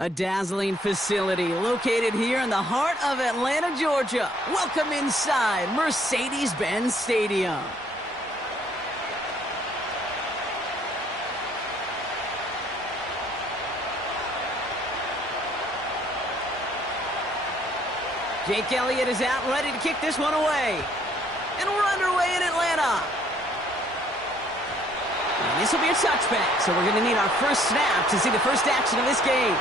A dazzling facility located here in the heart of Atlanta, Georgia. Welcome inside Mercedes-Benz Stadium. Jake Elliott is out ready to kick this one away. And we're underway in Atlanta. And this will be a touchback, so we're going to need our first snap to see the first action of this game.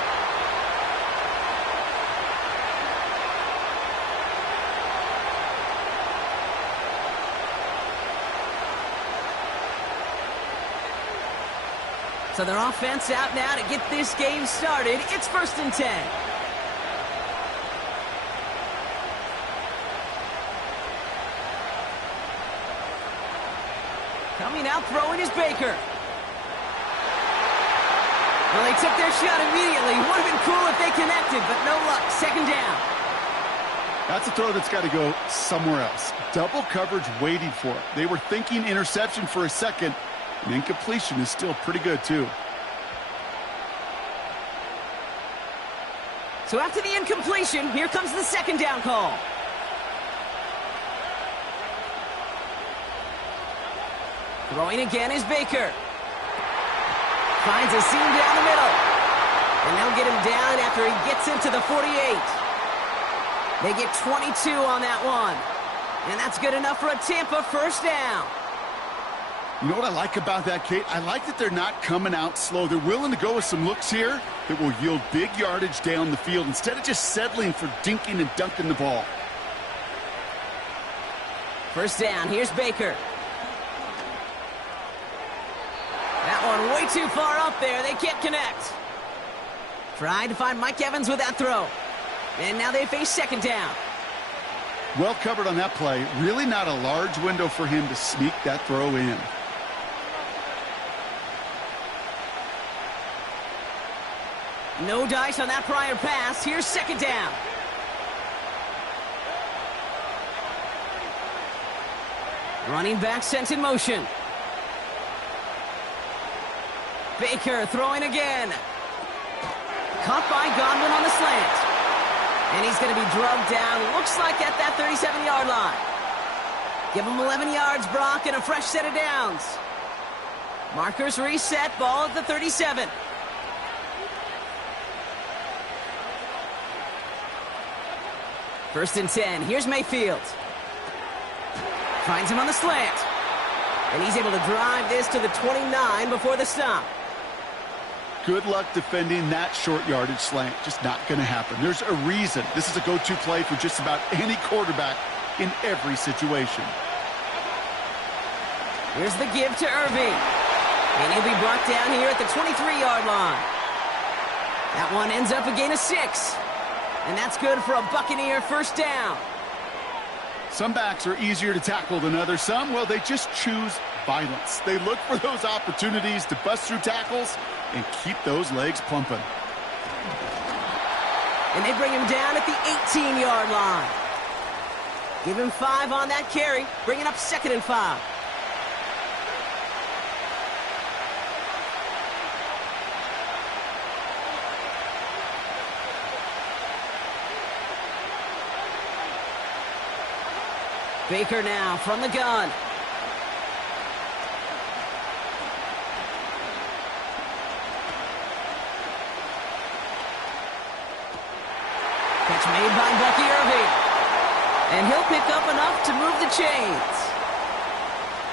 So their offense out now to get this game started. It's 1st and 10. Coming out throwing is Baker. Well, they took their shot immediately. Would have been cool if they connected, but no luck. 2nd down. That's a throw that's got to go somewhere else. Double coverage waiting for it. They were thinking interception for a second. And incompletion is still pretty good, too. So after the incompletion, here comes the 2nd down call. Throwing again is Baker. Finds a seam down the middle. And they'll get him down after he gets into the 48. They get 22 on that one. And that's good enough for a Tampa 1st down. You know what I like about that, Kate? I like that they're not coming out slow. They're willing to go with some looks here that will yield big yardage down the field instead of just settling for dinking and dunking the ball. 1st down, here's Baker. That one way too far up there. They can't connect. Tried to find Mike Evans with that throw. And now they face 2nd down. Well covered on that play. Really not a large window for him to sneak that throw in. No dice on that prior pass. Here's 2nd down. Running back sent in motion. Baker throwing again. Caught by Godwin on the slant. And he's going to be drugged down. Looks like at that 37-yard line. Give him 11 yards, Brock, and a fresh set of downs. Markers reset. Ball at the 37. First and 10. Here's Mayfield. Finds him on the slant. And he's able to drive this to the 29 before the stop. Good luck defending that short yardage slant. Just not going to happen. There's a reason. This is a go-to play for just about any quarterback in every situation. Here's the give to Irving. And he'll be brought down here at the 23-yard line. That one ends up a gain of 6. And that's good for a Buccaneer 1st down. Some backs are easier to tackle than others. Some, well, they just choose violence. They look for those opportunities to bust through tackles and keep those legs pumping. And they bring him down at the 18-yard line. Give him 5 on that carry, bringing up 2nd and 5. Baker now from the gun. Catch made by Bucky Irving. And he'll pick up enough to move the chains.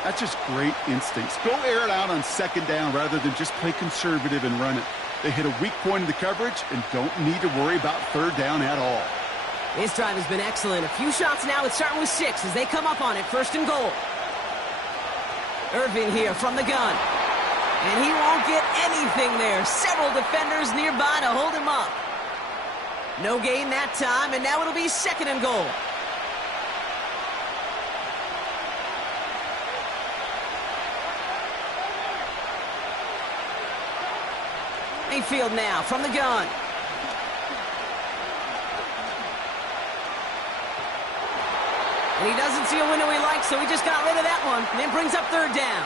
That's just great instincts. Go air it out on 2nd down rather than just play conservative and run it. They hit a weak point in the coverage and don't need to worry about 3rd down at all. This drive has been excellent. A few shots now. It's starting with 6 as they come up on it. 1st and goal. Irving here from the gun. And he won't get anything there. Several defenders nearby to hold him up. No gain that time, and now it'll be 2nd and goal. Mayfield now from the gun. And he doesn't see a window he likes, so he just got rid of that one. And then brings up 3rd down.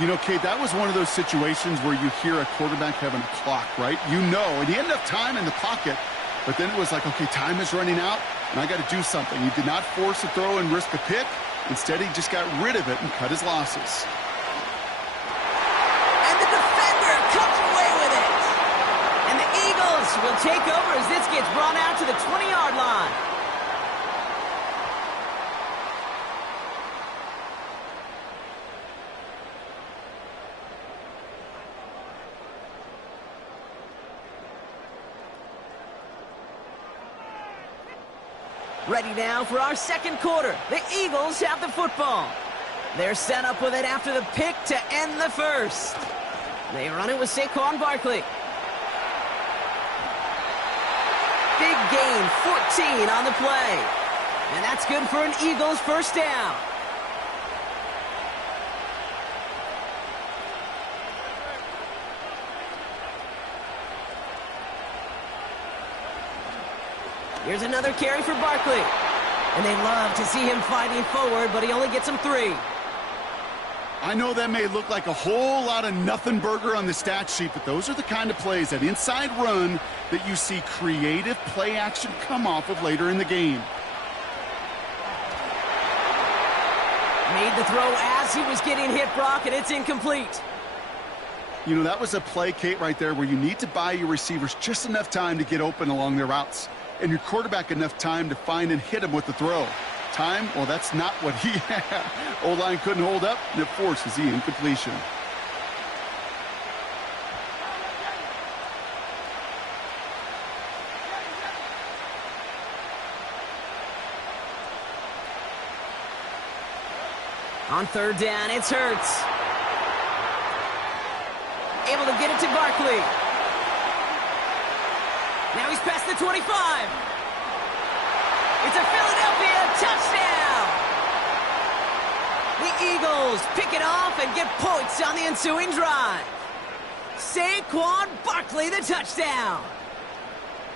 You know, Kate, that was one of those situations where you hear a quarterback having a clock, right? You know, and he had enough time in the pocket, but then it was like, okay, time is running out, and I got to do something. He did not force a throw and risk a pick. Instead, he just got rid of it and cut his losses. And the defender comes away with it. And the Eagles will take over as this gets brought out to the 20-yard line. Ready now for our second quarter. The Eagles have the football. They're set up with it after the pick to end the first. They run it with Saquon Barkley. Big gain, 14 on the play. And that's good for an Eagles first down. Here's another carry for Barkley. And they love to see him fighting forward, but he only gets him 3. I know that may look like a whole lot of nothing burger on the stat sheet, but those are the kind of plays, that inside run, that you see creative play action come off of later in the game. Made the throw as he was getting hit, Brock, and it's incomplete. You know, that was a play, Kate, right there where you need to buy your receivers just enough time to get open along their routes, and your quarterback enough time to find and hit him with the throw. Time, well, that's not what he had. O-line couldn't hold up, and it forces the incompletion. On third down, it's Hurts. Able to get it to Barkley. Now he's past the 25. It's a Philadelphia touchdown. The Eagles pick it off and get points on the ensuing drive. Saquon Barkley, the touchdown.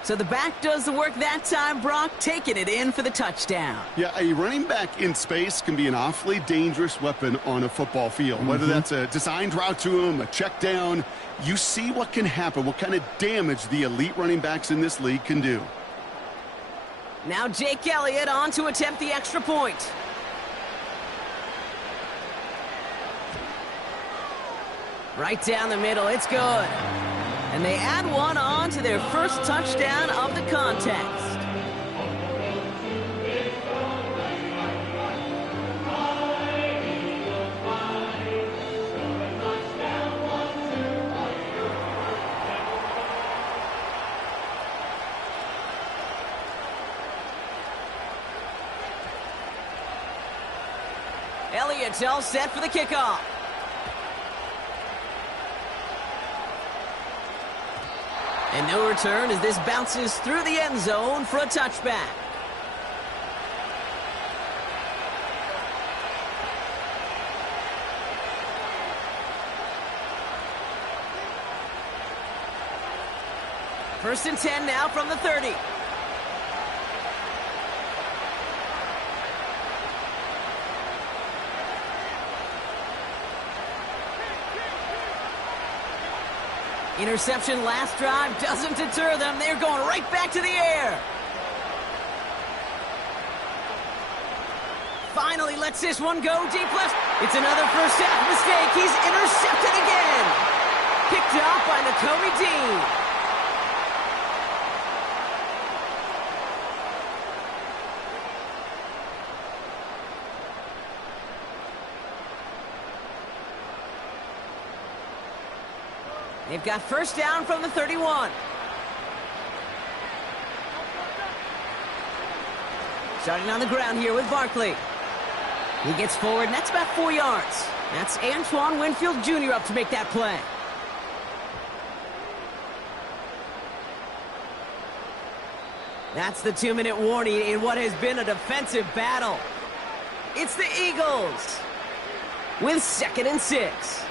So the back does the work that time, Brock, taking it in for the touchdown. Yeah, a running back in space can be an awfully dangerous weapon on a football field. Whether that's a designed route to him, a check down, you see what can happen, what kind of damage the elite running backs in this league can do. Now Jake Elliott on to attempt the extra point. Right down the middle, it's good. And they add one on to their first touchdown of the contest. Elliott's all set for the kickoff. And no return as this bounces through the end zone for a touchback. First and 10 now from the 30. Interception last drive doesn't deter them. They're going right back to the air. Finally lets this one go deep left. It's another first half mistake. He's intercepted again. Picked off by Nakobe Dean. They've got first down from the 31. Starting on the ground here with Barkley. He gets forward, and that's about 4 yards. That's Antoine Winfield Jr. up to make that play. That's the 2-minute warning in what has been a defensive battle. It's the Eagles with 2nd and 6.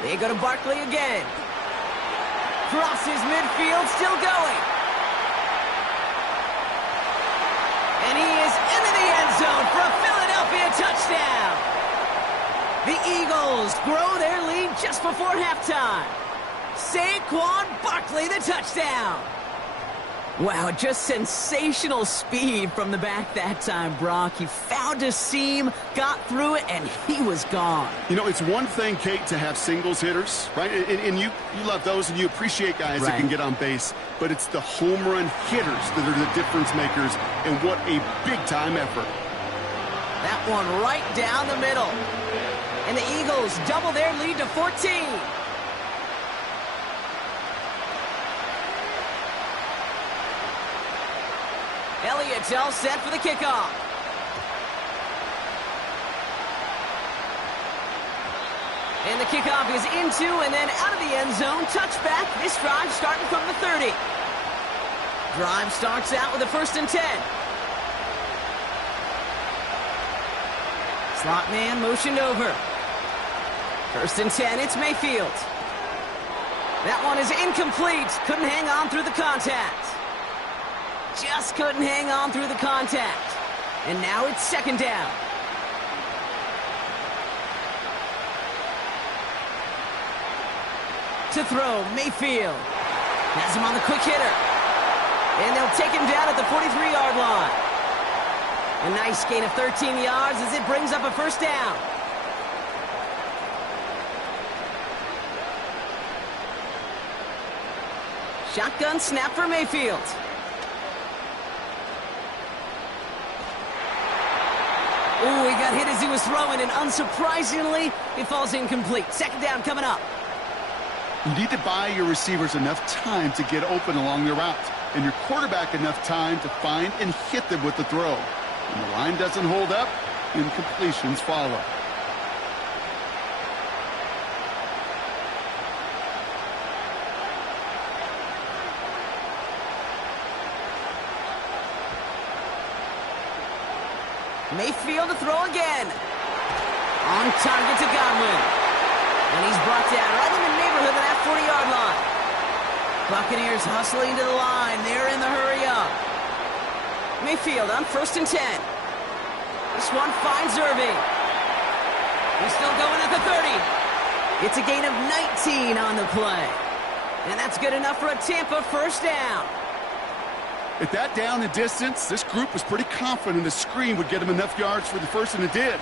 They go to Barkley again. Crosses midfield, still going. And he is into the end zone for a Philadelphia touchdown. The Eagles grow their lead just before halftime. Saquon Barkley, the touchdown. Wow, just sensational speed from the back that time, Brock. He found a seam, got through it, and he was gone. You know, it's one thing, Kate, to have singles hitters, right? And you love those, and you appreciate guys that can get on base. But it's the home run hitters that are the difference makers, and what a big-time effort. That one right down the middle. And the Eagles double their lead to 14. Elliott's all set for the kickoff. And the kickoff is into and then out of the end zone. Touchback. This drive starting from the 30. Drive starts out with a 1st and 10. Slot man motioned over. 1st and 10, it's Mayfield. That one is incomplete. Couldn't hang on through the contact. Just couldn't hang on through the contact. And now it's 2nd down. To throw, Mayfield. Has him on the quick hitter. And they'll take him down at the 43-yard line. A nice gain of 13 yards as it brings up a 1st down. Shotgun snap for Mayfield. Ooh, he got hit as he was throwing, and unsurprisingly, it falls incomplete. 2nd down coming up. You need to buy your receivers enough time to get open along their route, and your quarterback enough time to find and hit them with the throw. When the line doesn't hold up, incompletions follow. Mayfield to throw again. On target to Godwin. And he's brought down right in the neighborhood of that 40-yard line. Buccaneers hustling to the line. They're in the hurry up. Mayfield on 1st and 10. This one finds Irving. He's still going at the 30. It's a gain of 19 on the play. And that's good enough for a Tampa 1st down. At that down and distance, this group was pretty confident the screen would get them enough yards for the 1st, and it did.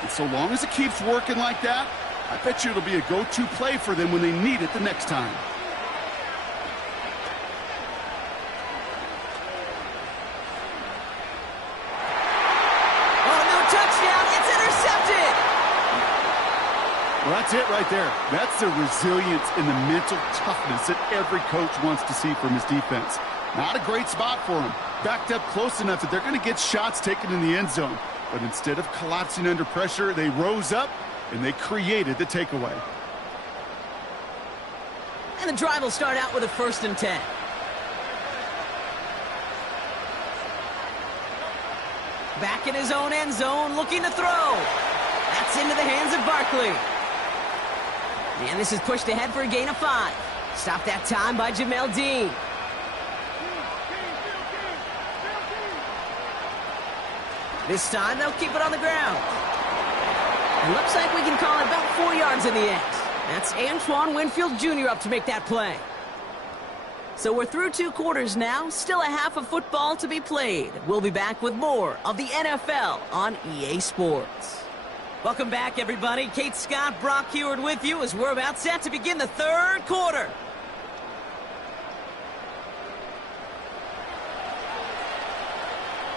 And so long as it keeps working like that, I bet you it'll be a go-to play for them when they need it the next time. Oh, no touchdown. It's intercepted. Well, that's it right there. That's the resilience and the mental toughness that every coach wants to see from his defense. Not a great spot for him. Backed up close enough that they're going to get shots taken in the end zone. But instead of collapsing under pressure, they rose up and they created the takeaway. And the drive will start out with a 1st and 10. Back in his own end zone, looking to throw. That's into the hands of Barkley. And this is pushed ahead for a gain of 5. Stopped that time by Jamel Dean. This time, they'll keep it on the ground. It looks like we can call it about 4 yards in the end. That's Antoine Winfield Jr. up to make that play. So we're through 2 quarters now. Still a half of football to be played. We'll be back with more of the NFL on EA Sports. Welcome back, everybody. Kate Scott, Brock Heward with you as we're about set to begin the 3rd quarter.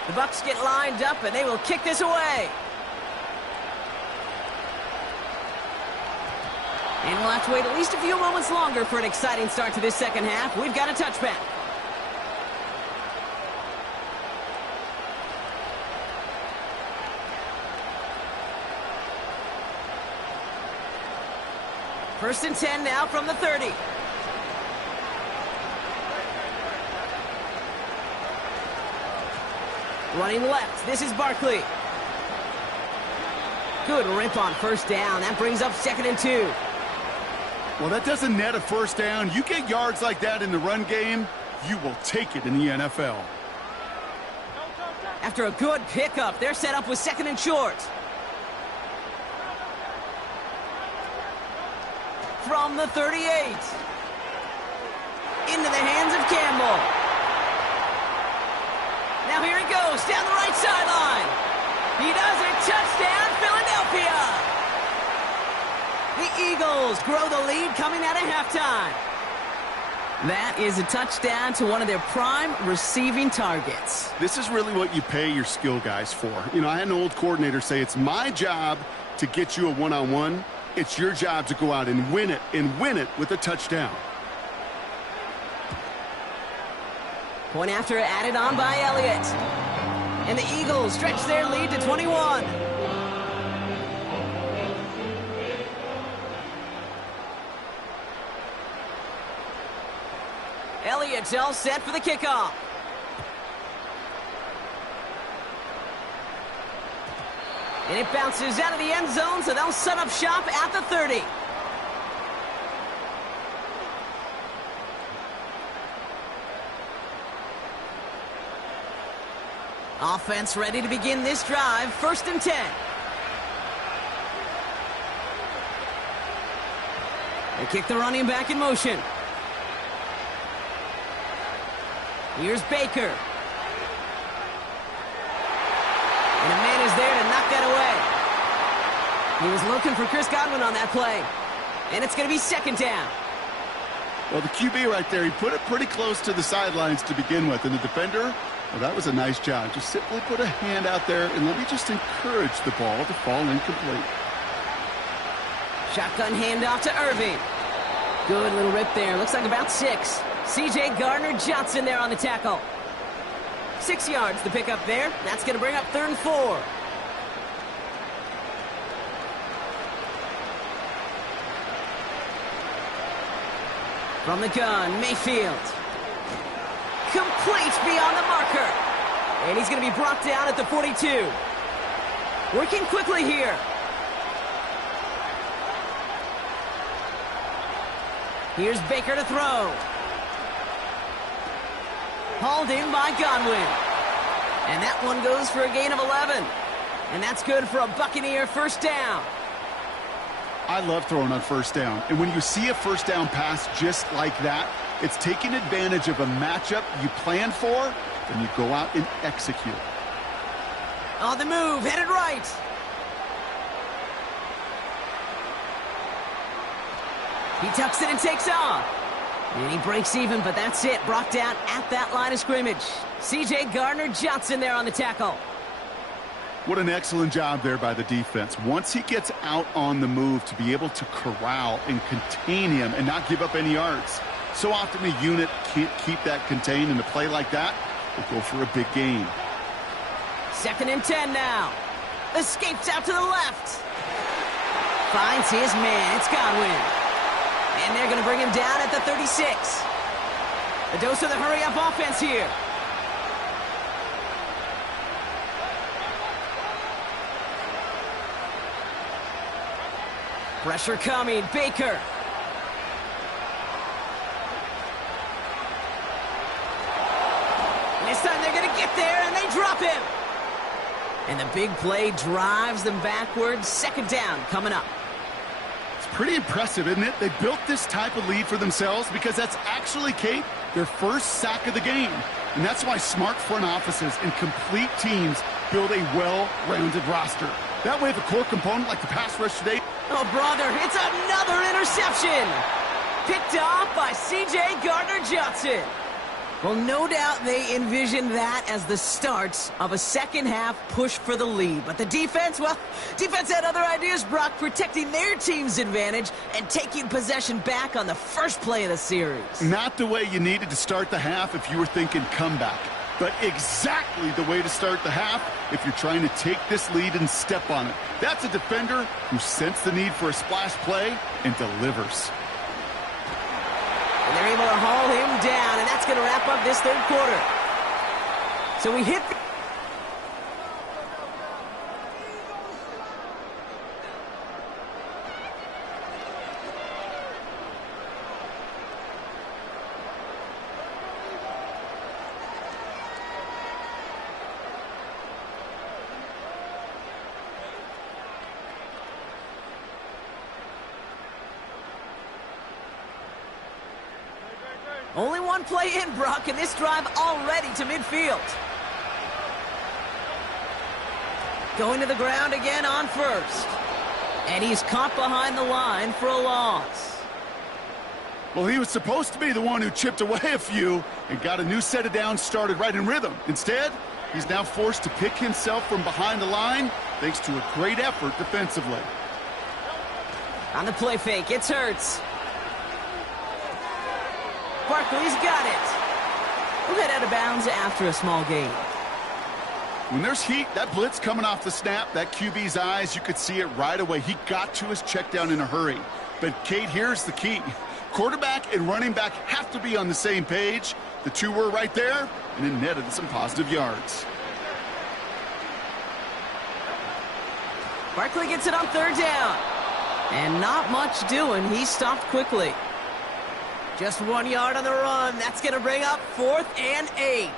The Bucs get lined up, and they will kick this away. And we'll have to wait at least a few moments longer for an exciting start to this 2nd half. We've got a touchback. First and 10 now from the 30. Running left, this is Barkley. Good rip on 1st down. That brings up 2nd and 2. Well, that doesn't net a first down. You get yards like that in the run game, you will take it in the NFL. After a good pickup, they're set up with 2nd and short. From the 38. Into the hands of Campbell. Now here he goes, down the right sideline. He does it, touchdown, Philadelphia. The Eagles grow the lead coming out of halftime. That is a touchdown to one of their prime receiving targets. This is really what you pay your skill guys for. You know, I had an old coordinator say it's my job to get you a one-on-one. It's your job to go out and win it with a touchdown. Point after added on by Elliott. And the Eagles stretch their lead to 21. Elliott's all set for the kickoff. And it bounces out of the end zone, so they'll set up shop at the 30. Offense ready to begin this drive, 1st and 10. They kick the running back in motion. Here's Baker. And a man is there to knock that away. He was looking for Chris Godwin on that play. And it's going to be 2nd down. Well, the QB right there, he put it pretty close to the sidelines to begin with. And the defender, well, that was a nice job. Just simply put a hand out there and let me just encourage the ball to fall incomplete. Shotgun handoff to Irving. Good little rip there. Looks like about 6. C.J. Gardner-Johnson there on the tackle. 6 yards to pick up there. That's going to bring up 3rd and 4. From the gun, Mayfield. Complete beyond the marker. And he's going to be brought down at the 42. Working quickly here. Here's Baker to throw. Hauled in by Godwin. And that one goes for a gain of 11. And that's good for a Buccaneer 1st down. I love throwing on 1st down. And when you see a 1st down pass just like that, it's taking advantage of a matchup you planned for, and you go out and execute. On the move, headed right. He tucks it and takes off. And he breaks even, but that's it. Brought down at that line of scrimmage. C.J. Gardner-Johnson there on the tackle. What an excellent job there by the defense. Once he gets out on the move, to be able to corral and contain him and not give up any yards. So often the unit can't keep that contained, and a play like that will go for a big gain. 2nd and 10 now. Escapes out to the left. Finds his man. It's Godwin. And they're going to bring him down at the 36. A dose of the hurry-up offense here. Pressure coming. Baker. And this time they're going to get there, and they drop him. And the big play drives them backwards. 2nd down coming up. Pretty impressive, isn't it? They built this type of lead for themselves because that's actually, Kate, their first sack of the game. And that's why smart front offices and complete teams build a well-rounded roster. That way, if a core component like the pass rush today... Oh, brother, it's another interception. Picked off by C.J. Gardner-Johnson. Well, no doubt they envisioned that as the start of a 2nd half push for the lead. But the defense, well, defense had other ideas, Brock, protecting their team's advantage and taking possession back on the first play of the series. Not the way you needed to start the half if you were thinking comeback, but exactly the way to start the half if you're trying to take this lead and step on it. That's a defender who sensed the need for a splash play and delivers. And they're able to haul him down, and that's going to wrap up this 3rd quarter. So we hit... Only one play in, Brock, and this drive already to midfield. Going to the ground again on first. And he's caught behind the line for a loss. Well, he was supposed to be the one who chipped away a few and got a new set of downs started right in rhythm. Instead, he's now forced to pick himself from behind the line thanks to a great effort defensively. On the play fake, it's Hurts. Barkley's got it. We'll head out of bounds after a small gain. When there's heat, that blitz coming off the snap, that QB's eyes, you could see it right away. He got to his check down in a hurry. But, Kate, here's the key. Quarterback and running back have to be on the same page. The two were right there, and it netted some positive yards. Barkley gets it on third down. And not much doing. He stopped quickly. Just 1 yard on the run. That's going to bring up 4th and 8.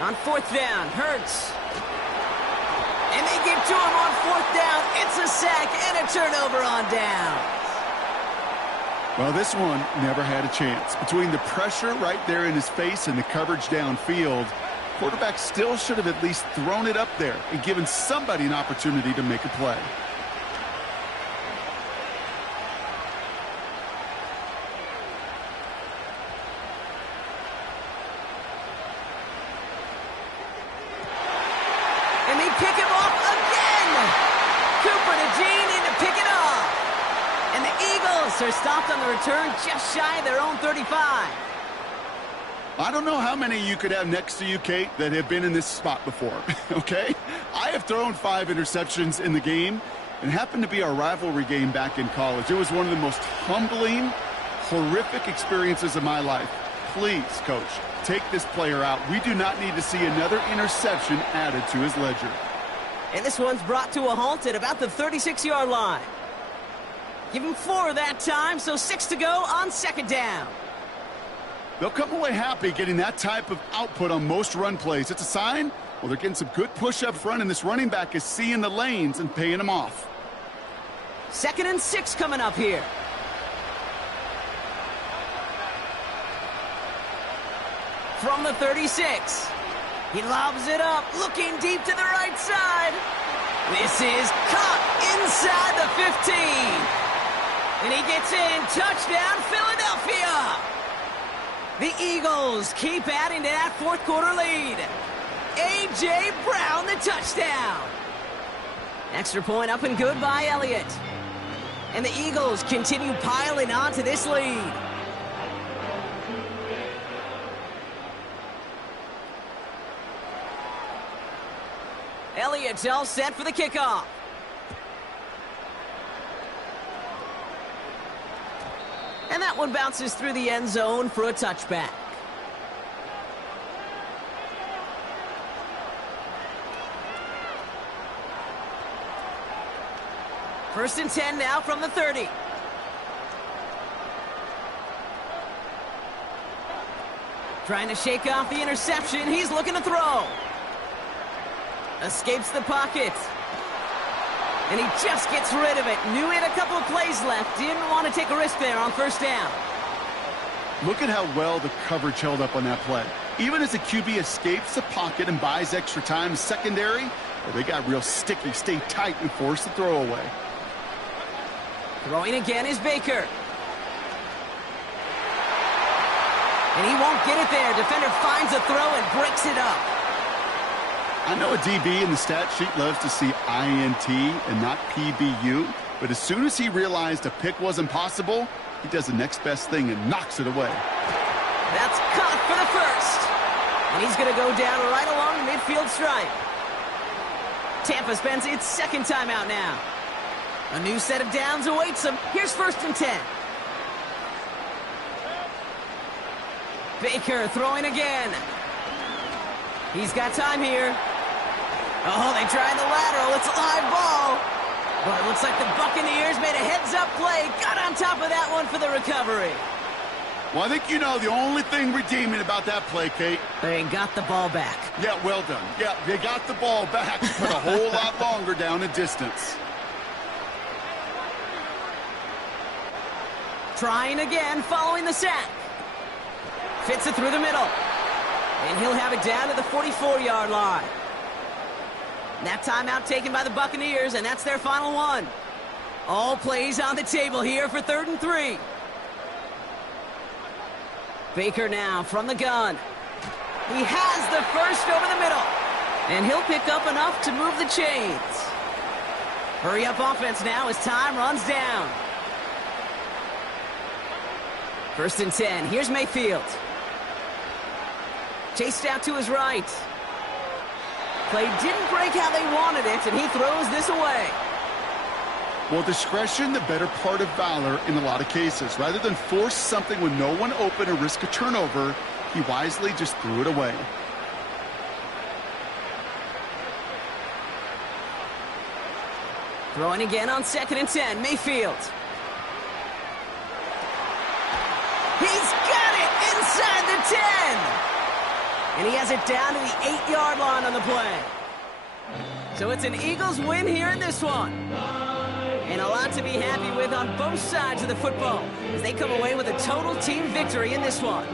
On 4th down, Hurts. And they get to him on 4th down. It's a sack and a turnover on down. Well, this one never had a chance. Between the pressure right there in his face and the coverage downfield, quarterback still should have at least thrown it up there and given somebody an opportunity to make a play. And they pick him off again. Cooper to Gene in to pick it off. And the Eagles are stopped on the return just shy of their own 35. I don't know how many you could have next to you, Kate, that have been in this spot before, okay? I have thrown 5 interceptions in the game, and it happened to be our rivalry game back in college. It was one of the most humbling, horrific experiences of my life. Please, Coach, take this player out. We do not need to see another interception added to his ledger. And this one's brought to a halt at about the 36-yard line. Give him 4 that time, so 6 to go on 2nd down. They'll come away happy getting that type of output on most run plays. It's a sign, well, they're getting some good push up front, and this running back is seeing the lanes and paying them off. 2nd and 6 coming up here. From the 36. He lobs it up, looking deep to the right side. This is caught inside the 15. And he gets in. Touchdown, Philadelphia. The Eagles keep adding to that 4th quarter lead. A.J. Brown, the touchdown. Extra point up and good by Elliott. And the Eagles continue piling on to this lead. Elliott's all set for the kickoff. And that one bounces through the end zone for a touchback. First and 10 now from the 30. Trying to shake off the interception. He's looking to throw. Escapes the pocket. And he just gets rid of it. Knew he had a couple of plays left. Didn't want to take a risk there on 1st down. Look at how well the coverage held up on that play. Even as the QB escapes the pocket and buys extra time, secondary, well, they got real sticky, stay tight, and force the throw away. Throwing again is Baker. And he won't get it there. Defender finds a throw and breaks it up. I know a DB in the stat sheet loves to see INT and not PBU, but as soon as he realized a pick wasn't possible, he does the next best thing and knocks it away. That's caught for the 1st. And he's going to go down right along the midfield stripe. Tampa spends its 2nd timeout now. A new set of downs awaits him. Here's 1st and 10. Baker throwing again. He's got time here. Oh, they tried the lateral. It's a live ball. But it looks like the Buccaneers made a heads-up play. Got on top of that one for the recovery. Well, I think you know the only thing redeeming about that play, Kate. They got the ball back. Yeah, well done. Yeah, they got the ball back, but a whole lot longer down in distance. Trying again, following the sack. Fits it through the middle. And he'll have it down to the 44-yard line. That timeout taken by the Buccaneers, and that's their final one. All plays on the table here for 3rd and 3. Baker now from the gun. He has the first over the middle. And he'll pick up enough to move the chains. Hurry up offense now as time runs down. 1st and 10. Here's Mayfield. Chased out to his right. Play didn't break how they wanted it, and he throws this away. Well, discretion, the better part of valor in a lot of cases. Rather than force something with no one open or risk a turnover, he wisely just threw it away. Throwing again on 2nd and 10. Mayfield. He's got it inside the 10. And he has it down to the 8-yard line on the play. So it's an Eagles win here in this one. And a lot to be happy with on both sides of the football as they come away with a total team victory in this one.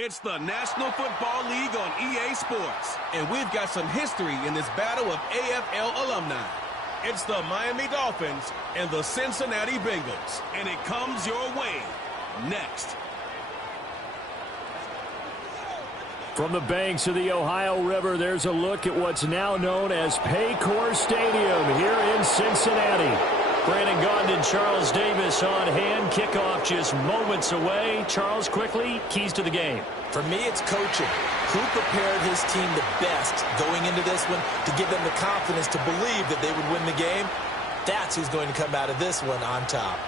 It's the National Football League on EA Sports, and we've got some history in this battle of AFL alumni. It's the Miami Dolphins and the Cincinnati Bengals, and it comes your way next. From the banks of the Ohio River, there's a look at what's now known as Paycor Stadium here in Cincinnati. Brandon Gaudin and Charles Davis on hand. Kickoff just moments away. Charles, quickly, keys to the game. For me, it's coaching. Who prepared his team the best going into this one to give them the confidence to believe that they would win the game? That's who's going to come out of this one on top.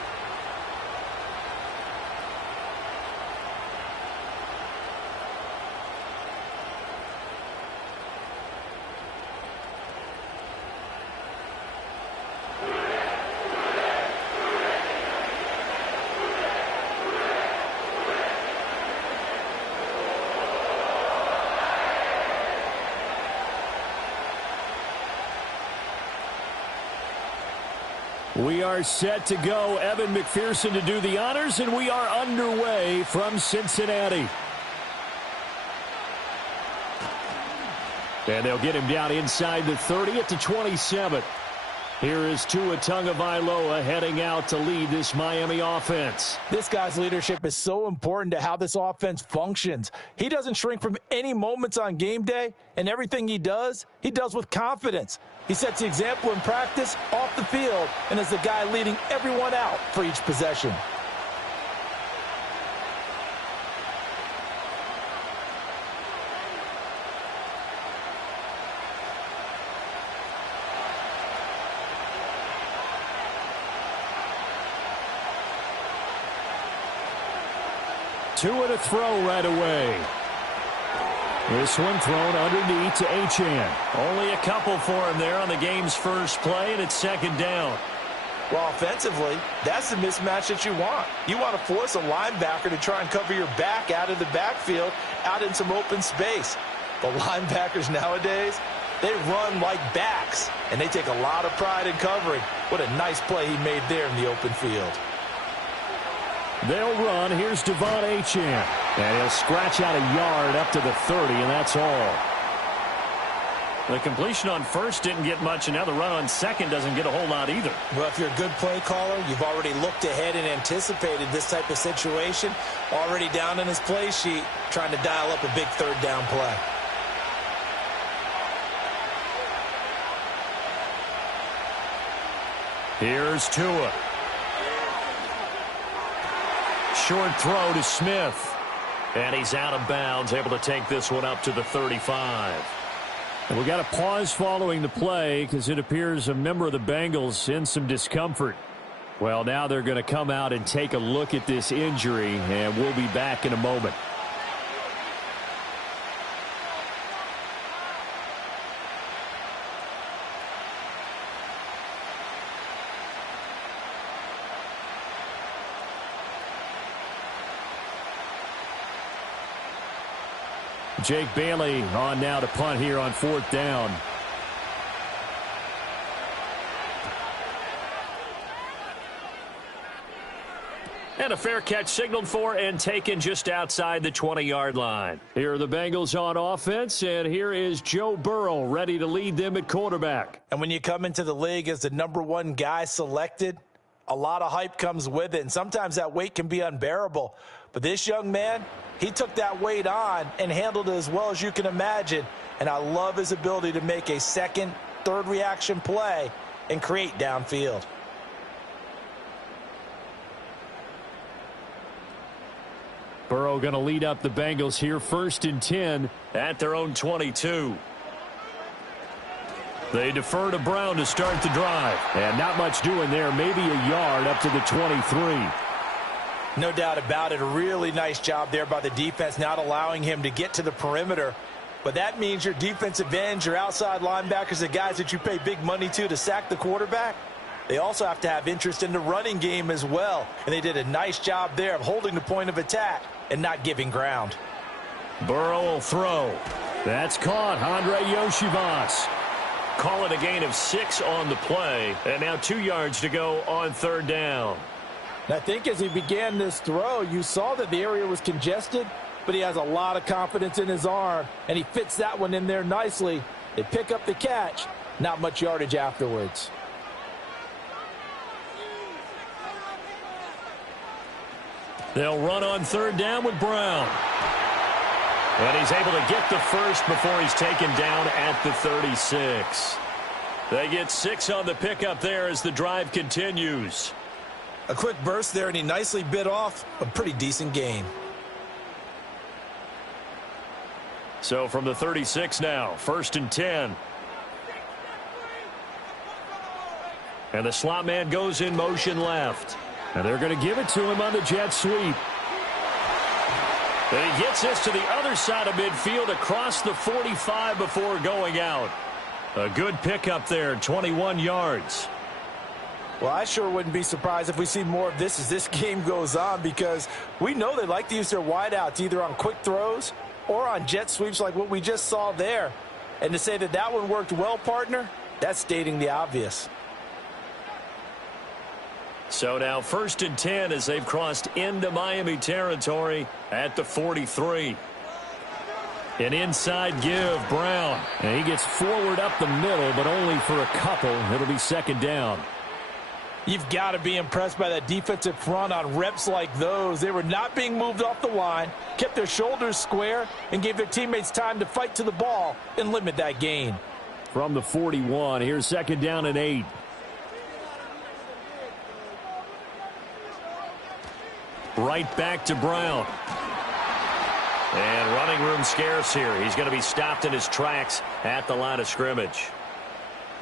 We are set to go. Evan McPherson to do the honors, and we are underway from Cincinnati. And they'll get him down inside the 30 at the 27. Here is Tua Tagovailoa heading out to lead this Miami offense. This guy's leadership is so important to how this offense functions. He doesn't shrink from any moments on game day, and everything he does with confidence. He sets the example in practice, off the field, and is the guy leading everyone out for each possession. Tua to throw right away. This one thrown underneath to Achane. Only a couple for him there on the game's first play, and it's second down. Well, offensively, that's the mismatch that you want. You want to force a linebacker to try and cover your back out of the backfield, out in some open space. But linebackers nowadays, they run like backs, and they take a lot of pride in covering. What a nice play he made there in the open field. They'll run. Here's Devon Achane. And he'll scratch out a yard up to the 30, and that's all. The completion on first didn't get much, and now the run on second doesn't get a whole lot either. Well, if you're a good play caller, you've already looked ahead and anticipated this type of situation. Already down in his play sheet, trying to dial up a big third down play. Here's Tua. Short throw to Smith. And he's out of bounds, able to take this one up to the 35. And we got a pause following the play because it appears a member of the Bengals in some discomfort. Well, now they're going to come out and take a look at this injury, and we'll be back in a moment. Jake Bailey on now to punt here on fourth down. And a fair catch signaled for and taken just outside the 20-yard line. Here are the Bengals on offense, and here is Joe Burrow ready to lead them at quarterback. And when you come into the league as the #1 guy selected, a lot of hype comes with it, and sometimes that weight can be unbearable. But this young man, he took that weight on and handled it as well as you can imagine. And I love his ability to make a second, third reaction play and create downfield. Burrow going to lead up the Bengals here, 1st and 10 at their own 22. They defer to Brown to start the drive. And not much doing there, maybe a yard up to the 23. No doubt about it. A really nice job there by the defense, not allowing him to get to the perimeter. But that means your defensive ends, your outside linebackers, the guys that you pay big money to sack the quarterback, they also have to have interest in the running game as well. And they did a nice job there of holding the point of attack and not giving ground. Burrow will throw. That's caught. Andre Yoshivas. Call it a gain of 6 on the play. And now 2 yards to go on third down. And I think as he began this throw, you saw that the area was congested, but he has a lot of confidence in his arm, and he fits that one in there nicely. They pick up the catch, not much yardage afterwards. They'll run on third down with Brown. And he's able to get the first before he's taken down at the 36. They get 6 on the pickup there as the drive continues. A quick burst there, and he nicely bit off a pretty decent gain. So from the 36 now, 1st and 10. And the slot man goes in motion left. And they're going to give it to him on the jet sweep. And he gets this to the other side of midfield across the 45 before going out. A good pickup there, 21 yards. Well, I sure wouldn't be surprised if we see more of this as this game goes on, because we know they like to use their wideouts either on quick throws or on jet sweeps like what we just saw there. And to say that that one worked well, partner, that's stating the obvious. So now 1st and 10 as they've crossed into Miami territory at the 43. An inside give, Brown. And he gets forward up the middle, but only for a couple. It'll be 2nd down. You've got to be impressed by that defensive front on reps like those. They were not being moved off the line, kept their shoulders square, and gave their teammates time to fight to the ball and limit that gain. From the 41, here's 2nd down and 8. Right back to Brown. And running room scarce here. He's going to be stopped in his tracks at the line of scrimmage.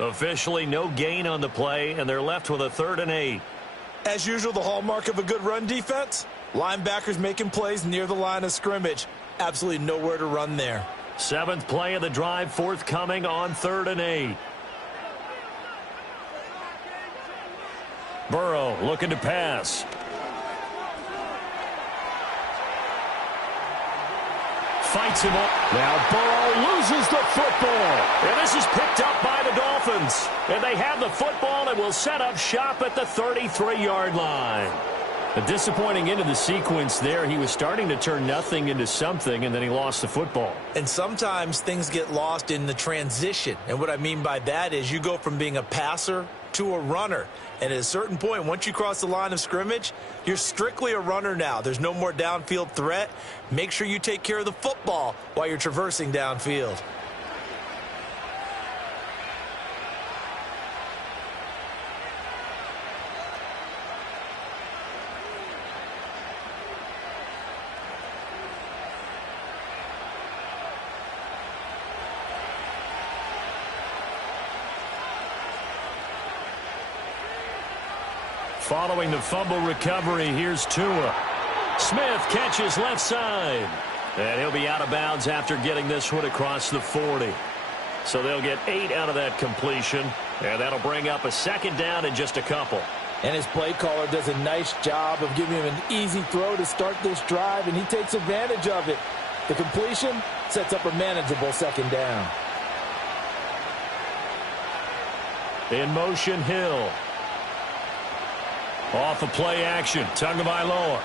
Officially no gain on the play, and they're left with a 3rd and 8. As usual, the hallmark of a good run defense, linebackers making plays near the line of scrimmage. Absolutely nowhere to run there. 7th play of the drive forthcoming on 3rd and 8. Burrow looking to pass. Fights him up. Now Burrow loses the football. And this is picked up by the Dolphins. And they have the football and will set up shop at the 33-yard line. A disappointing end of the sequence there. He was starting to turn nothing into something, and then he lost the football. And sometimes things get lost in the transition. And what I mean by that is you go from being a passer to a runner. And at a certain point, once you cross the line of scrimmage, you're strictly a runner now. There's no more downfield threat. Make sure you take care of the football while you're traversing downfield. Following the fumble recovery, here's Tua. Smith catches left side. And he'll be out of bounds after getting this one across the 40. So they'll get 8 out of that completion. And that'll bring up a 2nd down and just a couple. And his play caller does a nice job of giving him an easy throw to start this drive, and he takes advantage of it. The completion sets up a manageable 2nd down. In motion, Hill. Off of play action, Tagovailoa.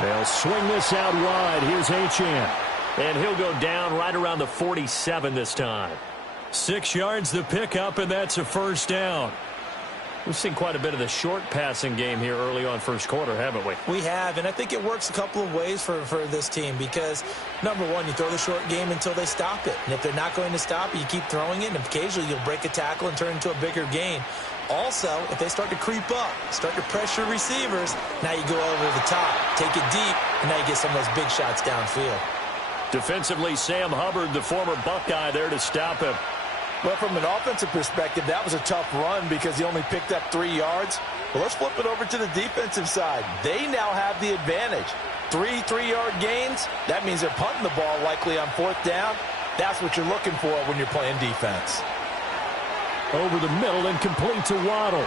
They'll swing this out wide. Here's Achane. And he'll go down right around the 47 this time. 6 yards the pickup, and that's a 1st down. We've seen quite a bit of the short passing game here early on 1st quarter, haven't we? We have, and I think it works a couple of ways for this team because, number one, you throw the short game until they stop it. And if they're not going to stop it, you keep throwing it, and occasionally you'll break a tackle and turn it into a bigger gain. Also, if they start to creep up, start to pressure receivers, now you go over the top, take it deep, and now you get some of those big shots downfield. Defensively, Sam Hubbard, the former Buckeye, there to stop him. Well, from an offensive perspective, that was a tough run because he only picked up 3 yards. Well, let's flip it over to the defensive side. They now have the advantage. 3 3-yard gains, that means they're punting the ball likely on 4th down. That's what you're looking for when you're playing defense. Over the middle and complete to Waddle.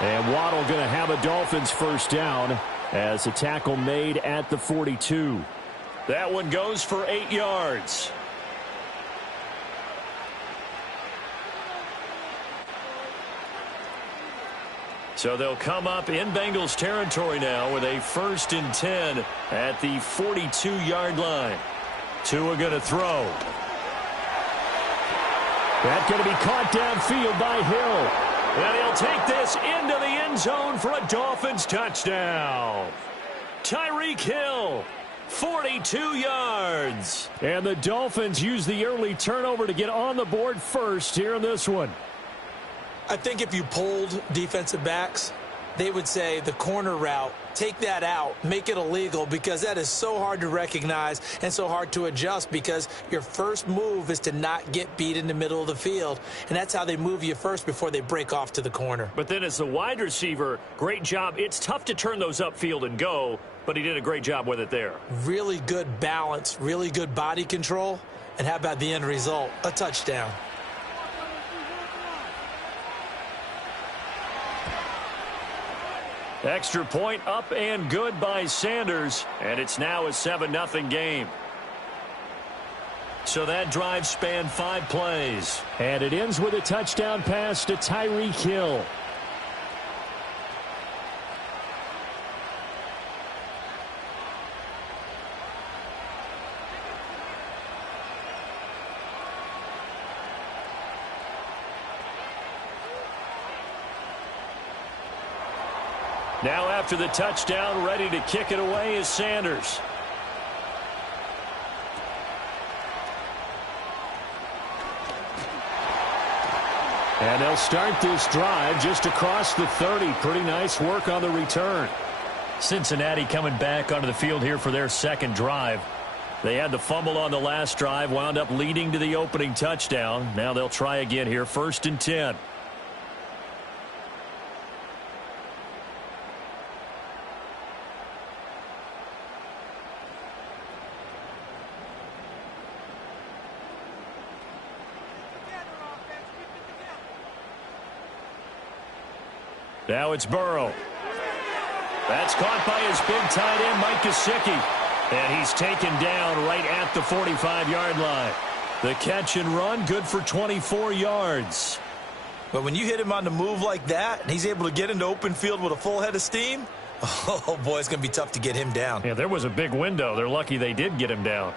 And Waddle going to have a Dolphins 1st down as a tackle made at the 42. That one goes for 8 yards. So they'll come up in Bengals territory now with a 1st and 10 at the 42-yard line. Tua going to throw. That's going to be caught downfield by Hill. And he'll take this into the end zone for a Dolphins touchdown. Tyreek Hill, 42 yards. And the Dolphins use the early turnover to get on the board first here in this one. I think if you polled defensive backs, they would say the corner route, take that out, make it illegal, because that is so hard to recognize and so hard to adjust, because your first move is to not get beat in the middle of the field, and that's how they move you first before they break off to the corner. But then as the wide receiver, great job. It's tough to turn those upfield and go, but he did a great job with it there. Really good balance, really good body control, and how about the end result? A touchdown. Extra point up and good by Sanders, and it's now a 7-0 game. So that drive spanned 5 plays. And it ends with a touchdown pass to Tyreek Hill. Now after the touchdown, ready to kick it away is Sanders. And they'll start this drive just across the 30. Pretty nice work on the return. Cincinnati coming back onto the field here for their second drive. They had the fumble on the last drive, wound up leading to the opening touchdown. Now they'll try again here, 1st and 10. Now it's Burrow. That's caught by his big tight end, Mike Gesicki. And he's taken down right at the 45-yard line. The catch and run, good for 24 yards. But when you hit him on the move like that, and he's able to get into open field with a full head of steam, oh, boy, it's going to be tough to get him down. Yeah, there was a big window. They're lucky they did get him down.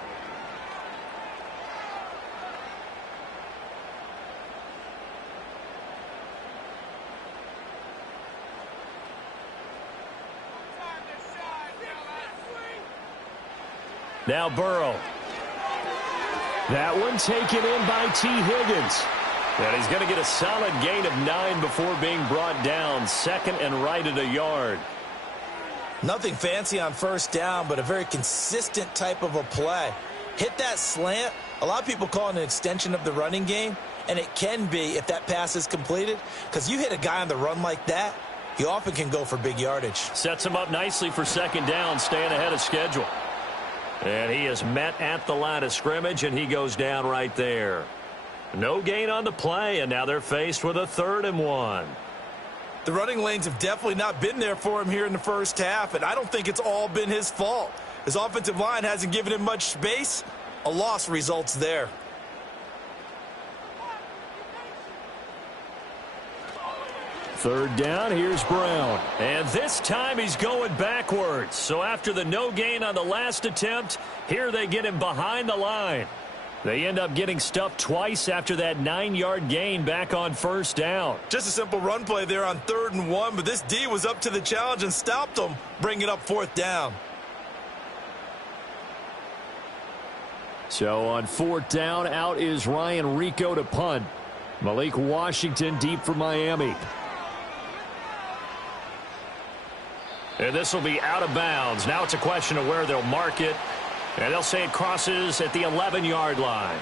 Now Burrow. That one taken in by T. Higgins. And he's going to get a solid gain of 9 before being brought down. 2nd and right at a yard. Nothing fancy on 1st down, but a very consistent type of a play. Hit that slant. A lot of people call it an extension of the running game, and it can be if that pass is completed, because you hit a guy on the run like that, you often can go for big yardage. Sets him up nicely for 2nd down, staying ahead of schedule. And he is met at the line of scrimmage, and he goes down right there. No gain on the play, and now they're faced with a 3rd and 1. The running lanes have definitely not been there for him here in the first half, and I don't think it's all been his fault. His offensive line hasn't given him much space. A loss results there. Third down, here's Brown. And this time he's going backwards. So after the no gain on the last attempt, here they get him behind the line. They end up getting stuffed twice after that 9-yard gain back on 1st down. Just a simple run play there on 3rd and 1, but this D was up to the challenge and stopped him, bringing up 4th down. So on 4th down, out is Ryan Rico to punt. Malik Washington deep for Miami. And this will be out of bounds. Now it's a question of where they'll mark it. And they'll say it crosses at the 11-yard line.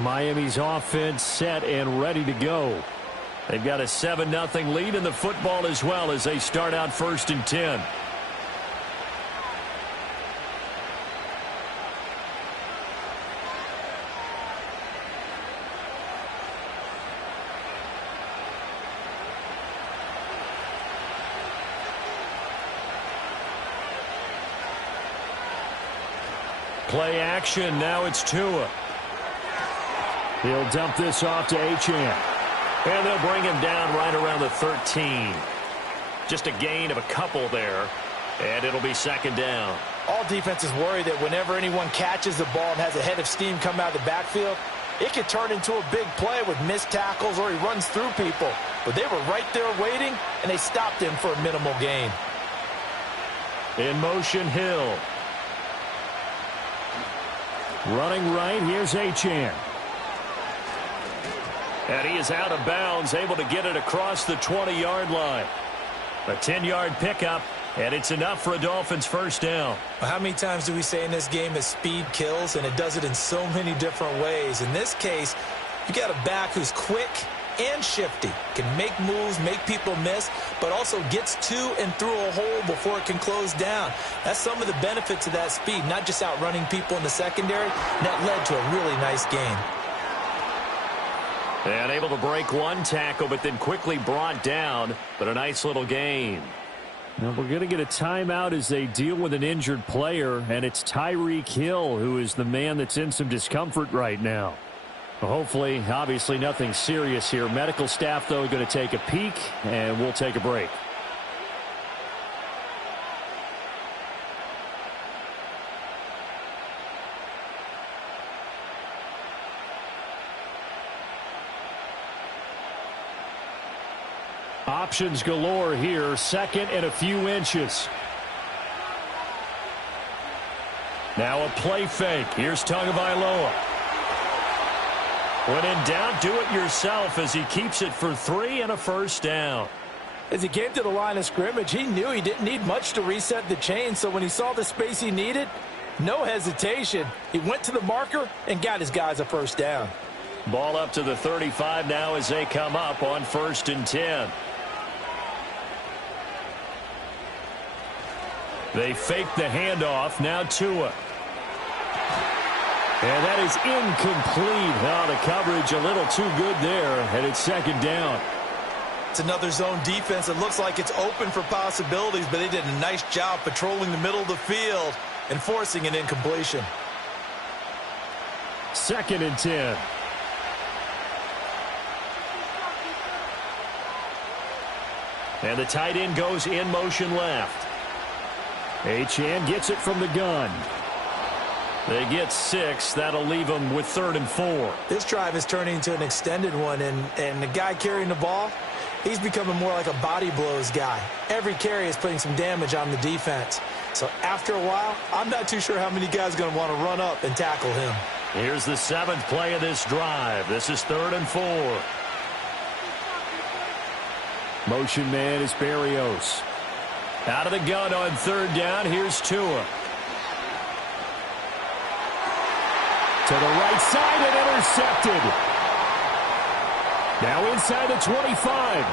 Miami's offense set and ready to go. They've got a 7-0 lead in the football as well as they start out 1st and 10. Play action. Now it's Tua. He'll dump this off to Achane. And they'll bring him down right around the 13. Just a gain of a couple there, and it'll be second down. All defenses worry that whenever anyone catches the ball and has a head of steam come out of the backfield, it could turn into a big play with missed tackles or he runs through people. But they were right there waiting, and they stopped him for a minimal gain. In motion, Hill. Running right, here's Achane. And he is out of bounds, able to get it across the 20-yard line. A 10-yard pickup, and it's enough for a Dolphins first down. How many times do we say in this game that speed kills, and it does it in so many different ways? In this case, you got a back who's quick and shifty, can make moves, make people miss, but also gets to and through a hole before it can close down. That's some of the benefits of that speed, not just outrunning people in the secondary. That led to a really nice game. And able to break one tackle, but then quickly brought down, but a nice little gain. Now we're going to get a timeout as they deal with an injured player, and it's Tyreek Hill who is the man that's in some discomfort right now. Well, hopefully, obviously nothing serious here. Medical staff, though, going to take a peek, and we'll take a break. Options galore here. Second and a few inches. Now a play fake. Here's Tagovailoa. When in doubt, do it yourself as he keeps it for 3 and a first down. As he came to the line of scrimmage, he knew he didn't need much to reset the chain, so when he saw the space he needed, no hesitation. He went to the marker and got his guys a first down. Ball up to the 35 now as they come up on 1st and 10. They fake the handoff. Now Tua. And that is incomplete. Oh, the coverage a little too good there, and it's second down. It's another zone defense. It looks like it's open for possibilities, but they did a nice job patrolling the middle of the field and forcing an incompletion. 2nd and 10. And the tight end goes in motion left. Achane gets it from the gun. They get 6. That'll leave them with 3rd and 4. This drive is turning into an extended one, and the guy carrying the ball, he's becoming more like a body blows guy. Every carry is putting some damage on the defense. So after a while, I'm not too sure how many guys are going to want to run up and tackle him. Here's the 7th play of this drive. This is 3rd and 4. Motion man is Berrios. Out of the gun on 3rd down. Here's Tua. To the right side and intercepted. Now inside the 25.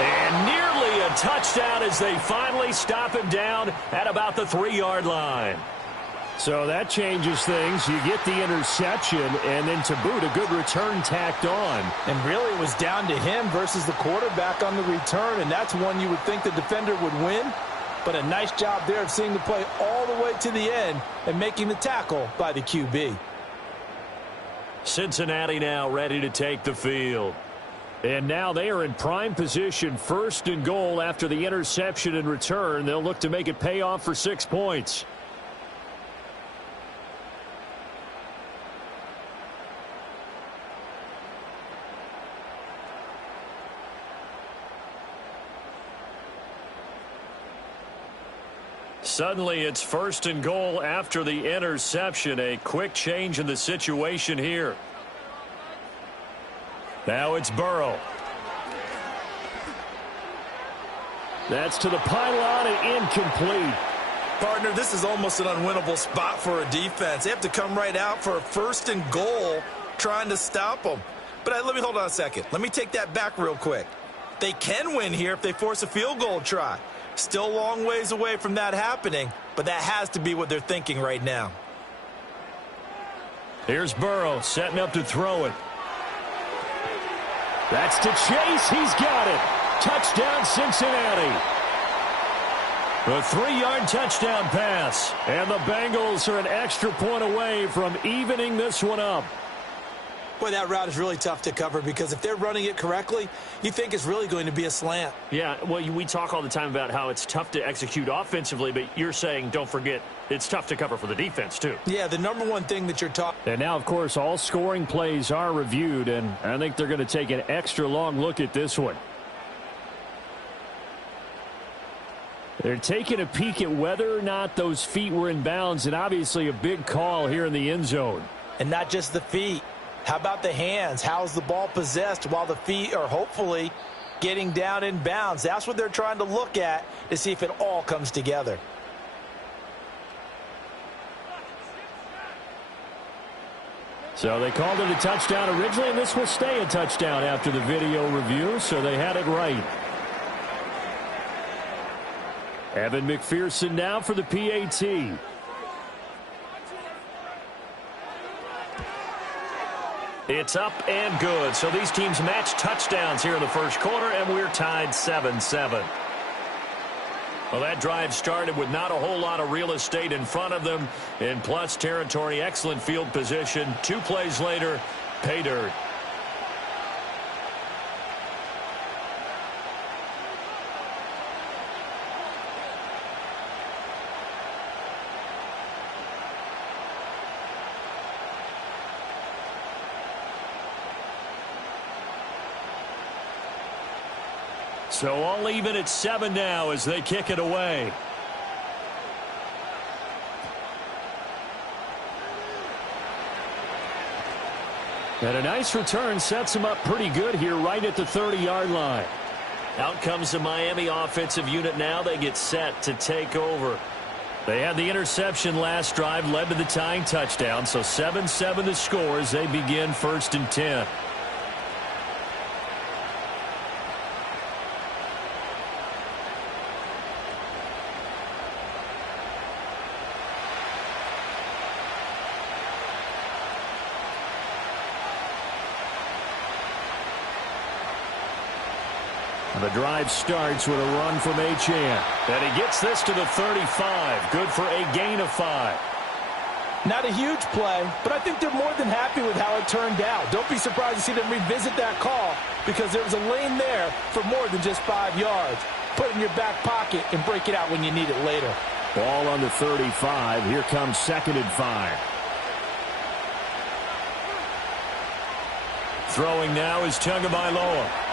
And nearly a touchdown as they finally stop him down at about the 3-yard line. So that changes things. You get the interception, and then to boot, a good return tacked on. And really, it was down to him versus the quarterback on the return, and that's one you would think the defender would win. But a nice job there of seeing the play all the way to the end and making the tackle by the QB. Cincinnati now ready to take the field. And now they are in prime position, 1st and goal after the interception and return. They'll look to make it pay off for 6 points. Suddenly it's 1st and goal after the interception. A quick change in the situation here. Now it's Burrow. That's to the pylon and incomplete. Partner, this is almost an unwinnable spot for a defense. They have to come right out for a 1st and goal trying to stop them. But let me hold on a second. Let me take that back real quick. They can win here if they force a field goal try. Still a long ways away from that happening, but that has to be what they're thinking right now. Here's Burrow setting up to throw it. That's to Chase. He's got it. Touchdown, Cincinnati. A 3-yard touchdown pass. And the Bengals are an extra point away from evening this one up. Boy, that route is really tough to cover because if they're running it correctly, you think it's really going to be a slant. Yeah, well, we talk all the time about how it's tough to execute offensively, but you're saying, don't forget, it's tough to cover for the defense, too. Yeah, the number one thing that you're talking. And now, of course, all scoring plays are reviewed, and I think they're going to take an extra long look at this one. They're taking a peek at whether or not those feet were in bounds, and obviously a big call here in the end zone. And not just the feet. How about the hands? How's the ball possessed while the feet are hopefully getting down in bounds? That's what they're trying to look at to see if it all comes together. So they called it a touchdown originally, and this will stay a touchdown after the video review, so they had it right. Evan McPherson now for the PAT. It's up and good. So these teams match touchdowns here in the first quarter, and we're tied 7-7. Well, that drive started with not a whole lot of real estate in front of them. In plus territory, excellent field position. 2 plays later, pay dirt. So all even at 7 now as they kick it away. And a nice return sets them up pretty good here right at the 30-yard line. Out comes the Miami offensive unit now. They get set to take over. They had the interception last drive, led to the tying touchdown. So 7-7 the score as they begin 1st and 10. The drive starts with a run from Achane. And he gets this to the 35. Good for a gain of 5. Not a huge play, but I think they're more than happy with how it turned out. Don't be surprised to see them revisit that call because there was a lane there for more than just 5 yards. Put it in your back pocket and break it out when you need it later. Ball on the 35. Here comes 2nd and 5. Throwing now is Tagovailoa.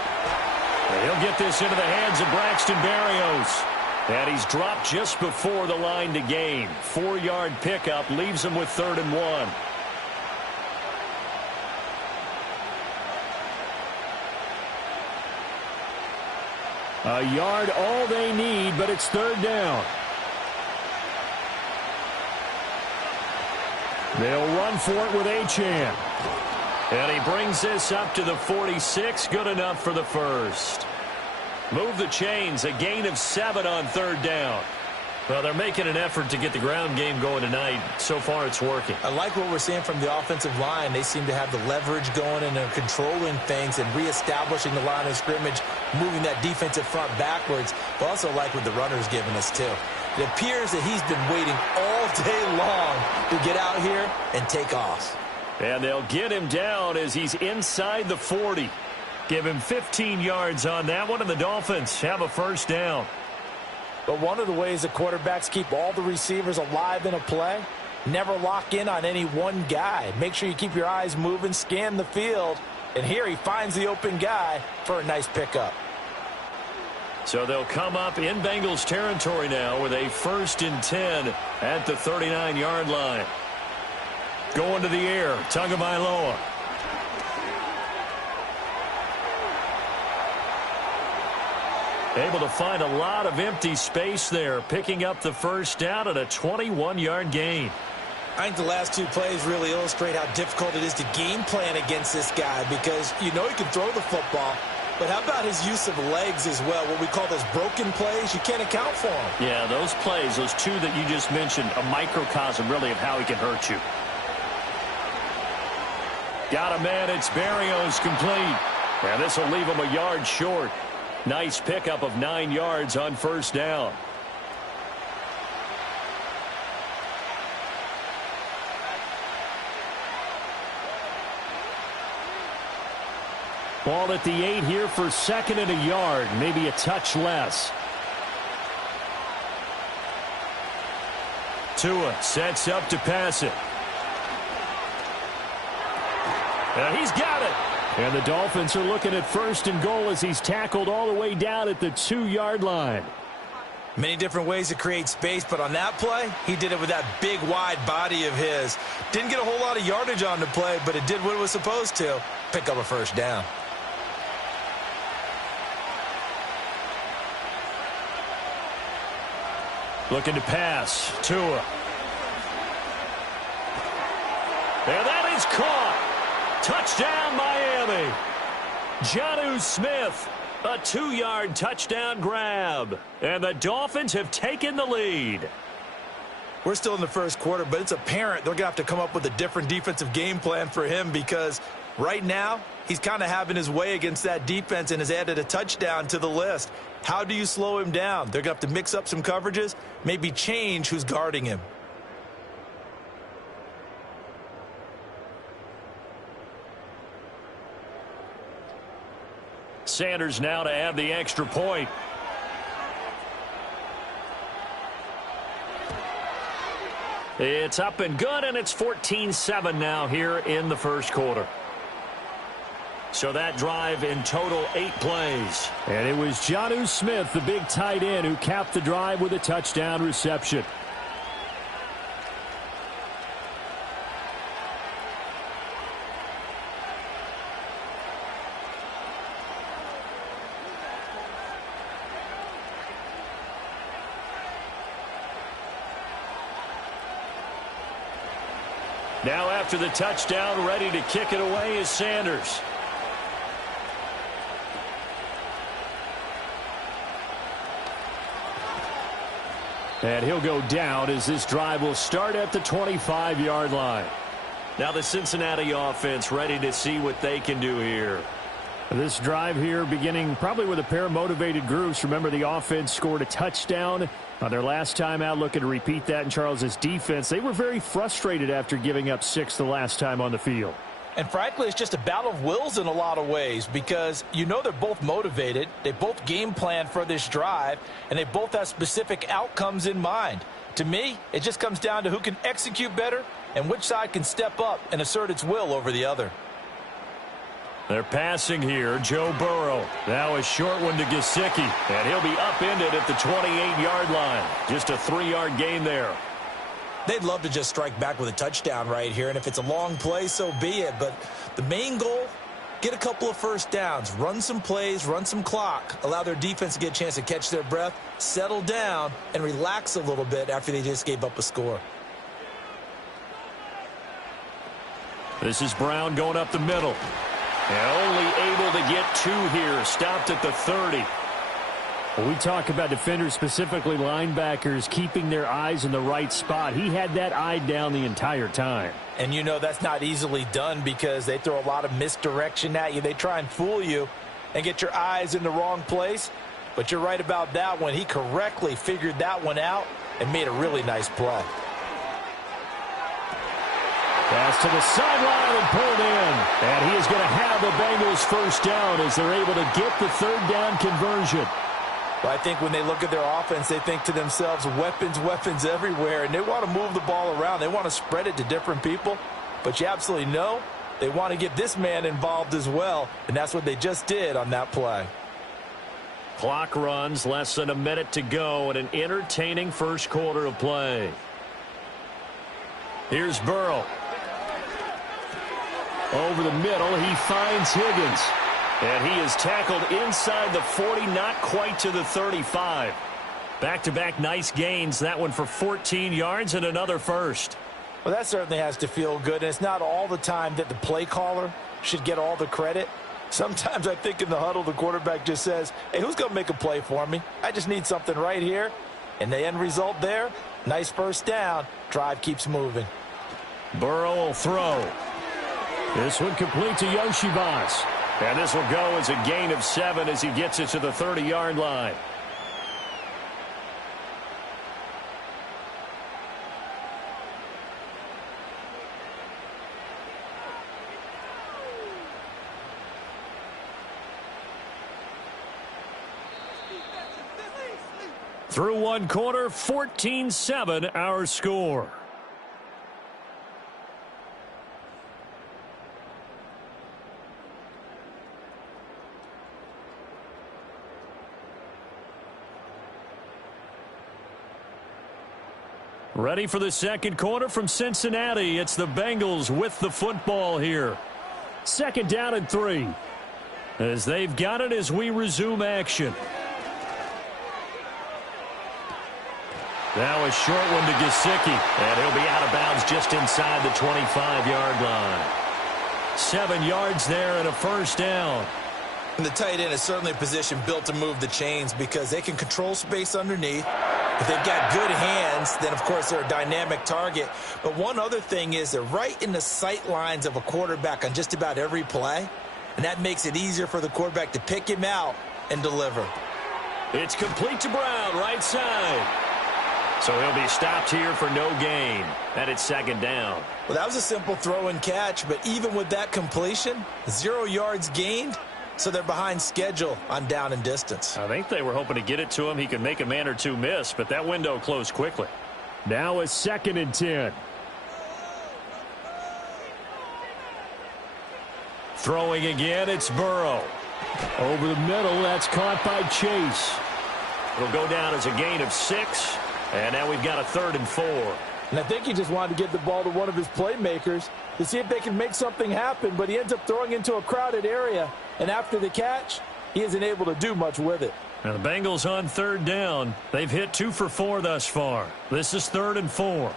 He'll get this into the hands of Braxton Berrios. And he's dropped just before the line to gain. 4-yard pickup leaves him with 3rd and 1. A yard all they need, but it's 3rd down. They'll run for it with Achane. And he brings this up to the 46. Good enough for the first. Move the chains. A gain of 7 on 3rd down. Well, they're making an effort to get the ground game going tonight. So far, it's working. I like what we're seeing from the offensive line. They seem to have the leverage going, and they're controlling things and reestablishing the line of scrimmage, moving that defensive front backwards. But also like what the runner's giving us, too. It appears that he's been waiting all day long to get out here and take off. And they'll get him down as he's inside the 40. Give him 15 yards on that one, and the Dolphins have a 1st down. But one of the ways the quarterbacks keep all the receivers alive in a play, never lock in on any one guy. Make sure you keep your eyes moving, scan the field, and here he finds the open guy for a nice pickup. So they'll come up in Bengals territory now with a 1st and 10 at the 39-yard line. Going to the air, Tagovailoa. Able to find a lot of empty space there, picking up the 1st down at a 21-yard gain. I think the last 2 plays really illustrate how difficult it is to game plan against this guy because you know he can throw the football, but how about his use of legs as well, what we call those broken plays? You can't account for them. Yeah, those plays, those 2 that you just mentioned, a microcosm really of how he can hurt you. Got a man, it's Berrios complete. And this will leave him a yard short. Nice pickup of 9 yards on 1st down. Ball at the 8 here for second and a yard, maybe a touch less. Tua sets up to pass it. He's got it. And the Dolphins are looking at first and goal as he's tackled all the way down at the 2-yard line. Many different ways to create space, but on that play, he did it with that big, wide body of his. Didn't get a whole lot of yardage on the play, but it did what it was supposed to. Pick up a first down. Looking to pass. Tua. And that is caught. Touchdown, Miami. Jonnu Smith, a 2-yard touchdown grab. And the Dolphins have taken the lead. We're still in the first quarter, but it's apparent they're going to have to come up with a different defensive game plan for him because right now he's kind of having his way against that defense and has added a touchdown to the list. How do you slow him down? They're going to have to mix up some coverages, maybe change who's guarding him. Sanders now to add the extra point. It's up and good, and it's 14-7 now here in the first quarter. So that drive in total 8 plays. And it was Jonnu Smith, the big tight end, who capped the drive with a touchdown reception. Now after the touchdown, ready to kick it away is Sanders. And he'll go down as this drive will start at the 25-yard line. Now the Cincinnati offense ready to see what they can do here. This drive here beginning probably with a pair of motivated groups. Remember, the offense scored a touchdown on their last time out, looking to repeat that in Charles's defense. They were very frustrated after giving up 6 the last time on the field. And frankly, it's just a battle of wills in a lot of ways because you know they're both motivated. They both game plan for this drive, and they both have specific outcomes in mind. To me, it just comes down to who can execute better and which side can step up and assert its will over the other. They're passing here. Joe Burrow. Now a short one to Gesicki. And he'll be upended at the 28-yard line. Just a 3-yard gain there. They'd love to just strike back with a touchdown right here. And if it's a long play, so be it. But the main goal, get a couple of first downs. Run some plays, run some clock. Allow their defense to get a chance to catch their breath, settle down, and relax a little bit after they just gave up a score. This is Brown going up the middle. And only able to get 2 here. Stopped at the 30. When we talk about defenders, specifically linebackers, keeping their eyes in the right spot, he had that eye down the entire time. And you know that's not easily done because they throw a lot of misdirection at you. They try and fool you and get your eyes in the wrong place. But you're right about that one. He correctly figured that one out and made a really nice play. Pass to the sideline and pulled in. And he is going to have the Bengals first down as they're able to get the 3rd down conversion. Well, I think when they look at their offense, they think to themselves, weapons, weapons everywhere. And they want to move the ball around. They want to spread it to different people. But you absolutely know they want to get this man involved as well. And that's what they just did on that play. Clock runs, less than a minute to go, and an entertaining first quarter of play. Here's Burrow. Over the middle, he finds Higgins. And he is tackled inside the 40, not quite to the 35. Back-to-back nice gains, that one for 14 yards and another first. Well, that certainly has to feel good. And it's not all the time that the play caller should get all the credit. Sometimes I think in the huddle, the quarterback just says, hey, who's going to make a play for me? I just need something right here. And the end result there, nice first down. Drive keeps moving. Burrow will throw. This one complete to Yoshibas. And this will go as a gain of 7 as he gets it to the 30-yard line. Through one quarter, 14-7 our score. Ready for the second quarter from Cincinnati. It's the Bengals with the football here. Second down and 3. As they've got it as we resume action. Now a short one to Gesicki. And he'll be out of bounds just inside the 25-yard line. 7 yards there and a first down. And the tight end is certainly a position built to move the chains because they can control space underneath. If they've got good hands, then, of course, they're a dynamic target. But one other thing is they're right in the sight lines of a quarterback on just about every play. And that makes it easier for the quarterback to pick him out and deliver. It's complete to Brown, right side. So he'll be stopped here for no gain. And it's second down. Well, that was a simple throw and catch, but even with that completion, 0 yards gained. So they're behind schedule on down and distance. I think they were hoping to get it to him. He could make a man or two miss, but that window closed quickly. Now a second and 10. Throwing again, it's Burrow. Over the middle, that's caught by Chase. It'll go down as a gain of 6, and now we've got a 3rd and 4. And I think he just wanted to get the ball to one of his playmakers to see if they can make something happen, but he ends up throwing into a crowded area. And after the catch, he isn't able to do much with it. Now the Bengals on 3rd down. They've hit 2 for 4 thus far. This is 3rd and 4.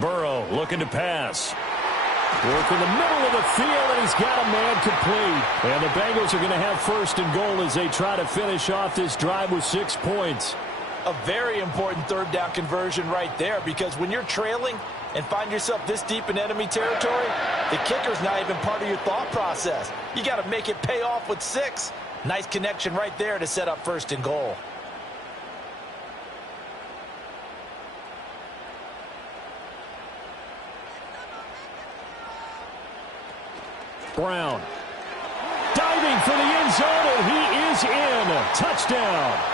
Burrow looking to pass. Work in the middle of the field, and he's got a man complete. And the Bengals are going to have 1st and goal as they try to finish off this drive with 6 points. A very important 3rd down conversion right there, because when you're trailing and find yourself this deep in enemy territory, the kicker's not even part of your thought process. You got to make it pay off with 6. Nice connection right there to set up 1st and goal. Brown diving for the end zone, and he is in. Touchdown.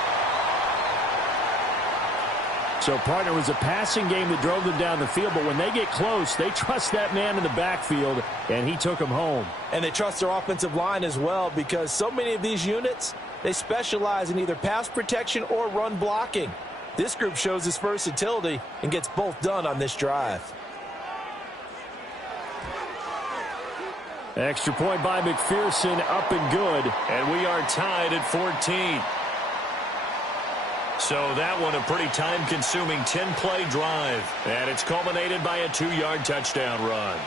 So, partner, it was a passing game that drove them down the field, but when they get close, they trust that man in the backfield, and he took them home. And they trust their offensive line as well, because so many of these units, they specialize in either pass protection or run blocking. This group shows its versatility and gets both done on this drive. Extra point by McPherson, up and good, and we are tied at 14. So that one a pretty time-consuming 10-play drive, and it's culminated by a 2-yard touchdown run.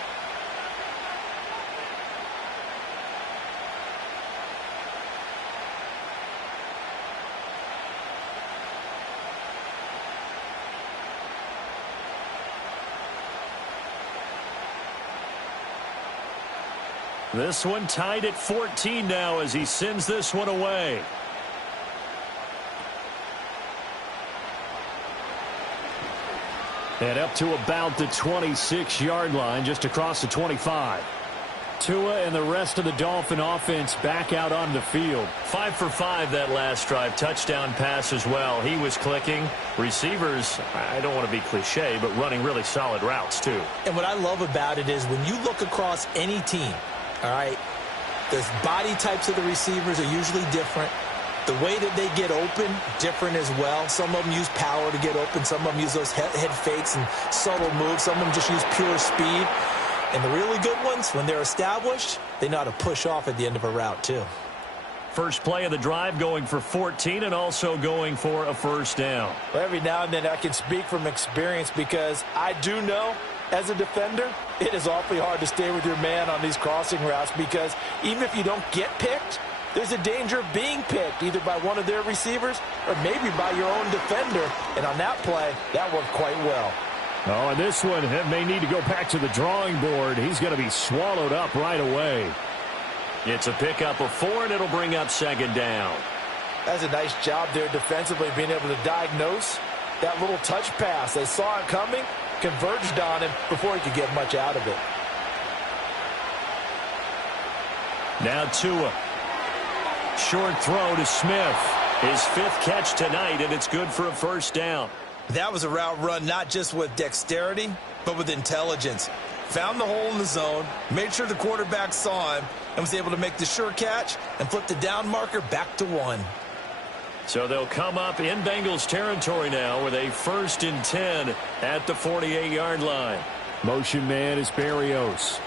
This one tied at 14 now as he sends this one away. And up to about the 26-yard line, just across the 25. Tua and the rest of the Dolphin offense back out on the field. 5 for 5 that last drive. Touchdown pass as well. He was clicking. Receivers, I don't want to be cliche, but running really solid routes too. And what I love about it is when you look across any team, all right, the body types of the receivers are usually different. The way that they get open, different as well. Some of them use power to get open. Some of them use those head fakes and subtle moves. Some of them just use pure speed. And the really good ones, when they're established, they know how to push off at the end of a route too. First play of the drive going for 14 and also going for a first down. Well, every now and then I can speak from experience because I do know as a defender, it is awfully hard to stay with your man on these crossing routes because even if you don't get picked, there's a danger of being picked either by one of their receivers or maybe by your own defender. And on that play, that worked quite well. Oh, and this one may need to go back to the drawing board. He's going to be swallowed up right away. It's a pickup of 4, and it'll bring up second down. That's a nice job there defensively, being able to diagnose that little touch pass. They saw it coming, converged on him before he could get much out of it. Now Tua. Short throw to Smith. His 5th catch tonight, and it's good for a first down. That was a route run not just with dexterity, but with intelligence. Found the hole in the zone, made sure the quarterback saw him, and was able to make the sure catch and flip the down marker back to 1. So they'll come up in Bengals territory now with a 1st and 10 at the 48-yard line. Motion man is Berrios.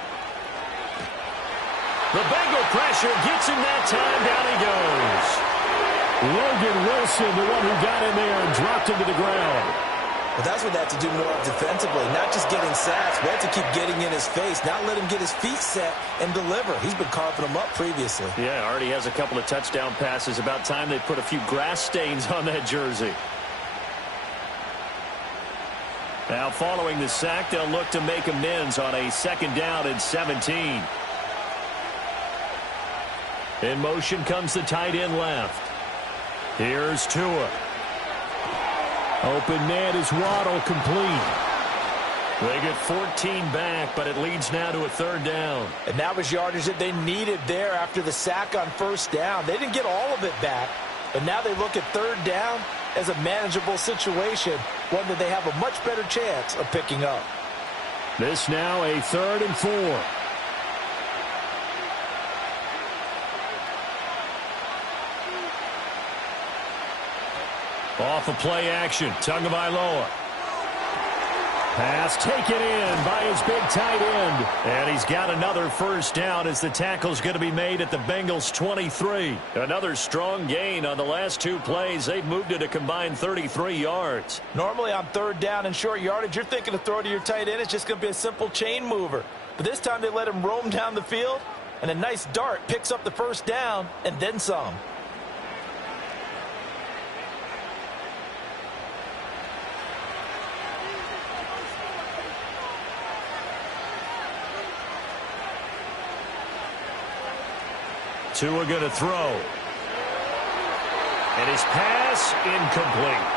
The Bengal pressure gets him that time. Down he goes. Logan Wilson, the one who got in there and dropped him to the ground. But that's what they have to do more of defensively, not just getting sacks. We have to keep getting in his face, not let him get his feet set and deliver. He's been carving them up previously. Yeah, already has a couple of touchdown passes. About time they put a few grass stains on that jersey. Now following the sack, they'll look to make amends on a 2nd down and 17. In motion comes the tight end left. Here's Tua. Open man is Waddle, complete. They get 14 back, but it leads now to a 3rd down. And that was yardage that they needed there after the sack on 1st down. They didn't get all of it back, but now they look at 3rd down as a manageable situation, one that they have a much better chance of picking up. This now a 3rd and 4. Off of play action, Tagovailoa. Pass taken in by his big tight end. And he's got another 1st down as the tackle's going to be made at the Bengals 23. Another strong gain on the last 2 plays. They've moved it a combined 33 yards. Normally on 3rd down and short yardage, you're thinking to throw to your tight end. It's just going to be a simple chain mover. But this time they let him roam down the field, and a nice dart picks up the 1st down and then some. Tua going to throw. And his pass incomplete.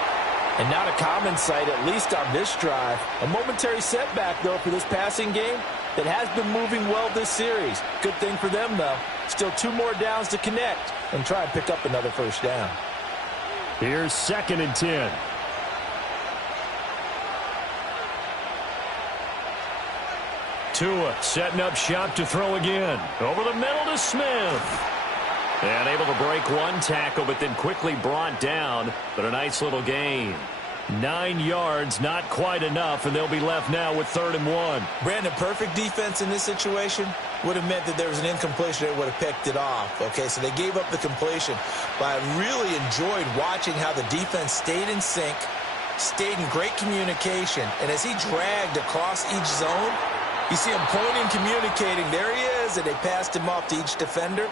And not a common sight, at least on this drive. A momentary setback, though, for this passing game that has been moving well this series. Good thing for them, though. Still 2 more downs to connect and try and pick up another 1st down. Here's 2nd and 10. Tua setting up shop to throw again. Over the middle to Smith. And able to break 1 tackle, but then quickly brought down. But a nice little gain. 9 yards, not quite enough, and they'll be left now with 3rd and 1. Brandon, perfect defense in this situation would have meant that there was an incompletion. They would have picked it off. Okay, so they gave up the completion. But I really enjoyed watching how the defense stayed in sync, stayed in great communication. And as he dragged across each zone, you see him pointing, communicating. There he is, and they passed him off to each defender.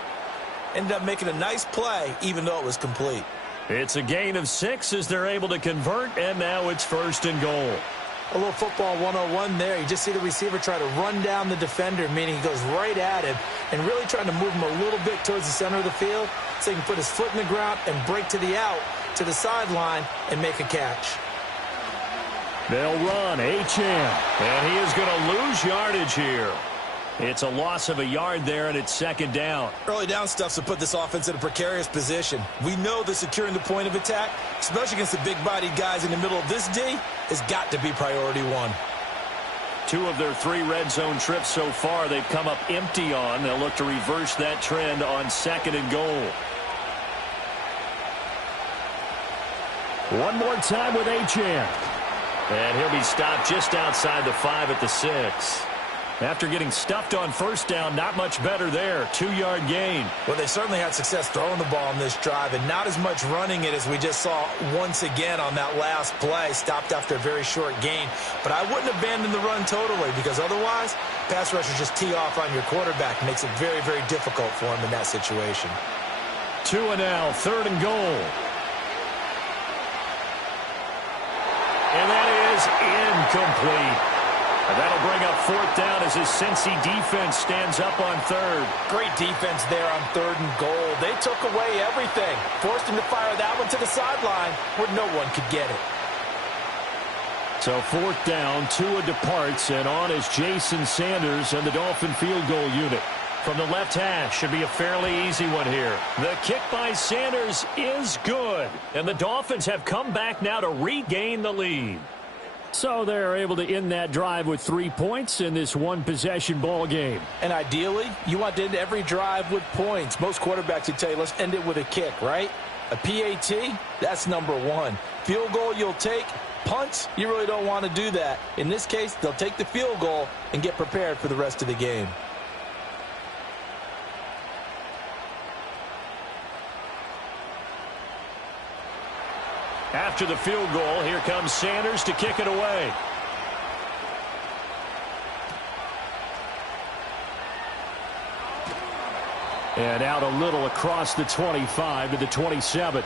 Ended up making a nice play, even though it was complete. It's a gain of 6 as they're able to convert, and now it's 1st and goal. A little football 101 there. You just see the receiver try to run down the defender, meaning he goes right at him and really trying to move him a little bit towards the center of the field so he can put his foot in the ground and break to the out, to the sideline, and make a catch. They'll run Achane. And he is going to lose yardage here. It's a loss of a yard there, and it's 2nd down. Early down stuff's to put this offense in a precarious position. We know that securing the point of attack, especially against the big-bodied guys in the middle of this D, has got to be priority 1. 2 of their 3 red zone trips so far they've come up empty on. They'll look to reverse that trend on 2nd and goal. One more time with Achane. And he'll be stopped just outside the 5 at the 6. After getting stuffed on 1st down, not much better there. 2-yard gain. Well, they certainly had success throwing the ball in this drive and not as much running it as we just saw once again on that last play. Stopped after a very short gain. But I wouldn't abandon the run totally because otherwise, pass rushers just tee off on your quarterback. Makes it very, very difficult for him in that situation. Tua now, 3rd and goal. And that is incomplete. And that'll bring up 4th down as his Cincy defense stands up on 3rd. Great defense there on 3rd and goal. They took away everything. Forced him to fire that one to the sideline where no one could get it. So 4th down, Tua departs, and on is Jason Sanders and the Dolphin field goal unit. from the left hash. Should be a fairly easy one here. The kick by Sanders is good. And the Dolphins have come back now to regain the lead. So they're able to end that drive with 3 points in this one-possession ball game. And ideally, you want to end every drive with points. Most quarterbacks would tell you, let's end it with a kick, right? A PAT, that's number one. Field goal you'll take. Punts, you really don't want to do that. In this case, they'll take the field goal and get prepared for the rest of the game. After the field goal, here comes Sanders to kick it away. And out a little across the 25 to the 27.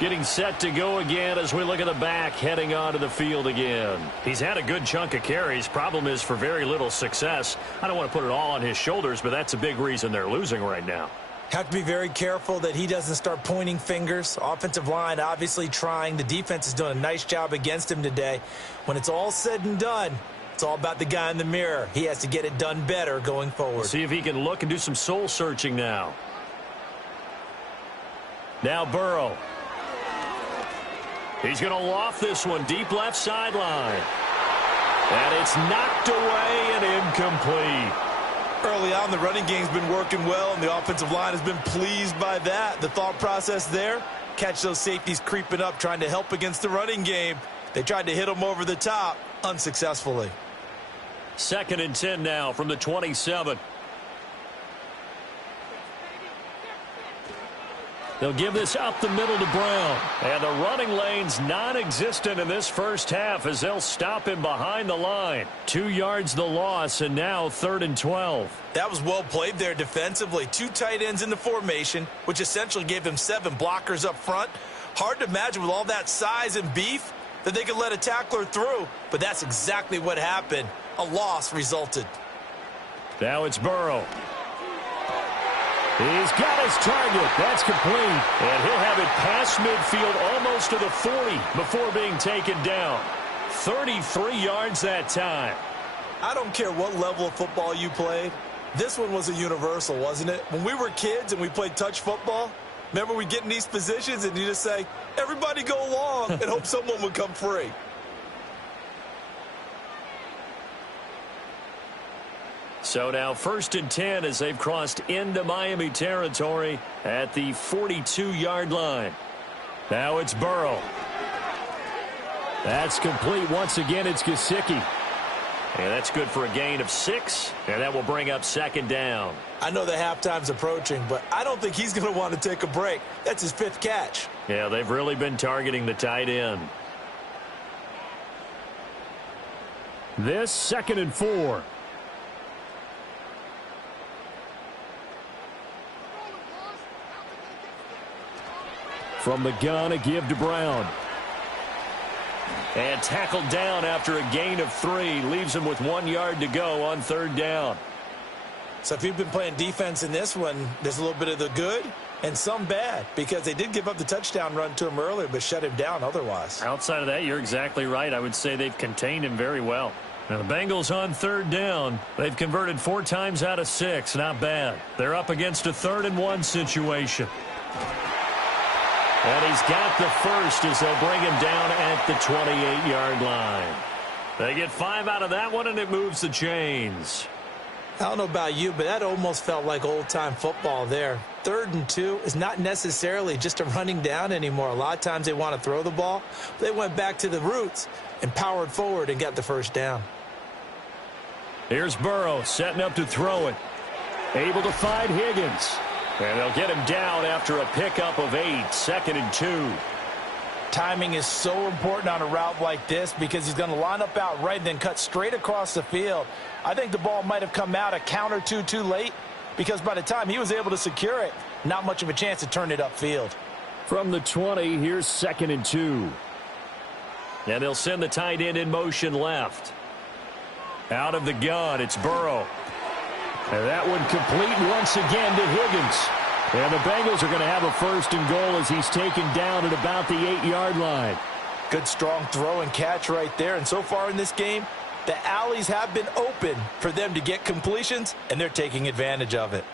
Getting set to go again as we look at the back, heading onto the field again. He's had a good chunk of carries. Problem is for very little success. I don't want to put it all on his shoulders, but that's a big reason they're losing right now. Have to be very careful that he doesn't start pointing fingers. Offensive line obviously trying. The defense is doing a nice job against him today. When it's all said and done, it's all about the guy in the mirror. He has to get it done better going forward. See if he can look and do some soul searching now. Now Burrow. He's going to loft this one deep left sideline. And it's knocked away and incomplete. Early on, the running game's been working well, and the offensive line has been pleased by that. The thought process there, catch those safeties creeping up, trying to help against the running game. They tried to hit them over the top, unsuccessfully. 2nd and 10 now from the 27. They'll give this up the middle to Brown. And the running lane's non-existent in this first half as they'll stop him behind the line. 2 yards the loss, and now 3rd and 12. That was well played there defensively. 2 tight ends in the formation, which essentially gave them 7 blockers up front. Hard to imagine with all that size and beef that they could let a tackler through, but that's exactly what happened. A loss resulted. Now it's Burrow. He's got his target. That's complete. And he'll have it past midfield almost to the 40 before being taken down. 33 yards that time. I don't care what level of football you played. This one was a universal, wasn't it? When we were kids and we played touch football, remember we get in these positions and you just say, everybody go along and hope someone would come free. So now 1st and 10 as they've crossed into Miami territory at the 42-yard line. Now it's Burrow. That's complete. Once again, it's Gesicki. And that's good for a gain of 6, and that will bring up 2nd down. I know the halftime's approaching, but I don't think he's going to want to take a break. That's his 5th catch. Yeah, they've really been targeting the tight end. This 2nd and 4. From the gun, a give to Brown. And tackled down after a gain of 3. Leaves him with 1 yard to go on 3rd down. So if you've been playing defense in this one, there's a little bit of the good and some bad, because they did give up the touchdown run to him earlier, but shut him down otherwise. Outside of that, you're exactly right. I would say they've contained him very well. Now the Bengals on 3rd down. They've converted 4 times out of 6. Not bad. They're up against a 3rd and 1 situation. And he's got the first as they'll bring him down at the 28-yard line. They get 5 out of that one, and it moves the chains. I don't know about you, but that almost felt like old-time football there. 3rd and 2 is not necessarily just a running down anymore. A lot of times they want to throw the ball. They went back to the roots and powered forward and got the first down. Here's Burrow setting up to throw it. Able to find Higgins. And they'll get him down after a pickup of 8, 2nd and 2. Timing is so important on a route like this because he's going to line up out right and then cut straight across the field. I think the ball might have come out a count or two too late because by the time he was able to secure it, not much of a chance to turn it upfield. From the 20, here's 2nd and 2. And they'll send the tight end in motion left. Out of the gun, it's Burrow. And that one complete once again to Higgins. And the Bengals are going to have a 1st and goal as he's taken down at about the 8-yard line. Good strong throw and catch right there. And so far in this game, The alleys have been open for them to get completions, and they're taking advantage of it.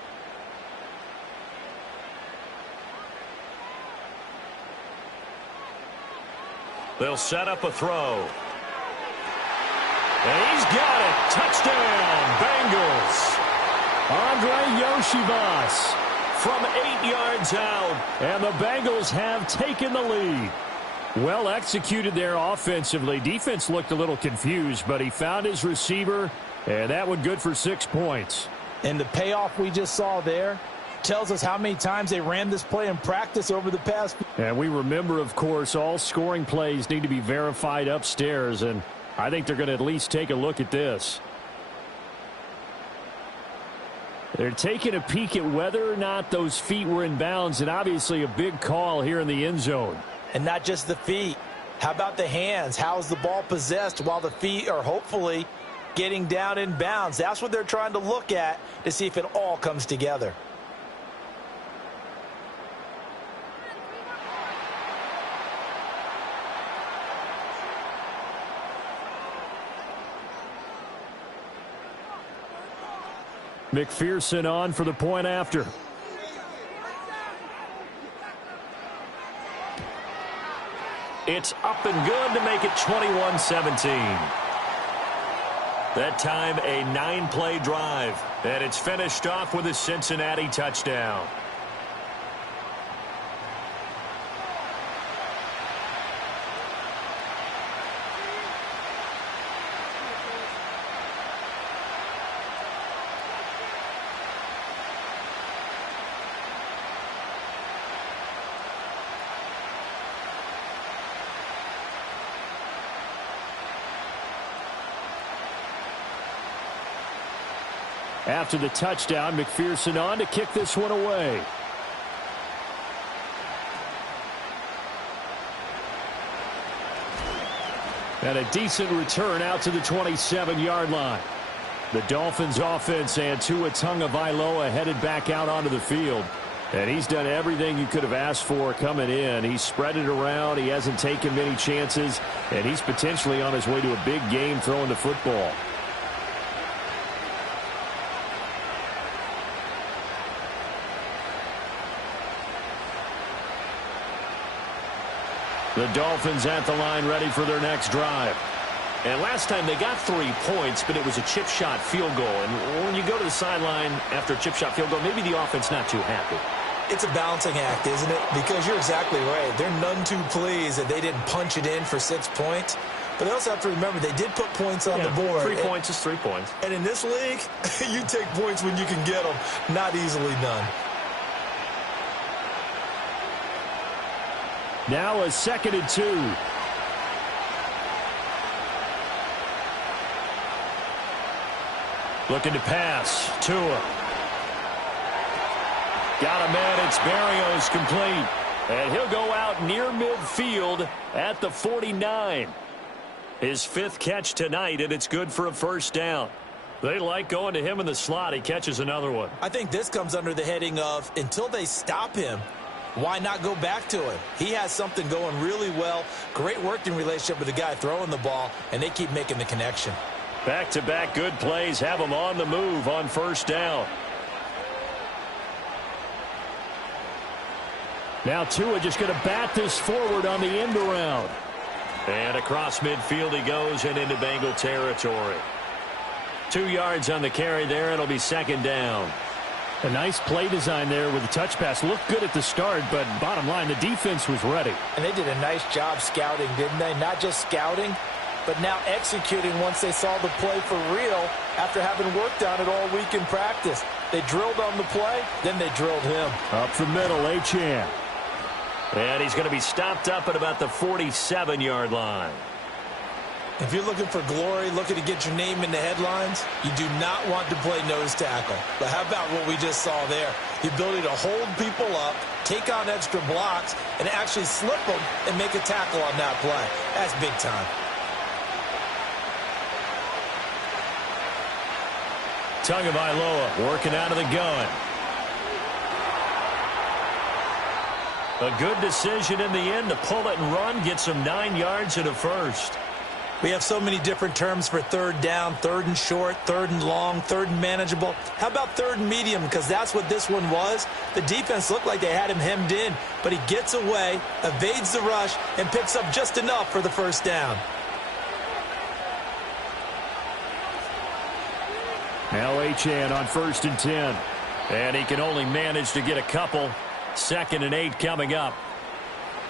They'll set up a throw. And he's got it. Touchdown, Bengals. Andre Yoshivas from 8 yards out. And the Bengals have taken the lead. Well executed there offensively. Defense looked a little confused, but he found his receiver, and that one good for 6 points. And the payoff we just saw there tells us how many times they ran this play in practice over the past. And we remember, of course, all scoring plays need to be verified upstairs, and I think they're going to at least take a look at this. They're taking a peek at whether or not those feet were in bounds, and obviously a big call here in the end zone. And not just the feet. How about the hands? How is the ball possessed while the feet are hopefully getting down in bounds? That's what they're trying to look at to see if it all comes together. McPherson on for the point after. It's up and good to make it 21-17. That time a 9-play drive. And it's finished off with a Cincinnati touchdown. After the touchdown, McPherson on to kick this one away. And a decent return out to the 27-yard line. The Dolphins offense and Tua Tagovailoa headed back out onto the field. And he's done everything you could have asked for coming in. He's spread it around. He hasn't taken many chances. And he's potentially on his way to a big game throwing the football. The Dolphins at the line ready for their next drive. And last time they got 3 points, but it was a chip shot field goal. And when you go to the sideline after a chip shot field goal, maybe the offense not too happy. It's a balancing act, isn't it? Because you're exactly right. They're none too pleased that they didn't punch it in for 6 points. But they also have to remember they did put points on the board. 3 points is 3 points. And in this league, you take points when you can get them. Not easily done. Now a 2nd and 2. Looking to pass. Tua. Got a man. It's Berrios complete. And he'll go out near midfield at the 49. His 5th catch tonight, and it's good for a first down. They like going to him in the slot. He catches another one. I think this comes under the heading of until they stop him, why not go back to him? He has something going really well. Great working relationship with the guy throwing the ball, and they keep making the connection. Back-to-back good plays have him on the move on first down. Now Tua just going to bat this forward on the end around. And across midfield he goes and into Bengal territory. 2 yards on the carry there. It'll be 2nd down. A nice play design there with the touch pass. Looked good at the start, but bottom line, the defense was ready. And they did a nice job scouting, didn't they? Not just scouting, but now executing once they saw the play for real after having worked on it all week in practice. They drilled on the play, then they drilled him. Up the middle, Achane. And he's going to be stopped up at about the 47-yard line. If you're looking for glory, looking to get your name in the headlines, you do not want to play nose tackle. But how about what we just saw there? The ability to hold people up, take on extra blocks, and actually slip them and make a tackle on that play. That's big time. Tagovailoa working out of the gun. A good decision in the end to pull it and run, gets him 9 yards and a first. We have so many different terms for third down, third and short, third and long, third and manageable. How about third and medium? Because that's what this one was. The defense looked like they had him hemmed in, but he gets away, evades the rush, and picks up just enough for the first down. Now Achane on 1st and 10. And he can only manage to get a couple. 2nd and 8 coming up.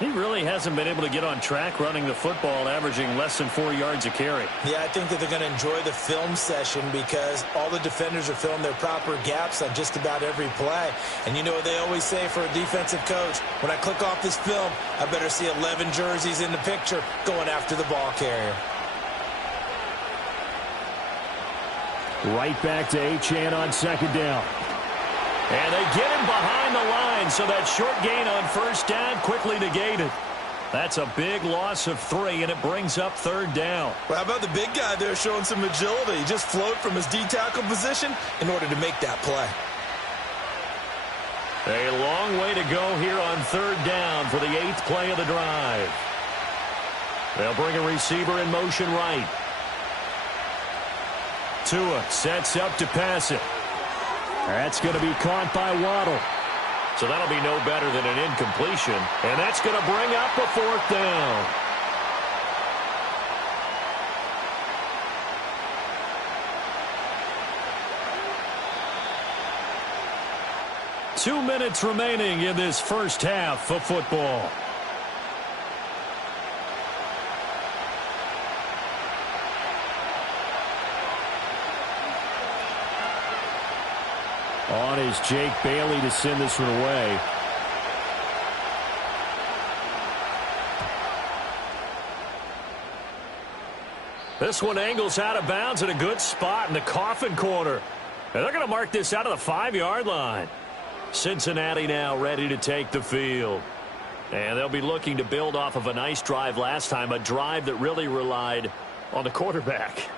He really hasn't been able to get on track running the football, averaging less than 4 yards a carry. Yeah, I think that they're going to enjoy the film session because all the defenders are filling their proper gaps on just about every play. And you know what they always say for a defensive coach, when I click off this film, I better see 11 jerseys in the picture going after the ball carrier. Right back to Achane on 2nd down. And they get him behind the line, so that short gain on 1st down quickly negated. That's a big loss of 3, and it brings up 3rd down. Well, how about the big guy there showing some agility? He just float from his D-tackle position in order to make that play. A long way to go here on 3rd down for the 8th play of the drive. They'll bring a receiver in motion right. Tua sets up to pass it. That's going to be caught by Waddle. So that'll be no better than an incompletion. And that's going to bring up a 4th down. Two minutes remaining in this first half of football. On is Jake Bailey to send this one away. This one angles out of bounds in a good spot in the coffin corner. And they're going to mark this out of the 5-yard line. Cincinnati now ready to take the field. And they'll be looking to build off of a nice drive last time, a drive that really relied on the quarterback.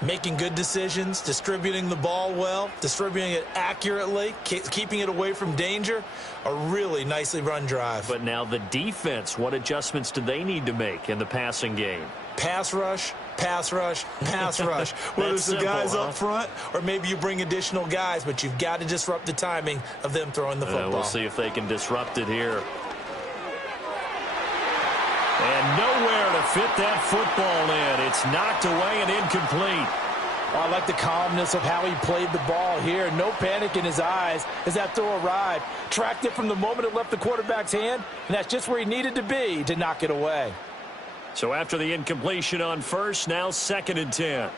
Making good decisions, distributing the ball well, distributing it accurately, keeping it away from danger. A really nicely run drive. But now the defense, what adjustments do they need to make in the passing game? Pass rush, pass rush, pass rush. Whether it's the guys up front or maybe you bring additional guys, but you've got to disrupt the timing of them throwing the football. We'll see if they can disrupt it here. And nowhere to fit that football in. It's knocked away and incomplete. I like the calmness of how he played the ball here. No panic in his eyes as that throw arrived. Tracked it from the moment it left the quarterback's hand, and that's just where he needed to be to knock it away. So after the incompletion on 1st, now 2nd and 10.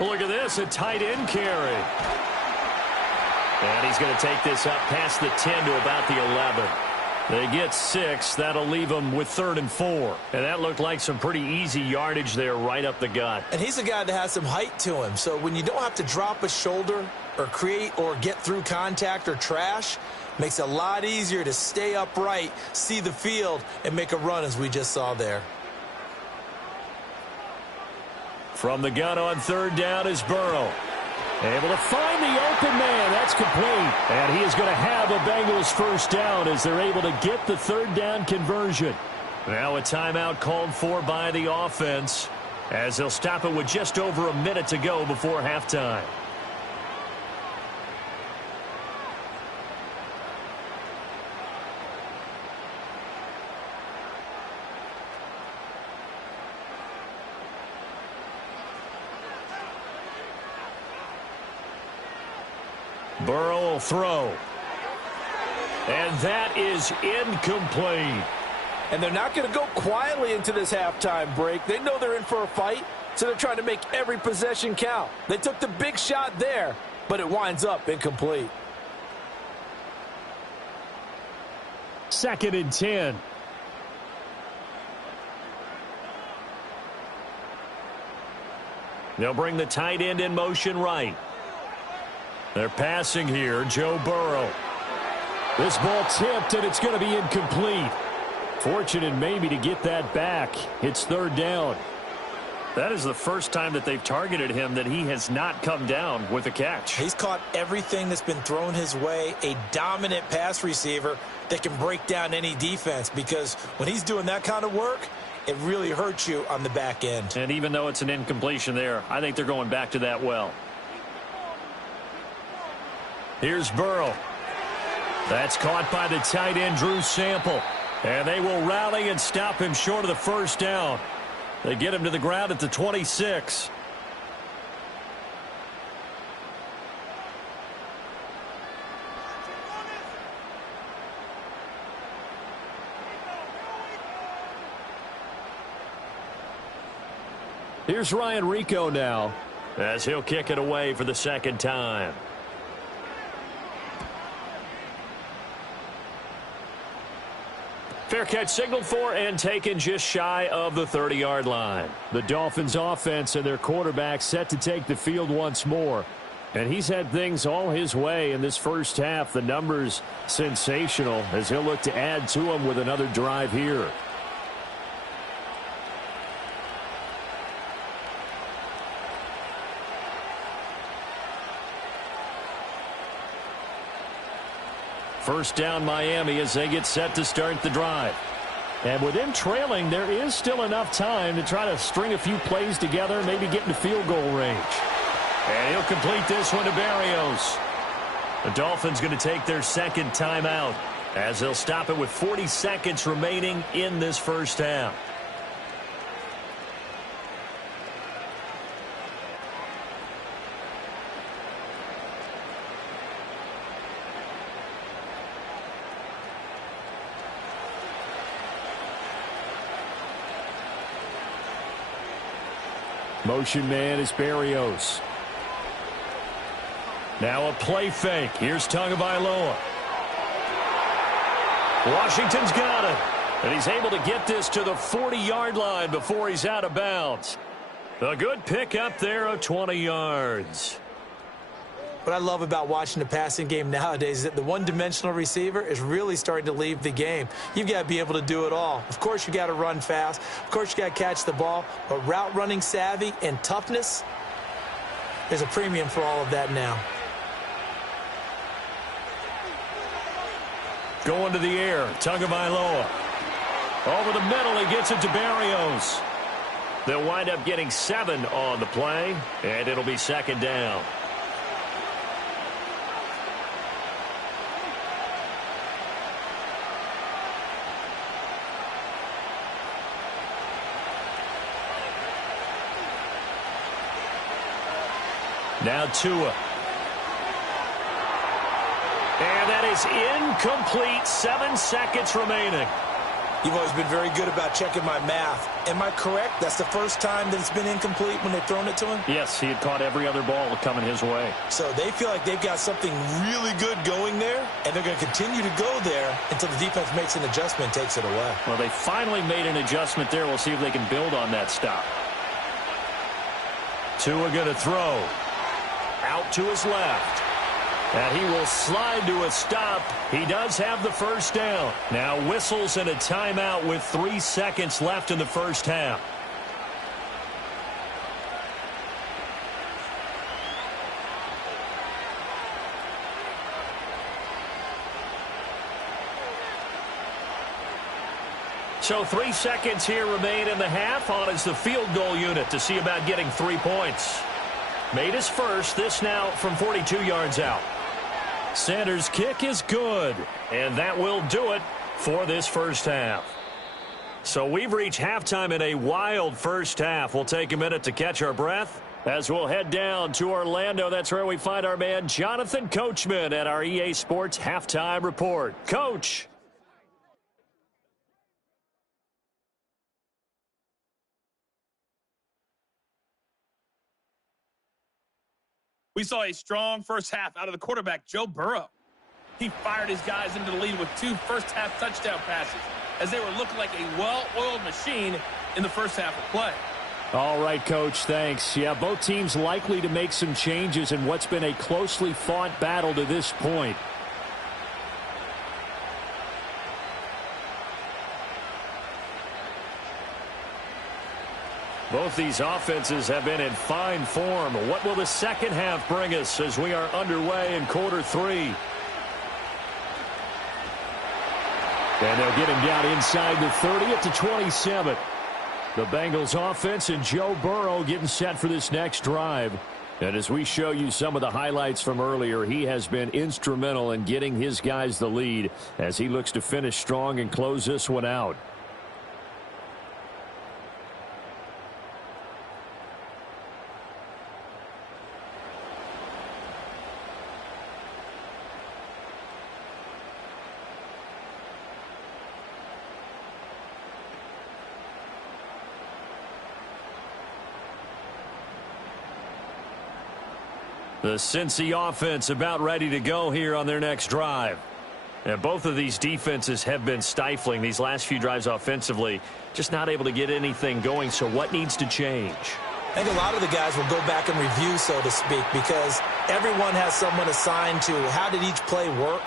Look at this, a tight end carry. And he's going to take this up past the 10 to about the 11. They get 6. That'll leave them with 3rd and 4. And that looked like some pretty easy yardage there right up the gut. And he's a guy that has some height to him. So when you don't have to drop a shoulder or create or get through contact or trash, makes it a lot easier to stay upright, see the field, and make a run as we just saw there. From the gun on 3rd down is Burrow. Able to find the open man. That's complete. And he is going to have a Bengals first down as they're able to get the 3rd down conversion. Now a timeout called for by the offense as they'll stop it with just over a minute to go before halftime. Burrow will throw. And that is incomplete. And they're not going to go quietly into this halftime break. They know they're in for a fight, so they're trying to make every possession count. They took the big shot there, but it winds up incomplete. 2nd and 10. They'll bring the tight end in motion right. They're passing here, Joe Burrow. This ball tipped, and it's going to be incomplete. Fortunate maybe to get that back. It's 3rd down. That is the first time that they've targeted him that he has not come down with a catch. He's caught everything that's been thrown his way, a dominant pass receiver that can break down any defense, because when he's doing that kind of work, it really hurts you on the back end. And even though it's an incompletion there, I think they're going back to that well. Here's Burrow. That's caught by the tight end, Drew Sample. And they will rally and stop him short of the first down. They get him to the ground at the 26. Here's Ryan Rico now, as he'll kick it away for the second time. Fair catch signaled for and taken just shy of the 30-yard line. The Dolphins offense and their quarterback set to take the field once more. And he's had things all his way in this first half. The numbers sensational as he'll look to add to them with another drive here. First down Miami as they get set to start the drive. And with them trailing, there is still enough time to try to string a few plays together, maybe get into field goal range. And he'll complete this one to Berrios. The Dolphins going to take their second timeout as they'll stop it with 40 seconds remaining in this first half. Motion man is Berrios. Now a play fake. Here's Tagovailoa. Washington's got it. And he's able to get this to the 40-yard line before he's out of bounds. A good pickup there of 20 yards. What I love about watching the passing game nowadays is that the one-dimensional receiver is really starting to leave the game. You've got to be able to do it all. Of course, you got to run fast. Of course, you got to catch the ball. But route running savvy and toughness, there's a premium for all of that now. Going to the air, Tagovailoa. Over the middle, he gets it to Berrios. They'll wind up getting 7 on the play, and it'll be second down. Now Tua. And that is incomplete. 7 seconds remaining. You've always been very good about checking my math. Am I correct? That's the first time that it's been incomplete when they've thrown it to him? Yes, he had caught every other ball coming his way. So they feel like they've got something really good going there, and they're going to continue to go there until the defense makes an adjustment and takes it away. Well, they finally made an adjustment there. We'll see if they can build on that stop. Tua going to throw. Out to his left. And he will slide to a stop. He does have the first down. Now whistles and a timeout with 3 seconds left in the first half. So 3 seconds here remain in the half. On is the field goal unit to see about getting 3 points. Made his first, this now from 42 yards out. Sanders' kick is good, and that will do it for this first half. So we've reached halftime in a wild first half. We'll take a minute to catch our breath as we'll head down to Orlando. That's where we find our man Jonathan Coachman at our EA Sports Halftime Report. Coach. We saw a strong first half out of the quarterback, Joe Burrow. He fired his guys into the lead with 2 first-half touchdown passes as they were looking like a well-oiled machine in the first half of play. All right, Coach, thanks. Yeah, both teams likely to make some changes in what's been a closely fought battle to this point. Both these offenses have been in fine form. What will the second half bring us as we are underway in quarter 3? And they'll get him down inside the 30 at the 27. The Bengals offense and Joe Burrow getting set for this next drive. And as we show you some of the highlights from earlier, he has been instrumental in getting his guys the lead as he looks to finish strong and close this one out. The Cincy offense about ready to go here on their next drive. And both of these defenses have been stifling these last few drives offensively. Just not able to get anything going, so what needs to change? I think a lot of the guys will go back and review, so to speak, because everyone has someone assigned to how did each play work.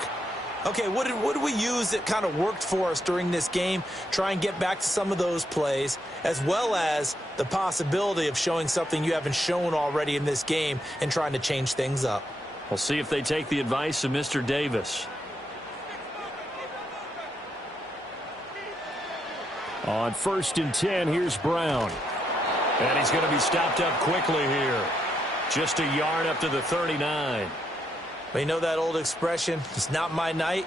Okay, what did we use that kind of worked for us during this game? Try and get back to some of those plays, as well as the possibility of showing something you haven't shown already in this game and trying to change things up. We'll see if they take the advice of Mr. Davis. On 1st and 10, here's Brown. And he's going to be stopped up quickly here. Just a yard up to the 39. But you know that old expression, it's not my night?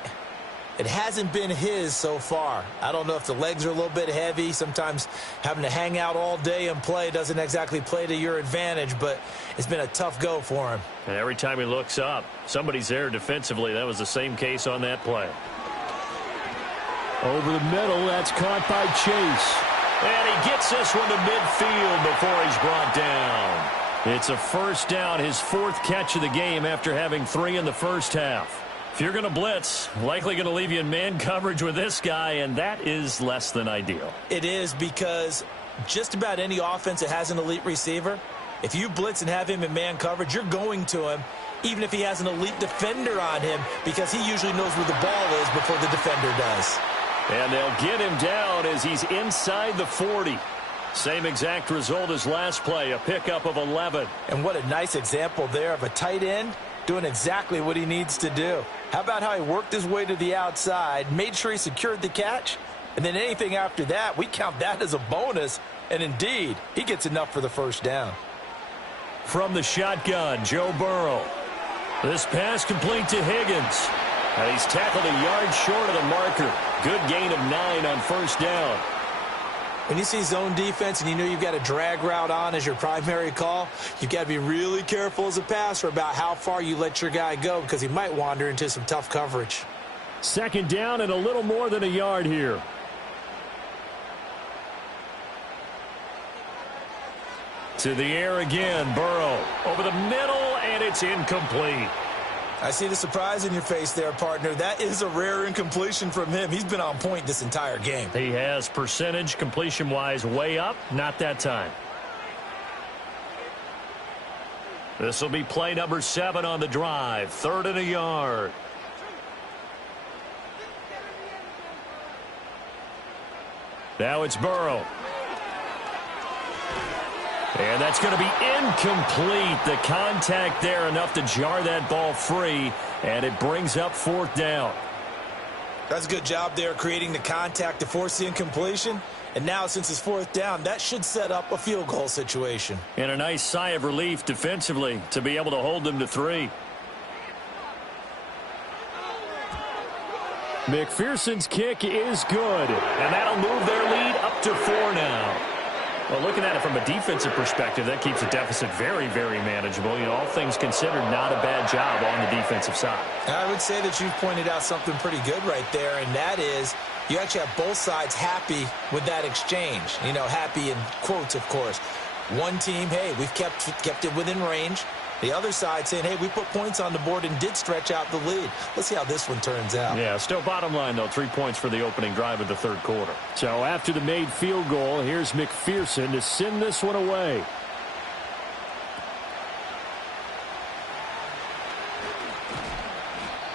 It hasn't been his so far. I don't know if the legs are a little bit heavy. Sometimes having to hang out all day and play doesn't exactly play to your advantage, but it's been a tough go for him. And every time he looks up, somebody's there defensively. That was the same case on that play. Over the middle, that's caught by Chase. And he gets this one to midfield before he's brought down. It's a first down, his 4th catch of the game after having 3 in the first half. If you're going to blitz, likely going to leave you in man coverage with this guy, and that is less than ideal. It is, because just about any offense that has an elite receiver, if you blitz and have him in man coverage, you're going to him, even if he has an elite defender on him, because he usually knows where the ball is before the defender does. And they'll get him down as he's inside the 40. Same exact result as last play, a pickup of 11. And what a nice example there of a tight end doing exactly what he needs to do. How about how he worked his way to the outside, made sure he secured the catch, and then anything after that, we count that as a bonus. And indeed, he gets enough for the first down. From the shotgun, Joe Burrow. This pass complete to Higgins. And he's tackled a yard short of the marker. Good gain of 9 on first down. When you see zone defense and you know you've got a drag route on as your primary call, you've got to be really careful as a passer about how far you let your guy go, because he might wander into some tough coverage. 2nd down and a little more than a yard here. To the air again, Burrow. Over the middle, and it's incomplete. I see the surprise in your face there, partner. That is a rare incompletion from him. He's been on point this entire game. He has percentage completion-wise way up. Not that time. This will be play number 7 on the drive. 3rd and a yard. Now it's Burrow. And that's going to be incomplete. The contact there enough to jar that ball free, and it brings up 4th down. That's a good job there creating the contact to force the incompletion. And now since it's 4th down, that should set up a field goal situation. And a nice sigh of relief defensively to be able to hold them to 3. McPherson's kick is good, and that'll move their lead up to 4 now. Well, looking at it from a defensive perspective, that keeps the deficit very, very manageable. You know, all things considered, not a bad job on the defensive side. I would say that you've pointed out something pretty good right there, and that is you actually have both sides happy with that exchange. You know, happy in quotes, of course. One team, hey, we've kept it within range. The other side saying, hey, we put points on the board and did stretch out the lead. Let's see how this one turns out. Yeah, still bottom line, though, 3 points for the opening drive of the 3rd quarter. So after the made field goal, here's McPherson to send this one away.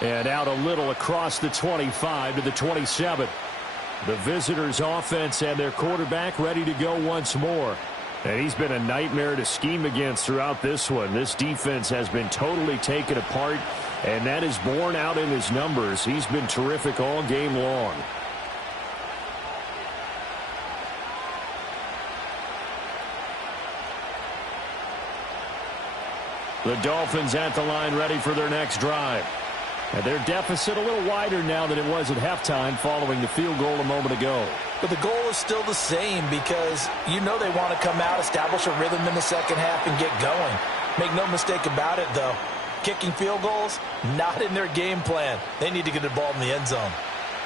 And out a little across the 25 to the 27. The visitors' offense and their quarterback ready to go once more. And he's been a nightmare to scheme against throughout this one. This defense has been totally taken apart, and that is borne out in his numbers. He's been terrific all game long. The Dolphins at the line ready for their next drive. And their deficit a little wider now than it was at halftime following the field goal a moment ago. But the goal is still the same because you know they want to come out, establish a rhythm in the second half, and get going. Make no mistake about it, though. Kicking field goals, not in their game plan. They need to get the ball in the end zone.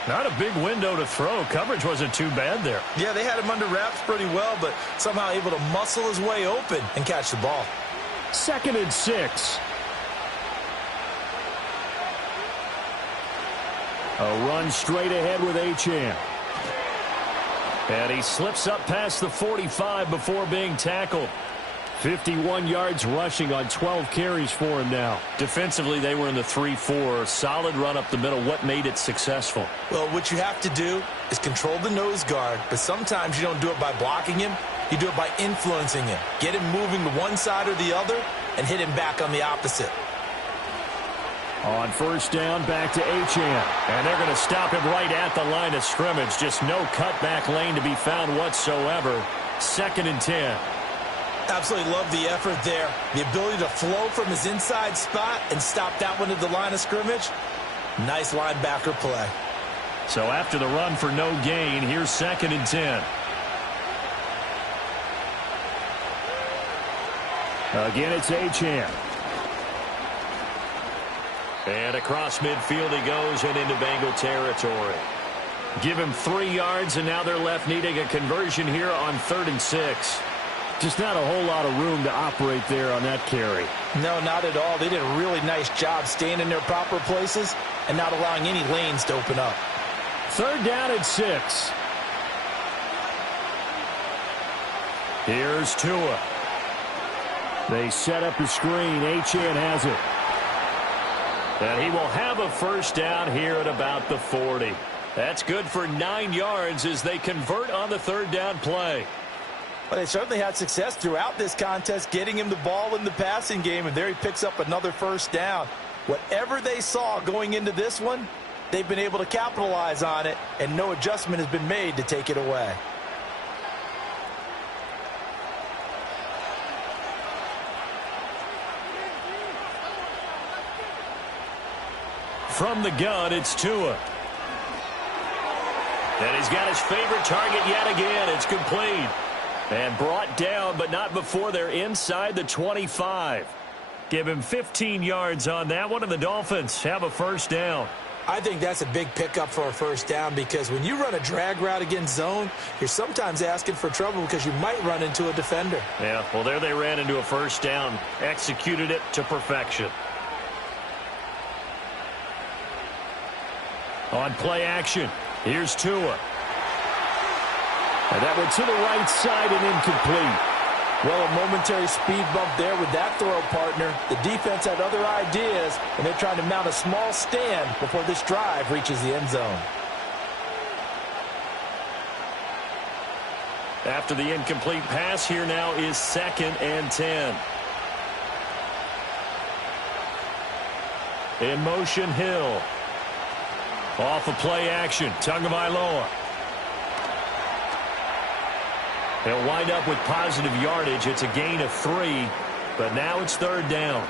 Not a big window to throw. Coverage wasn't too bad there. Yeah, they had him under wraps pretty well, but somehow able to muscle his way open and catch the ball. 2nd and 6. A run straight ahead with Achane. And he slips up past the 45 before being tackled. 51 yards rushing on 12 carries for him now. Defensively, they were in the 3-4. Solid run up the middle. What made it successful? Well, what you have to do is control the nose guard, but sometimes you don't do it by blocking him. You do it by influencing him. Get him moving to one side or the other and hit him back on the opposite. On 1st down, back to Achane. And they're going to stop him right at the line of scrimmage. Just no cutback lane to be found whatsoever. 2nd and 10. Absolutely love the effort there. The ability to flow from his inside spot and stop that one at the line of scrimmage. Nice linebacker play. So after the run for no gain, here's 2nd and 10. Again, it's Achane. And across midfield he goes and into Bengal territory. Give him 3 yards, and now they're left needing a conversion here on 3rd and 6. Just not a whole lot of room to operate there on that carry. No, not at all. They did a really nice job staying in their proper places and not allowing any lanes to open up. 3rd down and 6. Here's Tua. They set up the screen. Achane has it. And he will have a 1st down here at about the 40. That's good for 9 yards as they convert on the 3rd down play. Well, they certainly had success throughout this contest getting him the ball in the passing game, and there he picks up another 1st down. Whatever they saw going into this one, they've been able to capitalize on it, and no adjustment has been made to take it away. From the gun, it's Tua. And he's got his favorite target yet again. It's complete. And brought down, but not before they're inside the 25. Give him 15 yards on that one, and the Dolphins have a 1st down. I think that's a big pickup for a 1st down because when you run a drag route against zone, you're sometimes asking for trouble because you might run into a defender. Yeah, well, there they ran into a 1st down. Executed it to perfection. On play action, here's Tua. And that went to the right side and incomplete. Well, a momentary speed bump there with that throw, partner. The defense had other ideas, and they're trying to mount a small stand before this drive reaches the end zone. After the incomplete pass, here now is 2nd and 10. In motion, Hill. Off of play action, Tagovailoa. They'll wind up with positive yardage. It's a gain of 3, but now it's 3rd down.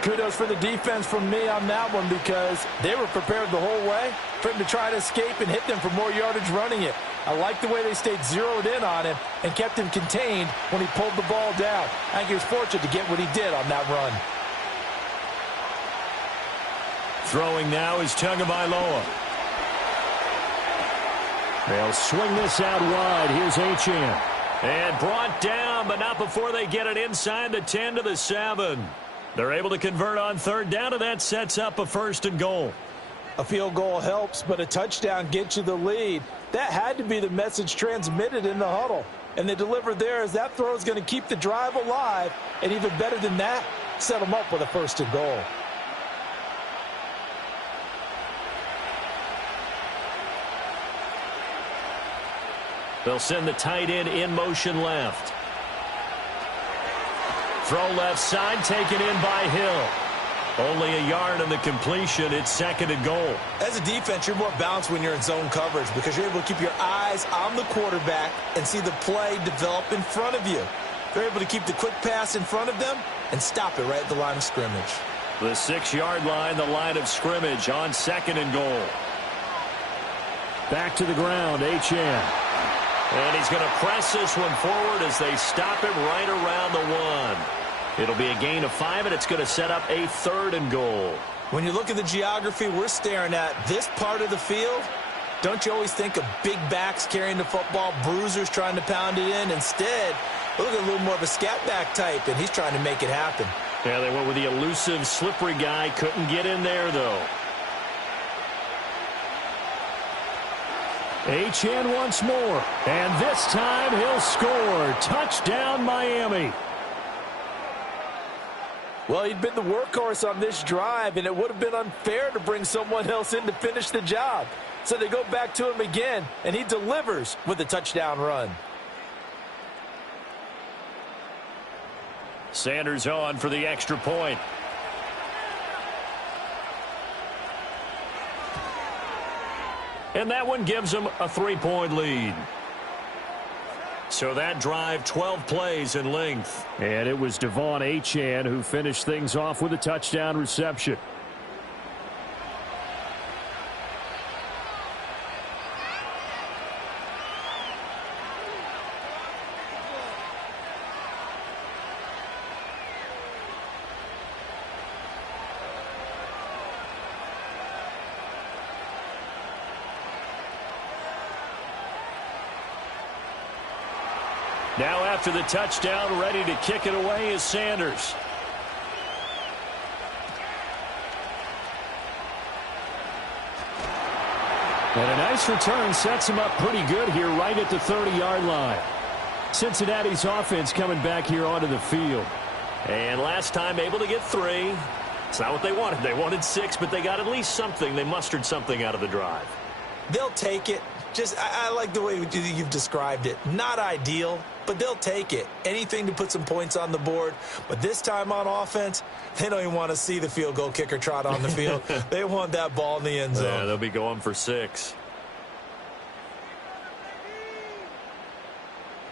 Kudos for the defense from me on that one because they were prepared the whole way for him to try to escape and hit them for more yardage running it. I like the way they stayed zeroed in on him and kept him contained when he pulled the ball down. I think he was fortunate to get what he did on that run. Throwing now is Tagovailoa. They'll swing this out wide. Here's Achane. And brought down, but not before they get it inside the 10 to the 7. They're able to convert on 3rd down, and that sets up a 1st and goal. A field goal helps, but a touchdown gets you the lead. That had to be the message transmitted in the huddle. And they delivered there as that throw is going to keep the drive alive. And even better than that, set them up with a 1st and goal. They'll send the tight end in motion left. Throw left side, taken in by Hill. Only a yard on the completion. It's 2nd and goal. As a defense, you're more balanced when you're in zone coverage because you're able to keep your eyes on the quarterback and see the play develop in front of you. They're able to keep the quick pass in front of them and stop it right at the line of scrimmage. The 6-yard line, the line of scrimmage on 2nd and goal. Back to the ground, Achane. And he's going to press this one forward as they stop him right around the 1. It'll be a gain of 5, and it's going to set up a 3rd and goal. When you look at the geography we're staring at, this part of the field, don't you always think of big backs carrying the football, bruisers trying to pound it in? Instead, look at a little more of a scat back type, and he's trying to make it happen. Yeah, they went with the elusive, slippery guy. Couldn't get in there, though. Achane once more, and this time he'll score. Touchdown, Miami. Well, he'd been the workhorse on this drive, and it would have been unfair to bring someone else in to finish the job. So they go back to him again, and he delivers with a touchdown run. Sanders on for the extra point. And that one gives them a 3-point lead. So that drive, 12 plays in length. And it was Devon Achane who finished things off with a touchdown reception. Now after the touchdown, ready to kick it away is Sanders. And a nice return sets him up pretty good here right at the 30-yard line. Cincinnati's offense coming back here onto the field. And last time able to get 3. It's not what they wanted. They wanted 6, but they got at least something. They mustered something out of the drive. They'll take it. I like the way you've described it. Not ideal, but they'll take it. Anything to put some points on the board. But this time on offense, they don't even want to see the field goal kicker trot on the field. They want that ball in the end zone. Yeah, they'll be going for 6.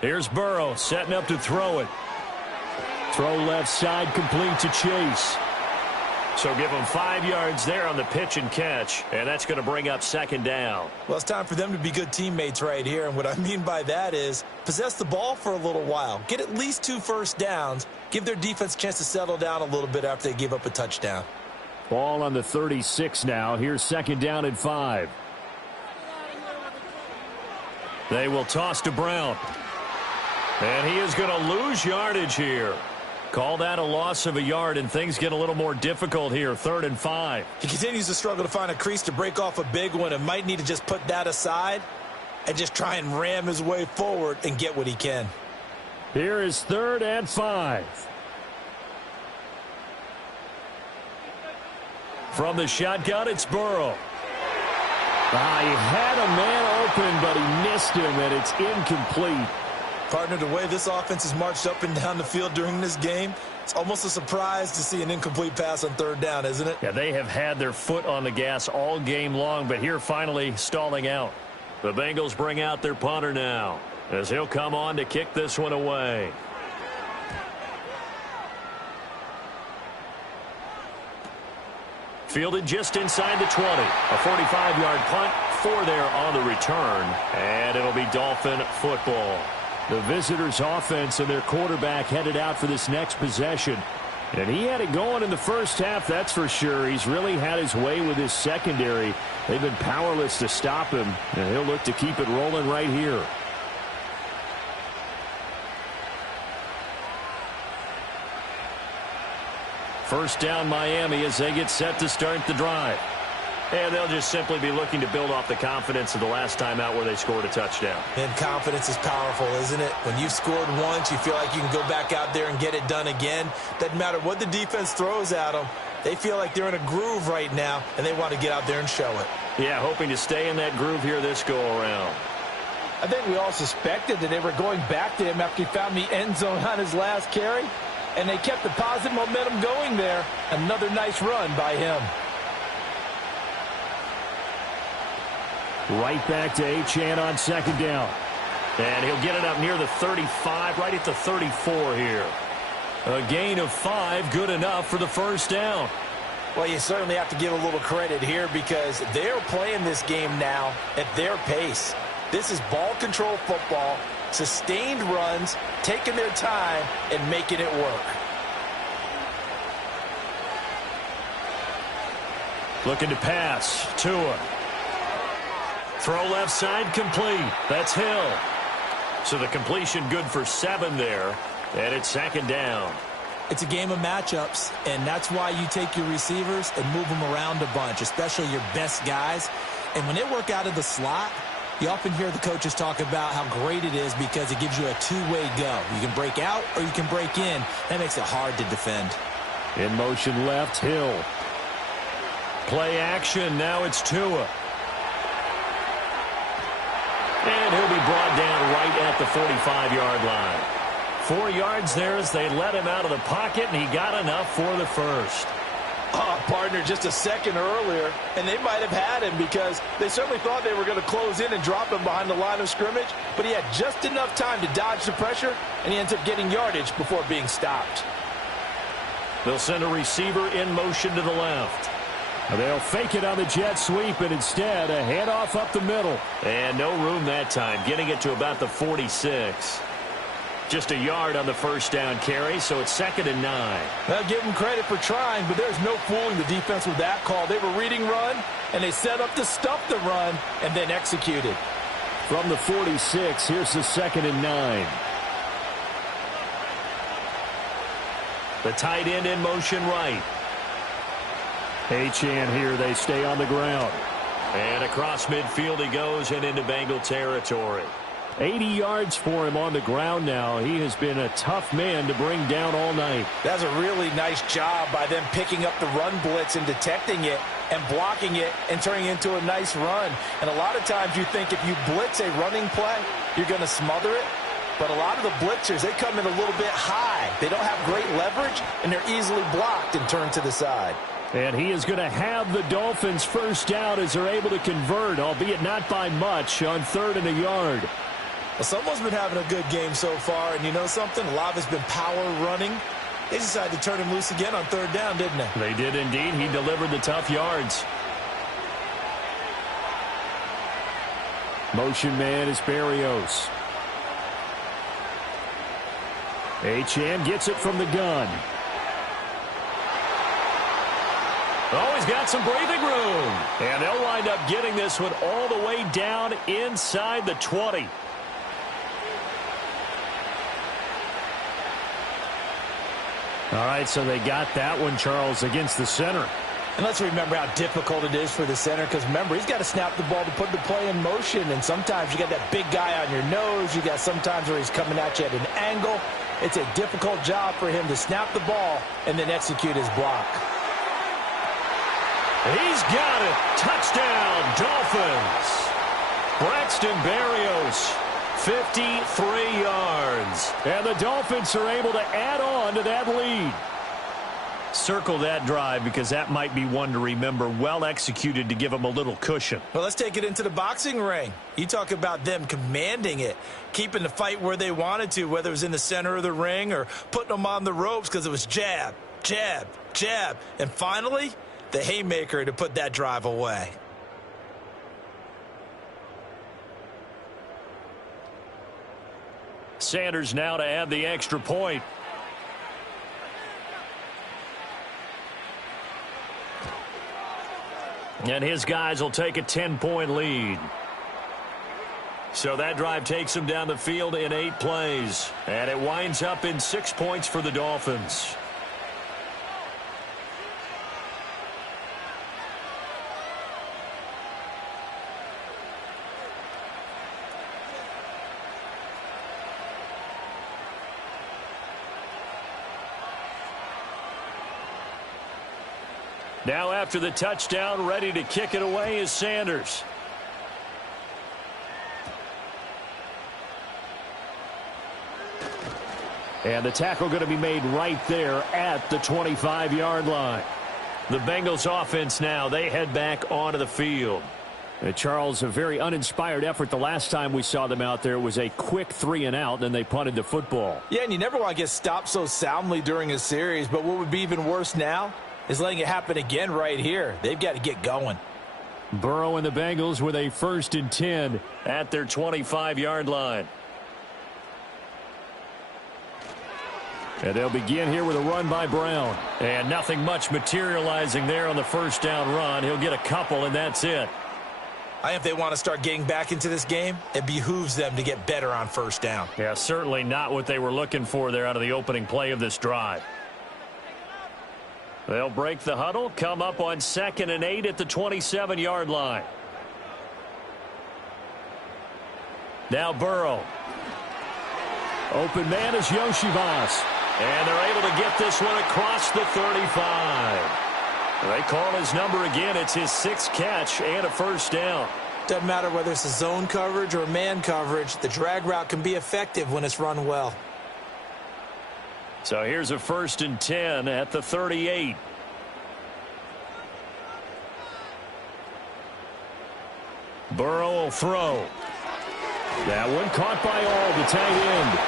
Here's Burrow setting up to throw it. Throw left side, complete to Chase. So give them 5 yards there on the pitch and catch, and that's going to bring up 2nd down. Well, it's time for them to be good teammates right here, and what I mean by that is possess the ball for a little while, get at least 2 first downs, give their defense a chance to settle down a little bit after they give up a touchdown. Ball on the 36 now. Here's 2nd down and 5. They will toss to Brown. And he is going to lose yardage here. Call that a loss of a yard, and things get a little more difficult here. 3rd and 5. He continues to struggle to find a crease to break off a big one and might need to just put that aside and just try and ram his way forward and get what he can. Here is 3rd and 5. From the shotgun, it's Burrow. He had a man open, but he missed him, and it's incomplete. Partner, the way this offense has marched up and down the field during this game, it's almost a surprise to see an incomplete pass on 3rd down, isn't it? Yeah, they have had their foot on the gas all game long, but here finally stalling out. The Bengals bring out their punter now as he'll come on to kick this one away. Fielded just inside the 20. A 45-yard punt, 4 there on the return, and it'll be Dolphin football. The visitors' offense and their quarterback headed out for this next possession. And he had it going in the first half, that's for sure. He's really had his way with his secondary. They've been powerless to stop him, and he'll look to keep it rolling right here. First down Miami as they get set to start the drive. And they'll just simply be looking to build off the confidence of the last time out where they scored a touchdown. And confidence is powerful, isn't it? When you've scored once, you feel like you can go back out there and get it done again. Doesn't matter what the defense throws at them. They feel like they're in a groove right now, and they want to get out there and show it. Yeah, hoping to stay in that groove here this go-around. I think we all suspected that they were going back to him after he found the end zone on his last carry. and they kept the positive momentum going there. Another nice run by him. Right back to Achane on second down. And he'll get it up near the 35, right at the 34 here. A gain of 5, good enough for the first down. Well, you certainly have to give a little credit here because they're playing this game now at their pace. This is ball control football, sustained runs, taking their time, and making it work. Looking to pass. Tua. Throw left side complete. That's Hill. So the completion good for 7 there. And it's second down. It's a game of matchups, and that's why you take your receivers and move them around a bunch, especially your best guys. And when they work out of the slot, you often hear the coaches talk about how great it is because it gives you a two-way go. You can break out or you can break in. That makes it hard to defend. In motion left, Hill. Play action. Now it's Tua. And he'll be brought down right at the 45-yard line. 4 yards there as they let him out of the pocket, and he got enough for the first. Oh, partner, just a second earlier, and they might have had him because they certainly thought they were going to close in and drop him behind the line of scrimmage, but he had just enough time to dodge the pressure, and he ends up getting yardage before being stopped. They'll send a receiver in motion to the left. They'll fake it on the jet sweep, and instead a handoff up the middle. And no room that time, getting it to about the 46. Just a yard on the first down carry, so it's 2nd and 9. I'll give them credit for trying, but there's no fooling the defense with that call. They were reading run, and they set up to stop the run, and then executed. From the 46, here's the 2nd and 9. The tight end in motion right. Achane here, they stay on the ground. And across midfield he goes and into Bengal territory. 80 yards for him on the ground now. He has been a tough man to bring down all night. That's a really nice job by them picking up the run blitz and detecting it and blocking it and turning it into a nice run. And a lot of times you think if you blitz a running play, you're going to smother it. But a lot of the blitzers, they come in a little bit high. They don't have great leverage, and they're easily blocked and turned to the side. And he is going to have the Dolphins first down as they're able to convert, albeit not by much, on 3rd and a yard. Well, someone's been having a good game so far, and you know something? A lot of it's been power running. They decided to turn him loose again on 3rd down, didn't they? They did indeed. He delivered the tough yards. Motion man is Berrios. Achane gets it from the gun. Oh, he's got some breathing room. And they'll wind up getting this one all the way down inside the 20. All right, so they got that one, Charles, against the center. And let's remember how difficult it is for the center because, remember, he's got to snap the ball to put the play in motion. And sometimes you got that big guy on your nose. You got sometimes where he's coming at you at an angle. It's a difficult job for him to snap the ball and then execute his block. He's got it. Touchdown, Dolphins. Braxton Berrios, 53 yards. And the Dolphins are able to add on to that lead. Circle that drive because that might be one to remember. Well executed to give them a little cushion. Well, let's take it into the boxing ring. You talk about them commanding it, keeping the fight where they wanted to, whether it was in the center of the ring or putting them on the ropes because it was jab, jab, jab. And finally, the haymaker to put that drive away. Sanders now to add the extra point. And his guys will take a 10-point lead. So that drive takes them down the field in 8 plays. And it winds up in 6 points for the Dolphins. Now after the touchdown, ready to kick it away is Sanders. And the tackle going to be made right there at the 25-yard line. The Bengals offense now, they head back onto the field. Charles, a very uninspired effort the last time we saw them out there. It was a quick 3-and-out, then they punted the football. Yeah, and you never want to get stopped so soundly during a series, but what would be even worse now is letting it happen again right here. They've got to get going. Burrow and the Bengals with a 1st and 10 at their 25-yard line. And they'll begin here with a run by Brown. And nothing much materializing there on the first down run. He'll get a couple, and that's it. I think if they want to start getting back into this game, it behooves them to get better on first down. Yeah, certainly not what they were looking for there out of the opening play of this drive. They'll break the huddle, come up on 2nd and 8 at the 27-yard line. Now Burrow. Open man is Yoshivas. And they're able to get this one across the 35. They call his number again. It's his 6th catch and a first down. Doesn't matter whether it's a zone coverage or man coverage. The drag route can be effective when it's run well. So here's a 1st and 10 at the 38. Burrow will throw. That one caught by All, the tight end.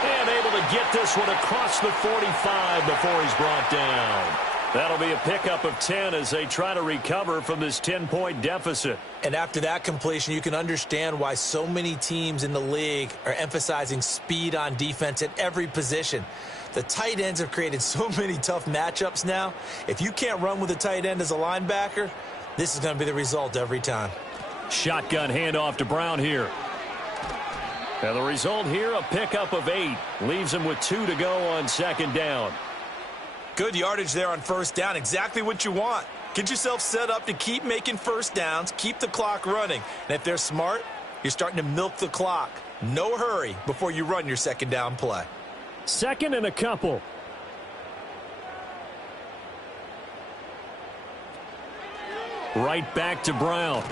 And able to get this one across the 45 before he's brought down. That'll be a pickup of 10 as they try to recover from this 10-point deficit. And after that completion, you can understand why so many teams in the league are emphasizing speed on defense at every position. The tight ends have created so many tough matchups now. If you can't run with a tight end as a linebacker, this is going to be the result every time. Shotgun handoff to Brown here. And the result here, a pickup of 8. Leaves him with 2 to go on 2nd down. Good yardage there on first down. Exactly what you want. Get yourself set up to keep making first downs, keep the clock running. And if they're smart, you're starting to milk the clock. No hurry before you run your 2nd down play. 2nd and a couple. Right back to Brown.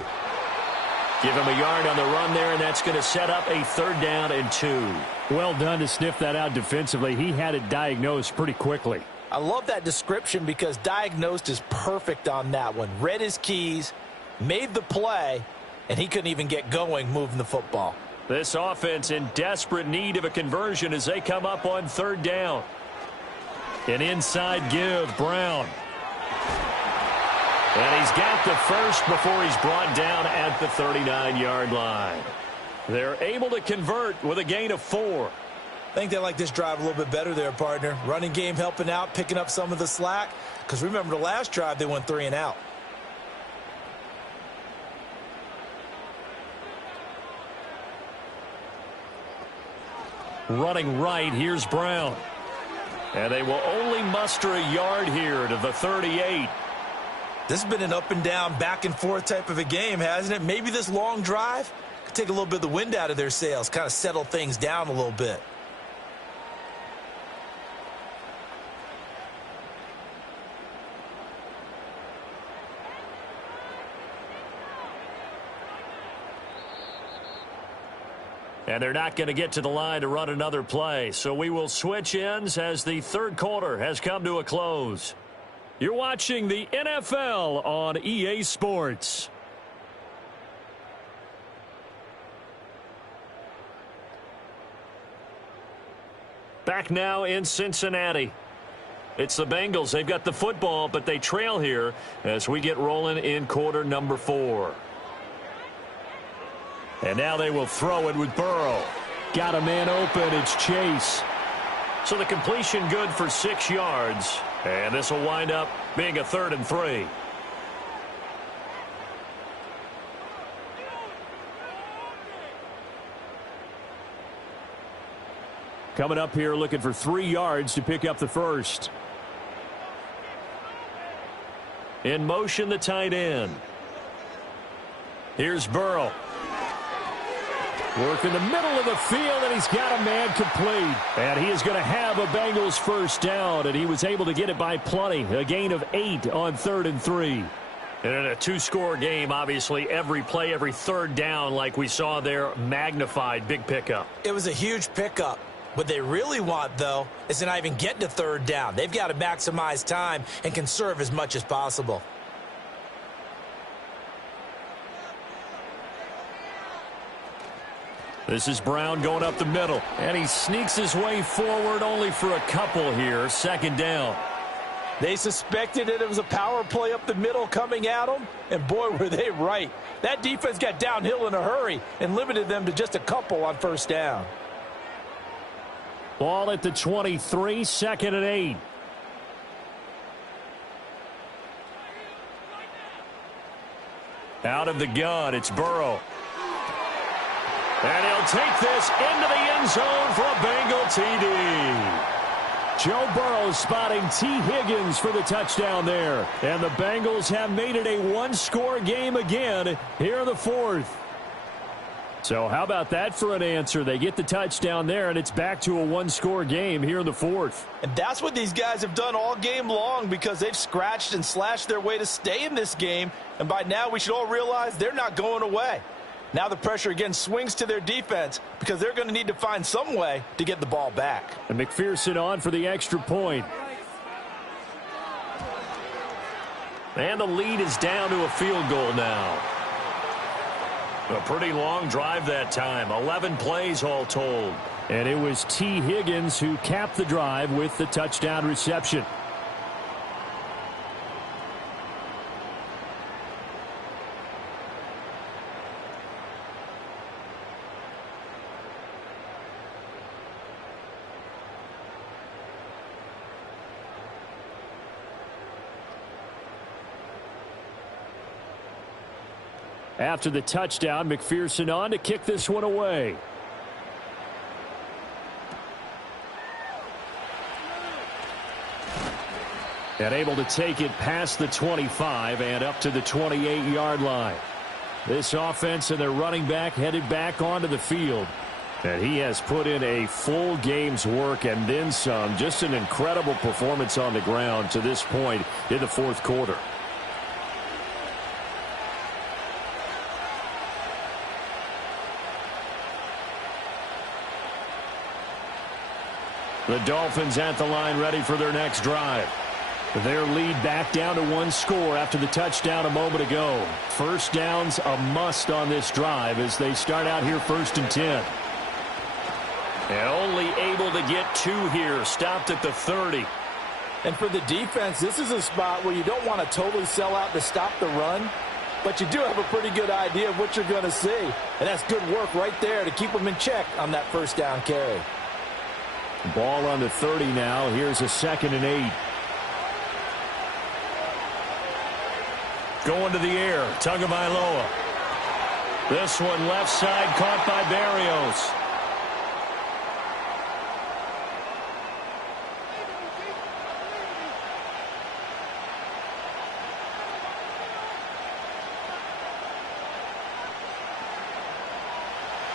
Give him a yard on the run there, and that's going to set up a 3rd down and 2. Well done to sniff that out defensively. He had it diagnosed pretty quickly. I love that description because diagnosed is perfect on that one. Read his keys, made the play, and he couldn't even get going moving the football. This offense in desperate need of a conversion as they come up on 3rd down. An inside give, Brown. And he's got the first before he's brought down at the 39-yard line. They're able to convert with a gain of 4. I think they like this drive a little bit better there, partner. Running game helping out, picking up some of the slack. Because remember the last drive, they went 3 and out. Running right, here's Brown. And they will only muster a yard here to the 38. This has been an up and down, back and forth type of a game, hasn't it? Maybe this long drive could take a little bit of the wind out of their sails, kind of settle things down a little bit. And they're not going to get to the line to run another play. So we will switch ends as the 3rd quarter has come to a close. You're watching the NFL on EA Sports. Back now in Cincinnati. It's the Bengals. They've got the football, but they trail here as we get rolling in quarter number 4. And now they will throw it with Burrow. Got a man open. It's Chase. So the completion good for 6 yards. And this will wind up being a 3rd and 3. Coming up here looking for 3 yards to pick up the first. In motion, the tight end. Here's Burrow. Work in the middle of the field, and he's got a man complete. And he is going to have a Bengals first down, and he was able to get it by plenty. A gain of 8 on 3rd and 3. And in a 2-score game, obviously, every play, every 3rd down, like we saw there, magnified. Big pickup. It was a huge pickup. What they really want, though, is to not even get to third down. They've got to maximize time and conserve as much as possible. This is Brown going up the middle, and he sneaks his way forward only for a couple here. Second down. They suspected it was a power play up the middle coming at them, and boy, were they right. That defense got downhill in a hurry and limited them to just a couple on first down. Ball at the 23, 2nd and 8. Out of the gun, it's Burrow. And he'll take this into the end zone for a Bengal TD. Joe Burrow spotting T. Higgins for the touchdown there. And the Bengals have made it a one-score game again here in the fourth. So how about that for an answer? They get the touchdown there, and it's back to a one-score game here in the fourth. And that's what these guys have done all game long, because they've scratched and slashed their way to stay in this game. And by now we should all realize they're not going away. Now the pressure again swings to their defense, because they're going to need to find some way to get the ball back. And McPherson on for the extra point. And the lead is down to a field goal now. A pretty long drive that time. 11 plays all told. And it was T. Higgins who capped the drive with the touchdown reception. After the touchdown, McPherson on to kick this one away. And able to take it past the 25 and up to the 28-yard line. This offense and their running back headed back onto the field. And he has put in a full game's work and then some. Just an incredible performance on the ground to this point in the fourth quarter. The Dolphins at the line ready for their next drive. Their lead back down to one score after the touchdown a moment ago. First down's a must on this drive as they start out here 1st and 10. And only able to get 2 here. Stopped at the 30. And for the defense, this is a spot where you don't want to totally sell out to stop the run, but you do have a pretty good idea of what you're going to see. And that's good work right there to keep them in check on that first down carry. Ball on the 30 now. Here's a 2nd and 8. Going to the air. Tagovailoa. This one left side caught by Berrios.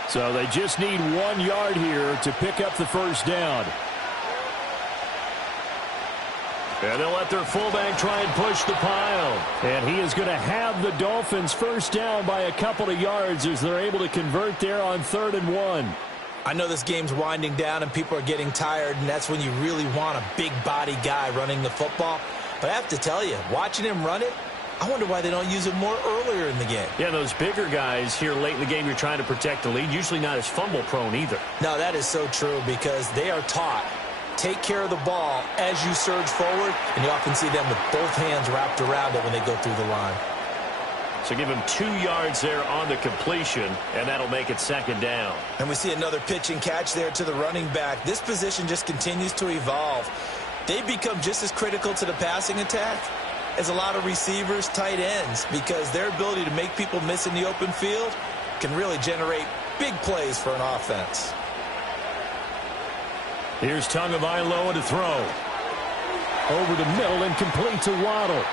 So they just need 1 yard here to pick up the first down. And they'll let their fullback try and push the pile. And he is going to have the Dolphins first down by a couple of yards as they're able to convert there on 3rd and 1. I know this game's winding down and people are getting tired, and that's when you really want a big body guy running the football. But I have to tell you, watching him run it, I wonder why they don't use it more earlier in the game. Yeah, those bigger guys here late in the game, you're trying to protect the lead, usually not as fumble prone either. No, that is so true, because they are taught, take care of the ball as you surge forward, and you often see them with both hands wrapped around it when they go through the line. So give him 2 yards there on the completion, and that'll make it 2nd down. And we see another pitch and catch there to the running back. This position just continues to evolve. They become just as critical to the passing attack as a lot of receivers, tight ends, because their ability to make people miss in the open field can really generate big plays for an offense. Here's Tagovailoa to throw. Over the middle and complete to Waddle.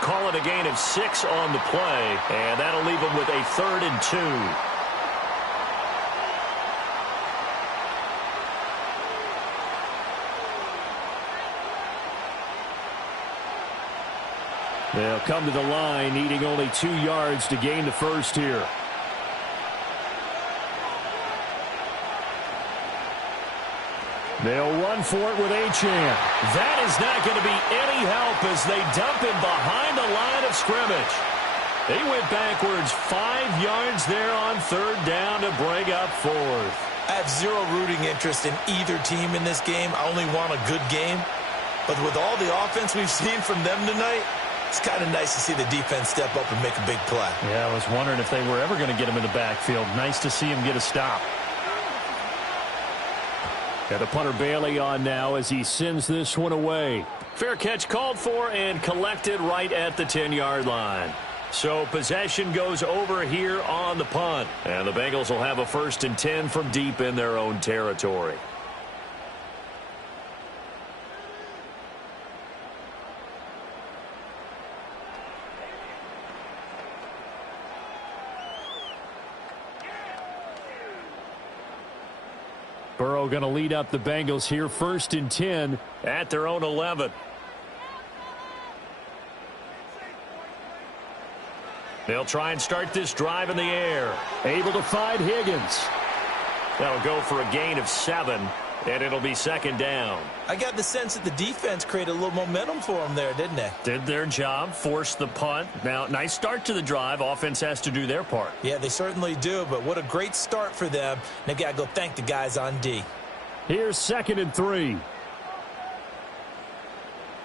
Call it a gain of 6 on the play, and that'll leave them with a 3rd and 2. They'll come to the line, needing only 2 yards to gain the first here. They'll run for it with Achane. That is not going to be any help as they dump him behind the line of scrimmage. He went backwards 5 yards there on third down to bring up fourth. I have zero rooting interest in either team in this game. I only want a good game. But with all the offense we've seen from them tonight, it's kind of nice to see the defense step up and make a big play. Yeah, I was wondering if they were ever going to get him in the backfield. Nice to see him get a stop. Got the punter Bailey on now as he sends this one away. Fair catch called for and collected right at the 10-yard line. So possession goes over here on the punt. And the Bengals will have a 1st and 10 from deep in their own territory. Burrow going to lead up the Bengals here, 1st and 10 at their own 11. They'll try and start this drive in the air. Able to find Higgins. That'll go for a gain of 7, and it'll be 2nd down. I got the sense that the defense created a little momentum for them there, didn't they? Did their job, forced the punt. Now, nice start to the drive. Offense has to do their part. Yeah, they certainly do, but what a great start for them. They've got to go thank the guys on D. Here's 2nd and 3.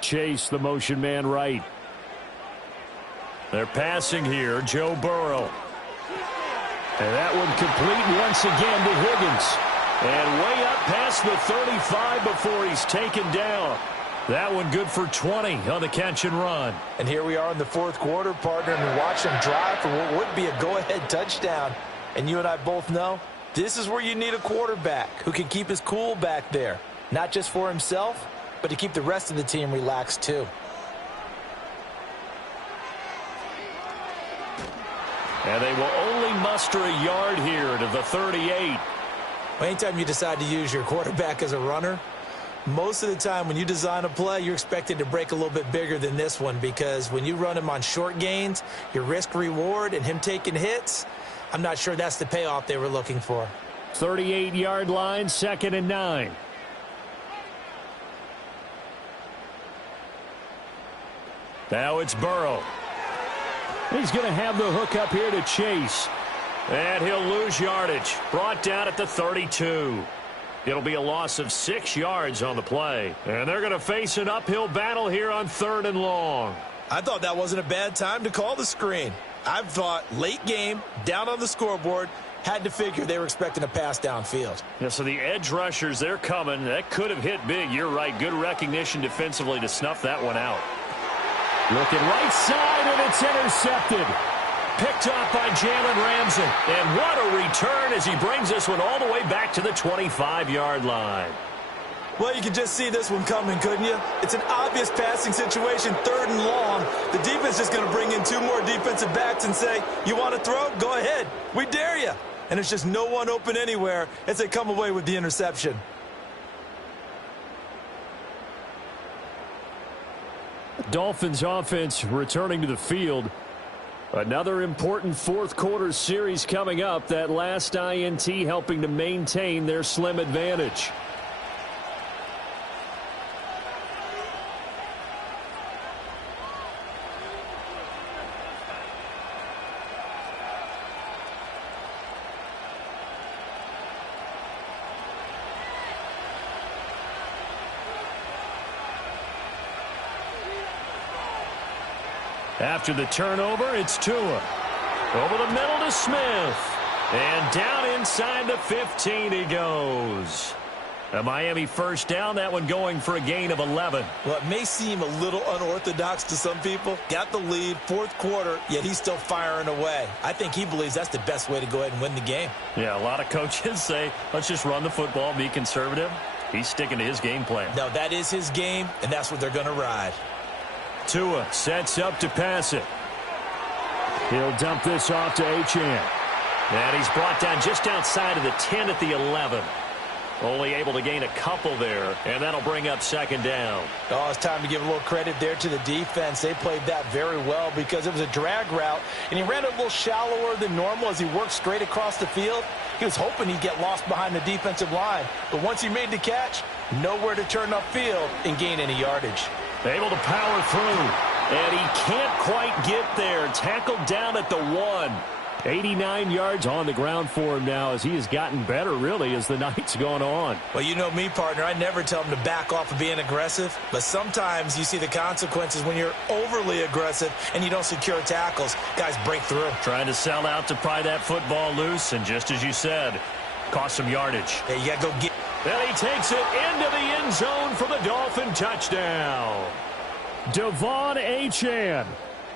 Chase, the motion man right. They're passing here, Joe Burrow. And that one complete once again to Higgins. And way up past the 35 before he's taken down. That one good for 20 on the catch and run. And here we are in the 4th quarter, partner, and watch them drive for what would be a go-ahead touchdown. And you and I both know this is where you need a quarterback who can keep his cool back there. Not just for himself, but to keep the rest of the team relaxed too. And they will only muster a yard here to the 38. Anytime you decide to use your quarterback as a runner, most of the time when you design a play, you're expected to break a little bit bigger than this one, because when you run him on short gains, your risk-reward and him taking hits, I'm not sure that's the payoff they were looking for. 38-yard line, 2nd and 9. Now it's Burrow. He's going to have the hook up here to Chase. And he'll lose yardage. Brought down at the 32. It'll be a loss of 6 yards on the play. And they're going to face an uphill battle here on 3rd and long. I thought that wasn't a bad time to call the screen. I thought late game, down on the scoreboard, had to figure they were expecting a pass downfield. Yeah, so the edge rushers, they're coming. That could have hit big. You're right. Good recognition defensively to snuff that one out. Looking right side, and it's intercepted. Picked up by Jalen Ramsey. And what a return as he brings this one all the way back to the 25-yard line. Well, you could just see this one coming, couldn't you? It's an obvious passing situation, 3rd and long. The defense is going to bring in 2 more defensive backs and say, you want to throw? Go ahead. We dare you. And there's just no one open anywhere as they come away with the interception. Dolphins offense returning to the field. Another important 4th quarter series coming up. That last INT helping to maintain their slim advantage. After the turnover, it's Tua. Over the middle to Smith. And down inside the 15 he goes. A Miami 1st down, that one going for a gain of 11. Well, it may seem a little unorthodox to some people. Got the lead, 4th quarter, yet he's still firing away. I think he believes that's the best way to go ahead and win the game. Yeah, a lot of coaches say, let's just run the football, be conservative. He's sticking to his game plan. No, that is his game, and that's what they're going to ride. Tua sets up to pass it. He'll dump this off to Achane. And he's brought down just outside of the 10 at the 11. Only able to gain a couple there, and that'll bring up 2nd down. Oh, it's time to give a little credit there to the defense. They played that very well because it was a drag route, and he ran it a little shallower than normal as he worked straight across the field. He was hoping he'd get lost behind the defensive line, but once he made the catch, nowhere to turn upfield and gain any yardage. Able to power through, and he can't quite get there. Tackled down at the 1. 89 yards on the ground for him now as he has gotten better, really, as the night's gone on. Well, you know me, partner. I never tell him to back off of being aggressive, but sometimes you see the consequences when you're overly aggressive and you don't secure tackles. Guys break through. Trying to sell out to pry that football loose, and just as you said, cost some yardage. Yeah, you got to go get. Then he takes it into the end zone for the Dolphin touchdown. Devon Achane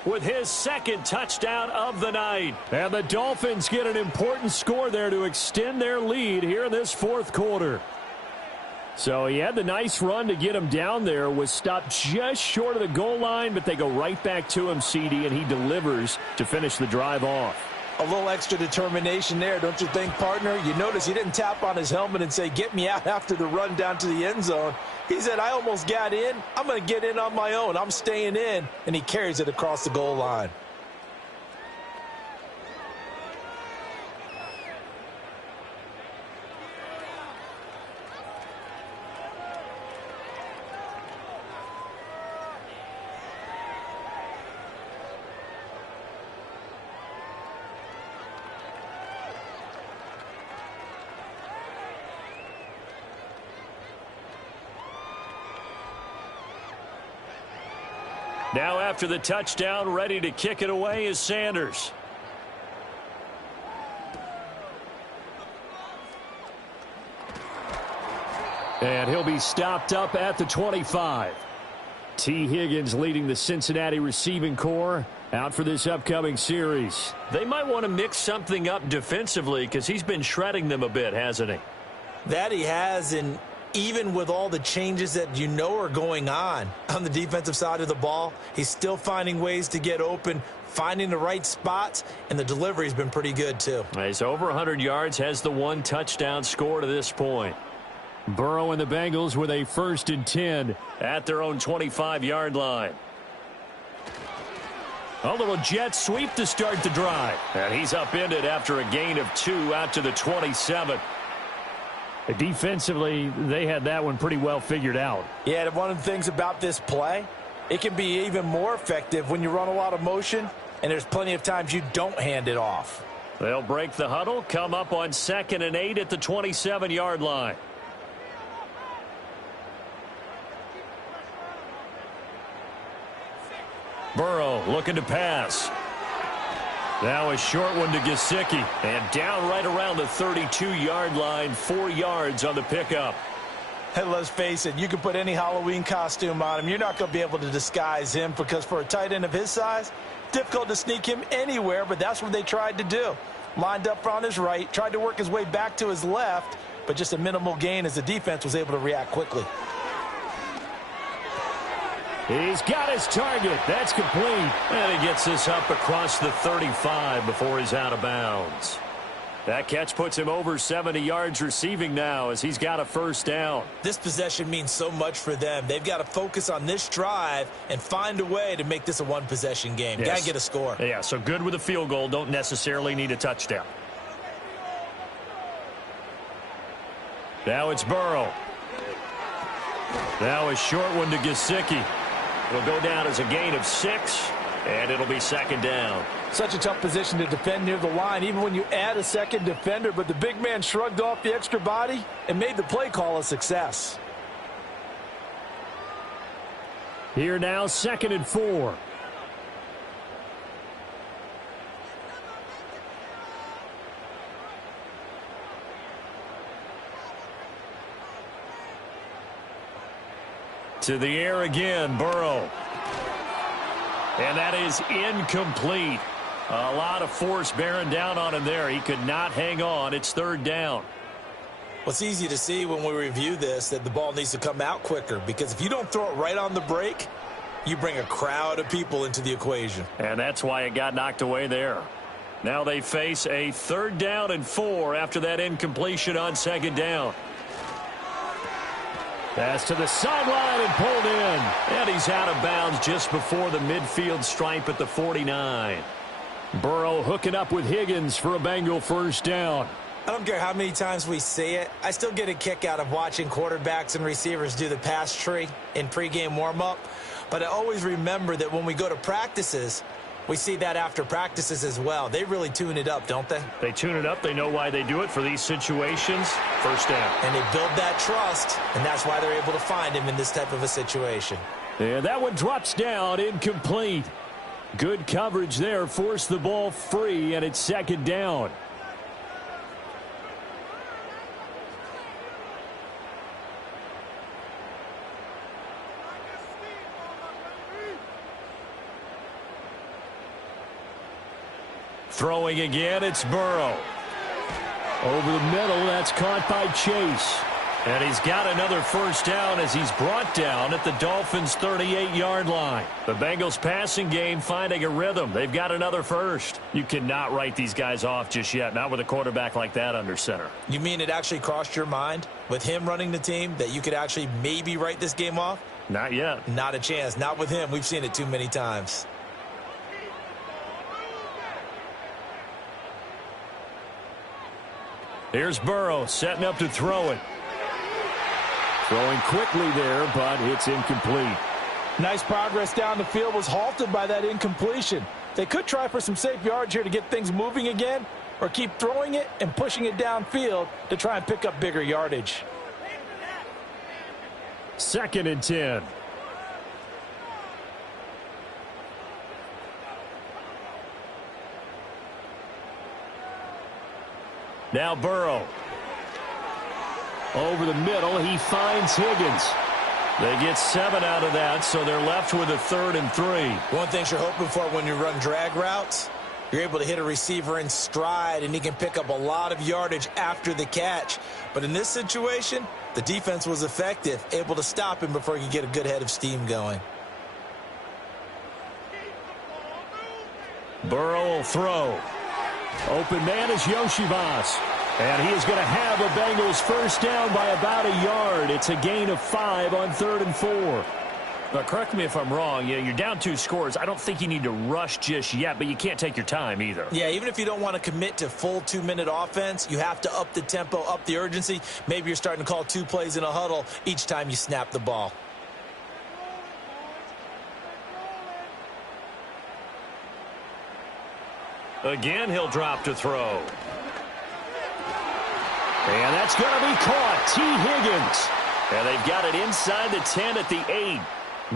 with his second touchdown of the night. And the Dolphins get an important score there to extend their lead here in this fourth quarter. So he had the nice run to get him down there, was stopped just short of the goal line, but they go right back to him, CD, and he delivers to finish the drive off. A little extra determination there, don't you think, partner? You notice he didn't tap on his helmet and say, get me out after the run down to the end zone. He said, I almost got in. I'm going to get in on my own. I'm staying in. And he carries it across the goal line. Now after the touchdown, ready to kick it away is Sanders. And he'll be stopped up at the 25. T. Higgins leading the Cincinnati receiving corps out for this upcoming series. They might want to mix something up defensively because he's been shredding them a bit, hasn't he? That he has, and even with all the changes that you know are going on the defensive side of the ball, he's still finding ways to get open, finding the right spots, and the delivery's been pretty good too. He's over 100 yards, has the 1 touchdown score to this point. Burrow and the Bengals with a 1st and 10 at their own 25-yard line. A little jet sweep to start the drive. And he's upended after a gain of 2 out to the 27. Defensively, they had that one pretty well figured out. Yeah, one of the things about this play, it can be even more effective when you run a lot of motion, and there's plenty of times you don't hand it off. They'll break the huddle, come up on 2nd and 8 at the 27-yard line. Burrow looking to pass. Now a short one to Gesicki. And down right around the 32-yard line, 4 yards on the pickup. Hey, let's face it, you can put any Halloween costume on him. You're not going to be able to disguise him because for a tight end of his size, difficult to sneak him anywhere, but that's what they tried to do. Lined up on his right, tried to work his way back to his left, but just a minimal gain as the defense was able to react quickly. He's got his target. That's complete. And he gets this up across the 35 before he's out of bounds. That catch puts him over 70 yards receiving now as he's got a 1st down. This possession means so much for them. They've got to focus on this drive and find a way to make this a one-possession game. Yes. Got to get a score. Yeah, so good with a field goal. Don't necessarily need a touchdown. Now it's Burrow. Now a short one to Gesicki. It'll go down as a gain of 6, and it'll be 2nd down. Such a tough position to defend near the line, even when you add a second defender, but the big man shrugged off the extra body and made the play call a success. Here now, 2nd and 4. To the air again, Burrow. And that is incomplete. A lot of force bearing down on him there. He could not hang on. It's 3rd down. Well, it's easy to see when we review this that the ball needs to come out quicker because if you don't throw it right on the break, you bring a crowd of people into the equation. And that's why it got knocked away there. Now they face a 3rd down and 4 after that incompletion on 2nd down. Pass to the sideline and pulled in. And he's out of bounds just before the midfield stripe at the 49. Burrow hooking up with Higgins for a Bengal 1st down. I don't care how many times we see it. I still get a kick out of watching quarterbacks and receivers do the pass tree in pregame warm-up. But I always remember that when we go to practices, we see that after practices as well. They really tune it up, don't they? They tune it up. They know why they do it for these situations. First down. And they build that trust, and that's why they're able to find him in this type of a situation. And that one drops down, incomplete. Good coverage there, forced the ball free, and it's second down. Throwing again, it's Burrow. Over the middle, that's caught by Chase. And he's got another first down as he's brought down at the Dolphins' 38-yard line. The Bengals passing game finding a rhythm. They've got another first. You cannot write these guys off just yet, not with a quarterback like that under center. You mean it actually crossed your mind with him running the team that you could actually maybe write this game off? Not yet. Not a chance. Not with him. We've seen it too many times. Here's Burrow setting up to throw it. Throwing quickly there, but it's incomplete. Nice progress down the field, was halted by that incompletion. They could try for some safe yards here to get things moving again, or keep throwing it and pushing it downfield to try and pick up bigger yardage. 2nd and 10. Now Burrow. Over the middle, he finds Higgins. They get 7 out of that, so they're left with a 3rd and 3. One thing you're hoping for when you run drag routes, you're able to hit a receiver in stride, and he can pick up a lot of yardage after the catch. But in this situation, the defense was effective, able to stop him before he could get a good head of steam going. Burrow will throw. Open man is Yoshivas. And he is going to have a Bengals first down by about a yard. It's a gain of 5 on 3rd and 4. But correct me if I'm wrong. You're down 2 scores. I don't think you need to rush just yet, but you can't take your time either. Yeah, even if you don't want to commit to full 2-minute offense, you have to up the tempo, up the urgency. Maybe you're starting to call 2 plays in a huddle each time you snap the ball. Again, he'll drop to throw. And that's going to be caught. T. Higgins. And they've got it inside the 10 at the 8.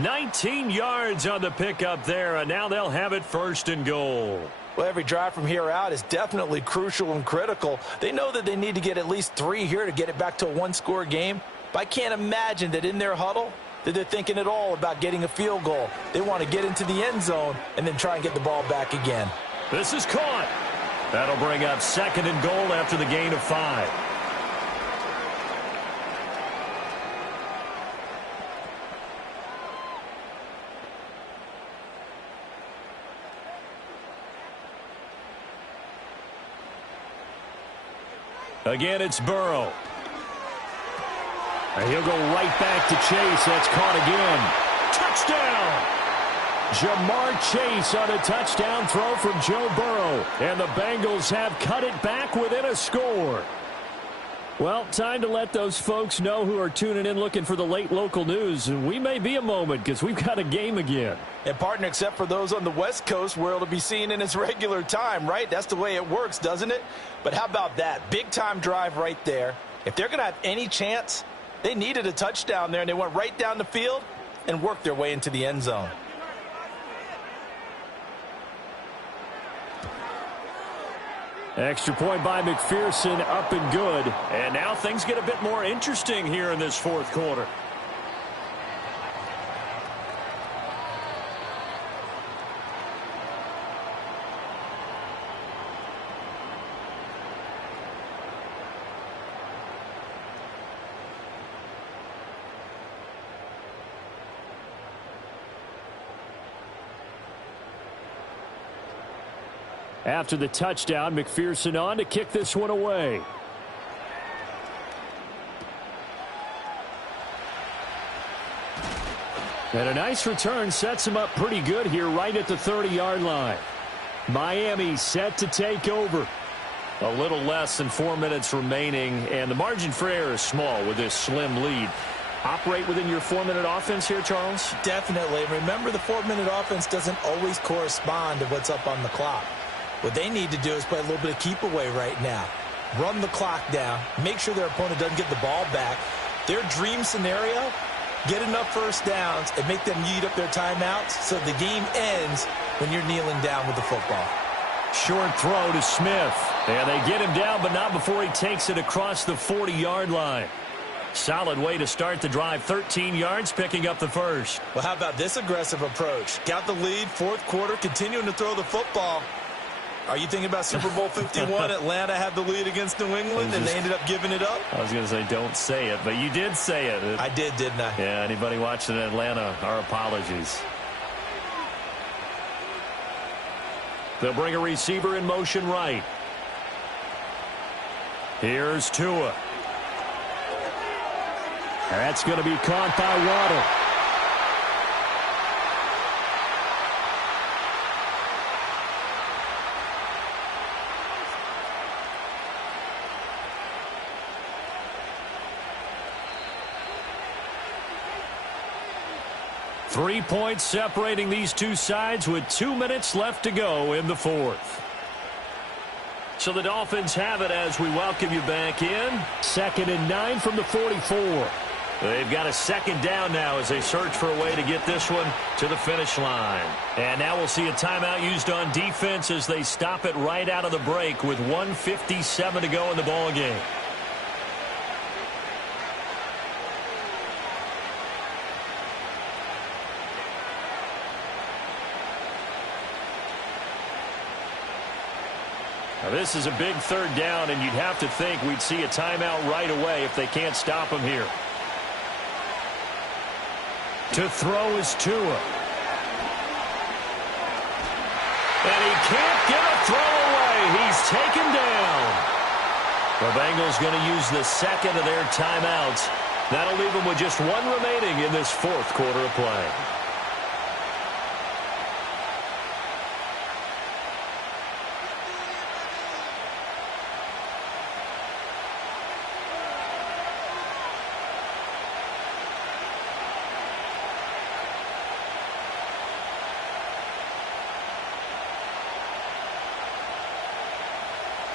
19 yards on the pickup there, and now they'll have it 1st and goal. Well, every drive from here out is definitely crucial and critical. They know that they need to get at least 3 here to get it back to a 1-score game. But I can't imagine that in their huddle that they're thinking at all about getting a field goal. They want to get into the end zone and then try and get the ball back again. This is caught. That'll bring up 2nd and goal after the gain of 5. Again, it's Burrow. And he'll go right back to Chase. That's caught again. Touchdown! Jamar Chase on a touchdown throw from Joe Burrow. And the Bengals have cut it back within a score. Well, time to let those folks know who are tuning in looking for the late local news. And we may be a moment because we've got a game again. And, partner, except for those on the West Coast where it'll be seen in its regular time, right? That's the way it works, doesn't it? But how about that? Big-time drive right there. If they're going to have any chance, they needed a touchdown there, and they went right down the field and worked their way into the end zone. Extra point by McPherson, up and good. And now things get a bit more interesting here in this 4th quarter. After the touchdown, McPherson on to kick this one away. And a nice return sets him up pretty good here right at the 30-yard line. Miami set to take over. A little less than 4 minutes remaining, and the margin for error is small with this slim lead. Operate within your 4-minute offense here, Charles? Definitely. Remember, the 4-minute offense doesn't always correspond to what's up on the clock. What they need to do is play a little bit of keep away right now. Run the clock down. Make sure their opponent doesn't get the ball back. Their dream scenario, get enough first downs and make them eat up their timeouts so the game ends when you're kneeling down with the football. Short throw to Smith. And they get him down, but not before he takes it across the 40-yard line. Solid way to start the drive. 13 yards, picking up the first. Well, how about this aggressive approach? Got the lead, fourth quarter, continuing to throw the football. Are you thinking about Super Bowl 51? Atlanta had the lead against New England, and they ended up giving it up? I was going to say don't say it, but you did say it. I did, didn't I? Yeah, anybody watching in Atlanta, our apologies. They'll bring a receiver in motion right. Here's Tua. That's going to be caught by Waddle. 3 points separating these two sides with 2 minutes left to go in the fourth. So the Dolphins have it as we welcome you back in. 2nd and 9 from the 44. They've got a second down now as they search for a way to get this one to the finish line. And now we'll see a timeout used on defense as they stop it right out of the break with 1:57 to go in the ball game. Now this is a big third down, and you'd have to think we'd see a timeout right away if they can't stop him here. To throw is Tua. And he can't get a throw away. He's taken down. The Bengals going to use the second of their timeouts. That'll leave them with just one remaining in this fourth quarter of play.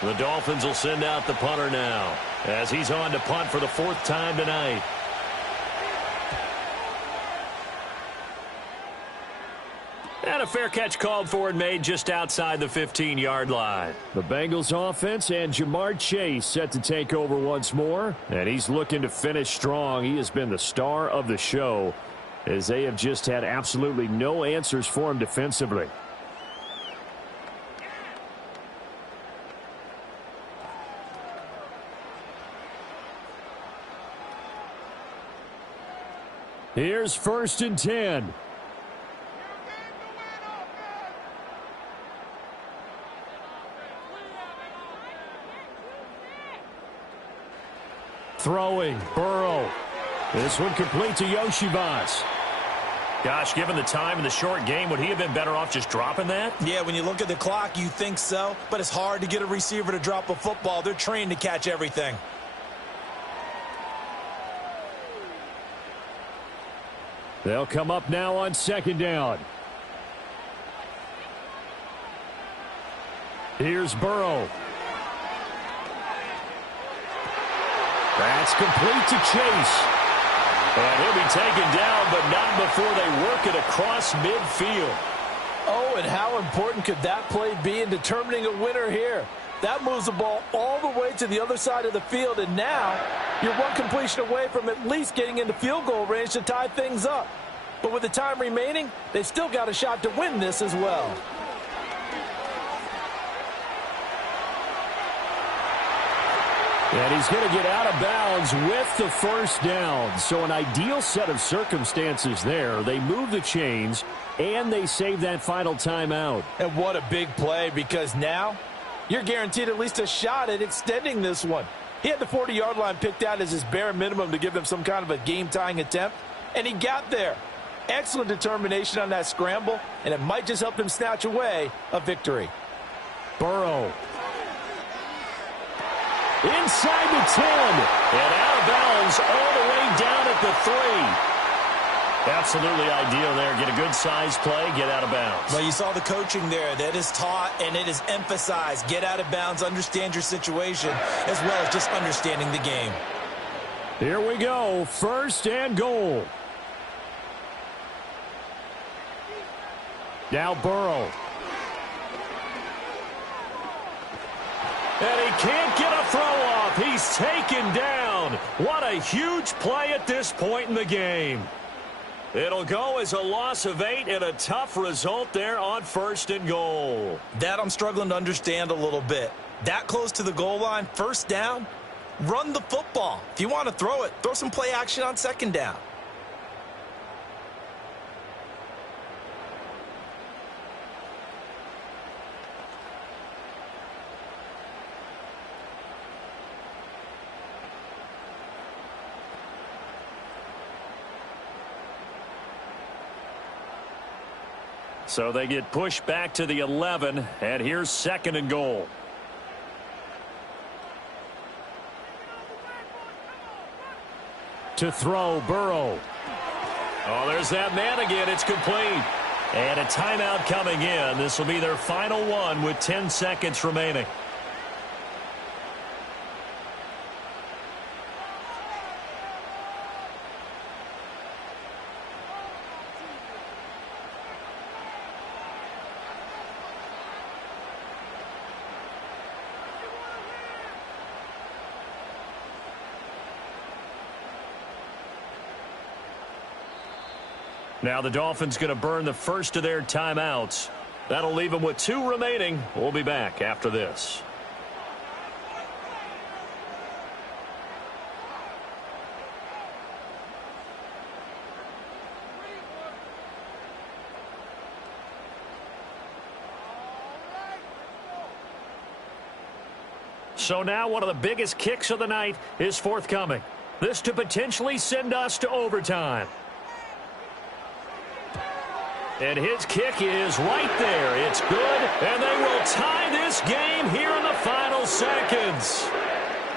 The Dolphins will send out the punter now as he's on to punt for the fourth time tonight. And a fair catch called for and made just outside the 15-yard line. The Bengals offense and Jamar Chase set to take over once more. And he's looking to finish strong. He has been the star of the show as they have just had absolutely no answers for him defensively. Here's 1st and 10. Throwing, Burrow. This one complete to Yoshivas. Gosh, given the time in the short game, would he have been better off just dropping that? Yeah, when you look at the clock, you think so, but it's hard to get a receiver to drop a football. They're trained to catch everything. They'll come up now on 2nd down. Here's Burrow. That's complete to Chase. And he'll be taken down, but not before they work it across midfield. Oh, and how important could that play be in determining a winner here? That moves the ball all the way to the other side of the field, and now you're one completion away from at least getting into field goal range to tie things up. But with the time remaining, they've still got a shot to win this as well. And he's going to get out of bounds with the first down. So an ideal set of circumstances there. They move the chains, and they save that final timeout. And what a big play, because now you're guaranteed at least a shot at extending this one. He had the 40-yard line picked out as his bare minimum to give them some kind of a game-tying attempt, and he got there. Excellent determination on that scramble, and it might just help them snatch away a victory. Burrow. Inside the 10. And out of bounds all the way down at the 3. Absolutely ideal there. Get a good size play, get out of bounds. Well, you saw the coaching there. That is taught and it is emphasized. Get out of bounds, understand your situation, as well as just understanding the game. Here we go. First and goal. Now Burrow. And he can't get a throw off. He's taken down. What a huge play at this point in the game. It'll go as a loss of 8 and a tough result there on first and goal. That I'm struggling to understand a little bit. That close to the goal line, first down, run the football. If you want to throw it, throw some play action on second down. So they get pushed back to the 11, and here's second and goal. To throw, Burrow. Oh, there's that man again. It's complete. And a timeout coming in. This will be their final one with 10 seconds remaining. Now the Dolphins going to burn the first of their timeouts. That'll leave them with 2 remaining. We'll be back after this. So now one of the biggest kicks of the night is forthcoming. This to potentially send us to overtime. And his kick is right there. It's good, and they will tie this game here in the final seconds.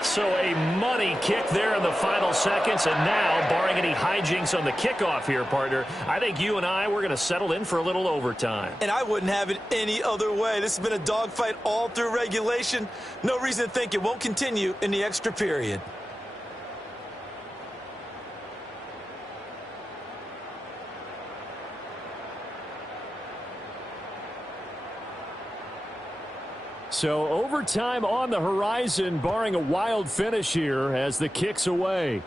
So a money kick there in the final seconds, and now, barring any hijinks on the kickoff here, partner, I think you and I, we're going to settle in for a little overtime. And I wouldn't have it any other way. This has been a dogfight all through regulation. No reason to think it won't continue in the extra period. So overtime on the horizon, barring a wild finish here as the kick's away.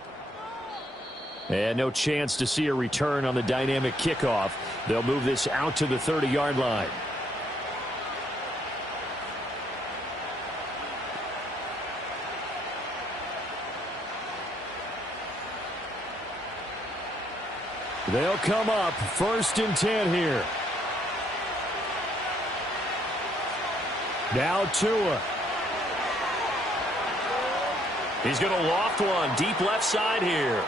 And no chance to see a return on the dynamic kickoff. They'll move this out to the 30-yard line. They'll come up first and 10 here. Now Tua. He's going to loft one deep left side here.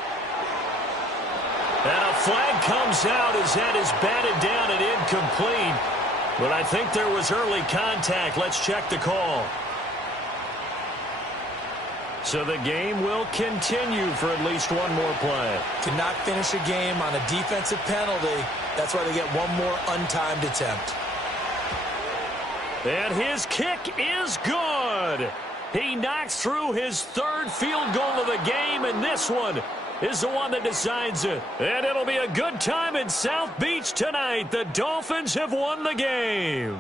And a flag comes out as that is batted down and incomplete. But I think there was early contact. Let's check the call. So the game will continue for at least one more play. To not finish a game on a defensive penalty, that's why they get one more untimed attempt. And his kick is good. He knocks through his 3rd field goal of the game, and this one is the one that decides it. And it'll be a good time in South Beach tonight. The Dolphins have won the game.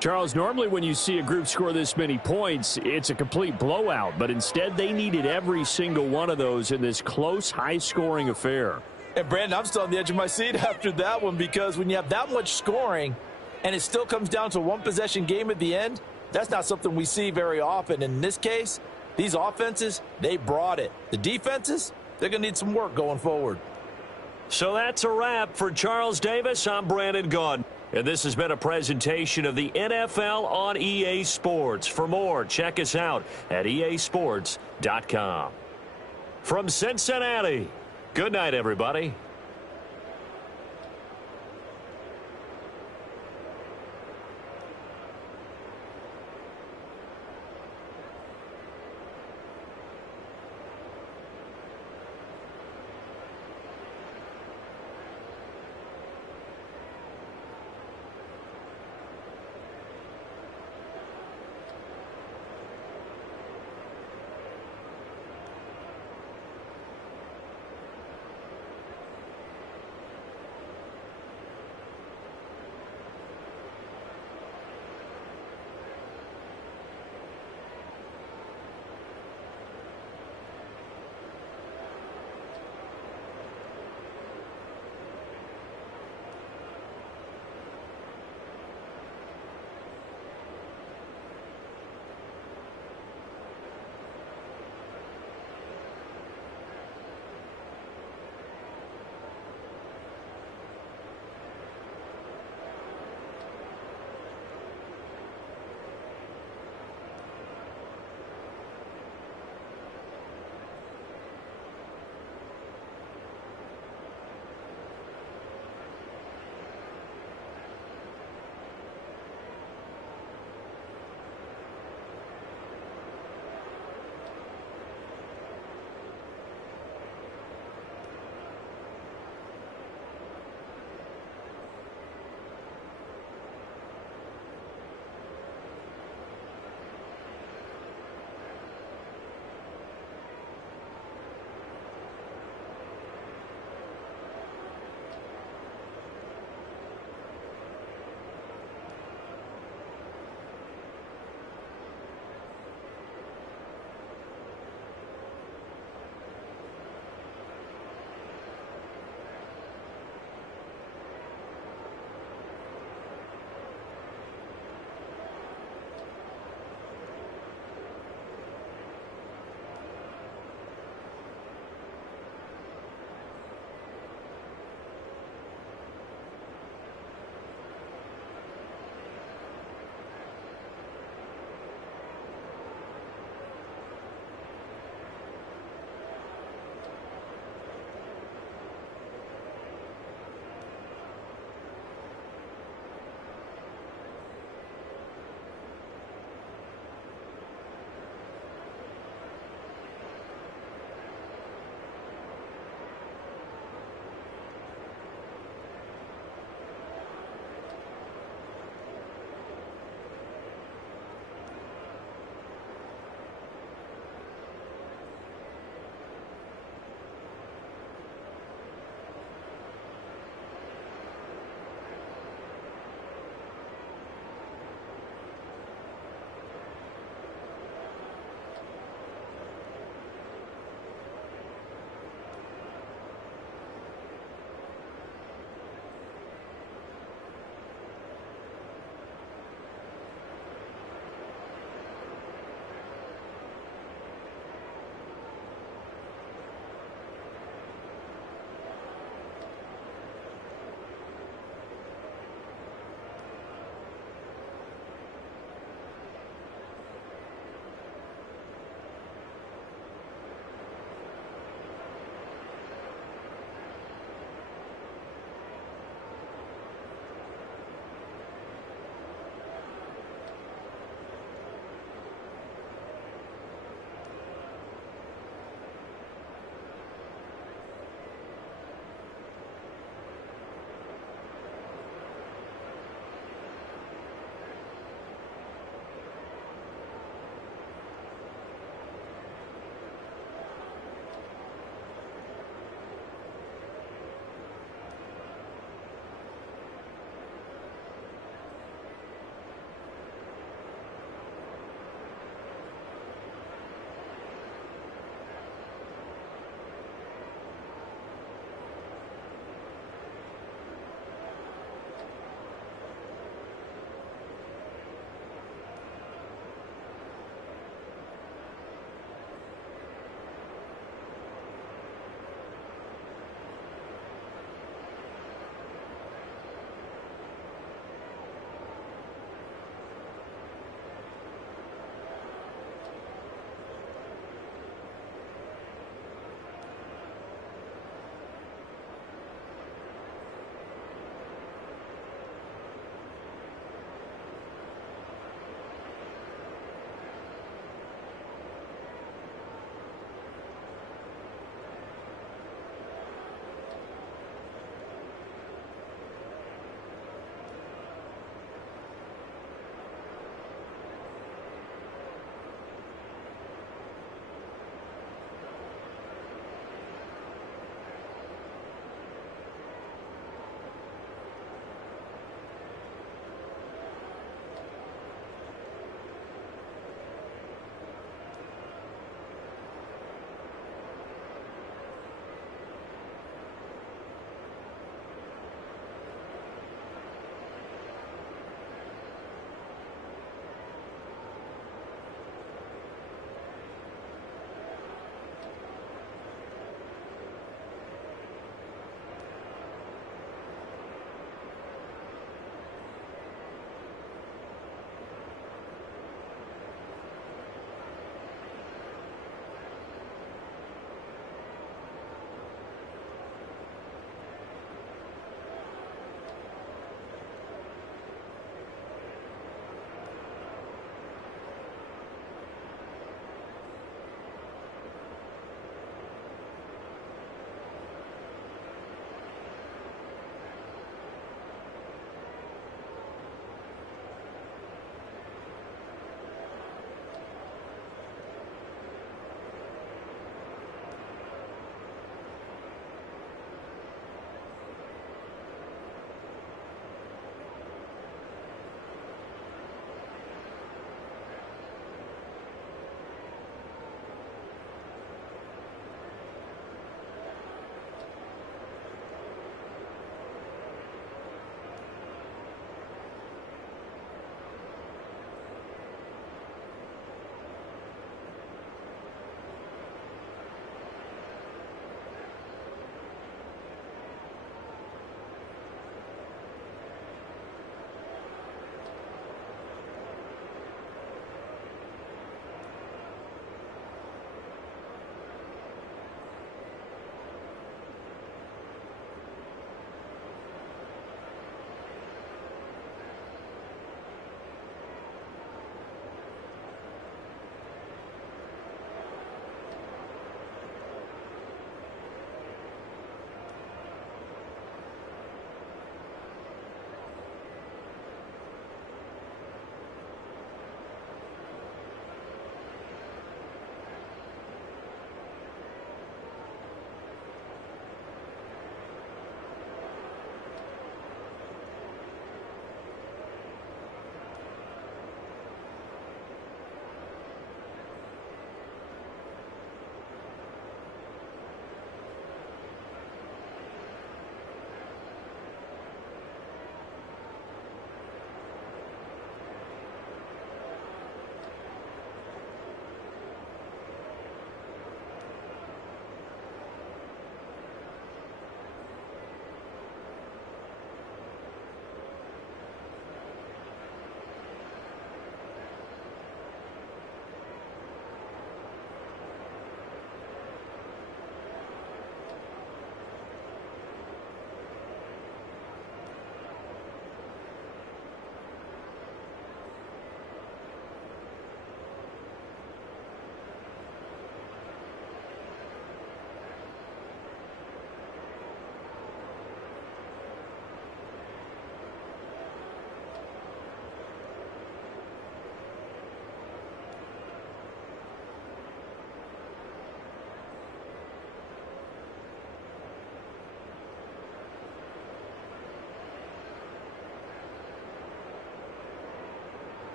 Charles, normally when you see a group score this many points, it's a complete blowout. But instead, they needed every single one of those in this close, high-scoring affair. And, Brandon, I'm still on the edge of my seat after that one because when you have that much scoring and it still comes down to a one-possession game at the end, that's not something we see very often. In this case, these offenses, they brought it. The defenses, they're going to need some work going forward. So that's a wrap for Charles Davis. I'm Brandon Gaudin. And this has been a presentation of the NFL on EA Sports. For more, check us out at easports.com. From Cincinnati, good night, everybody.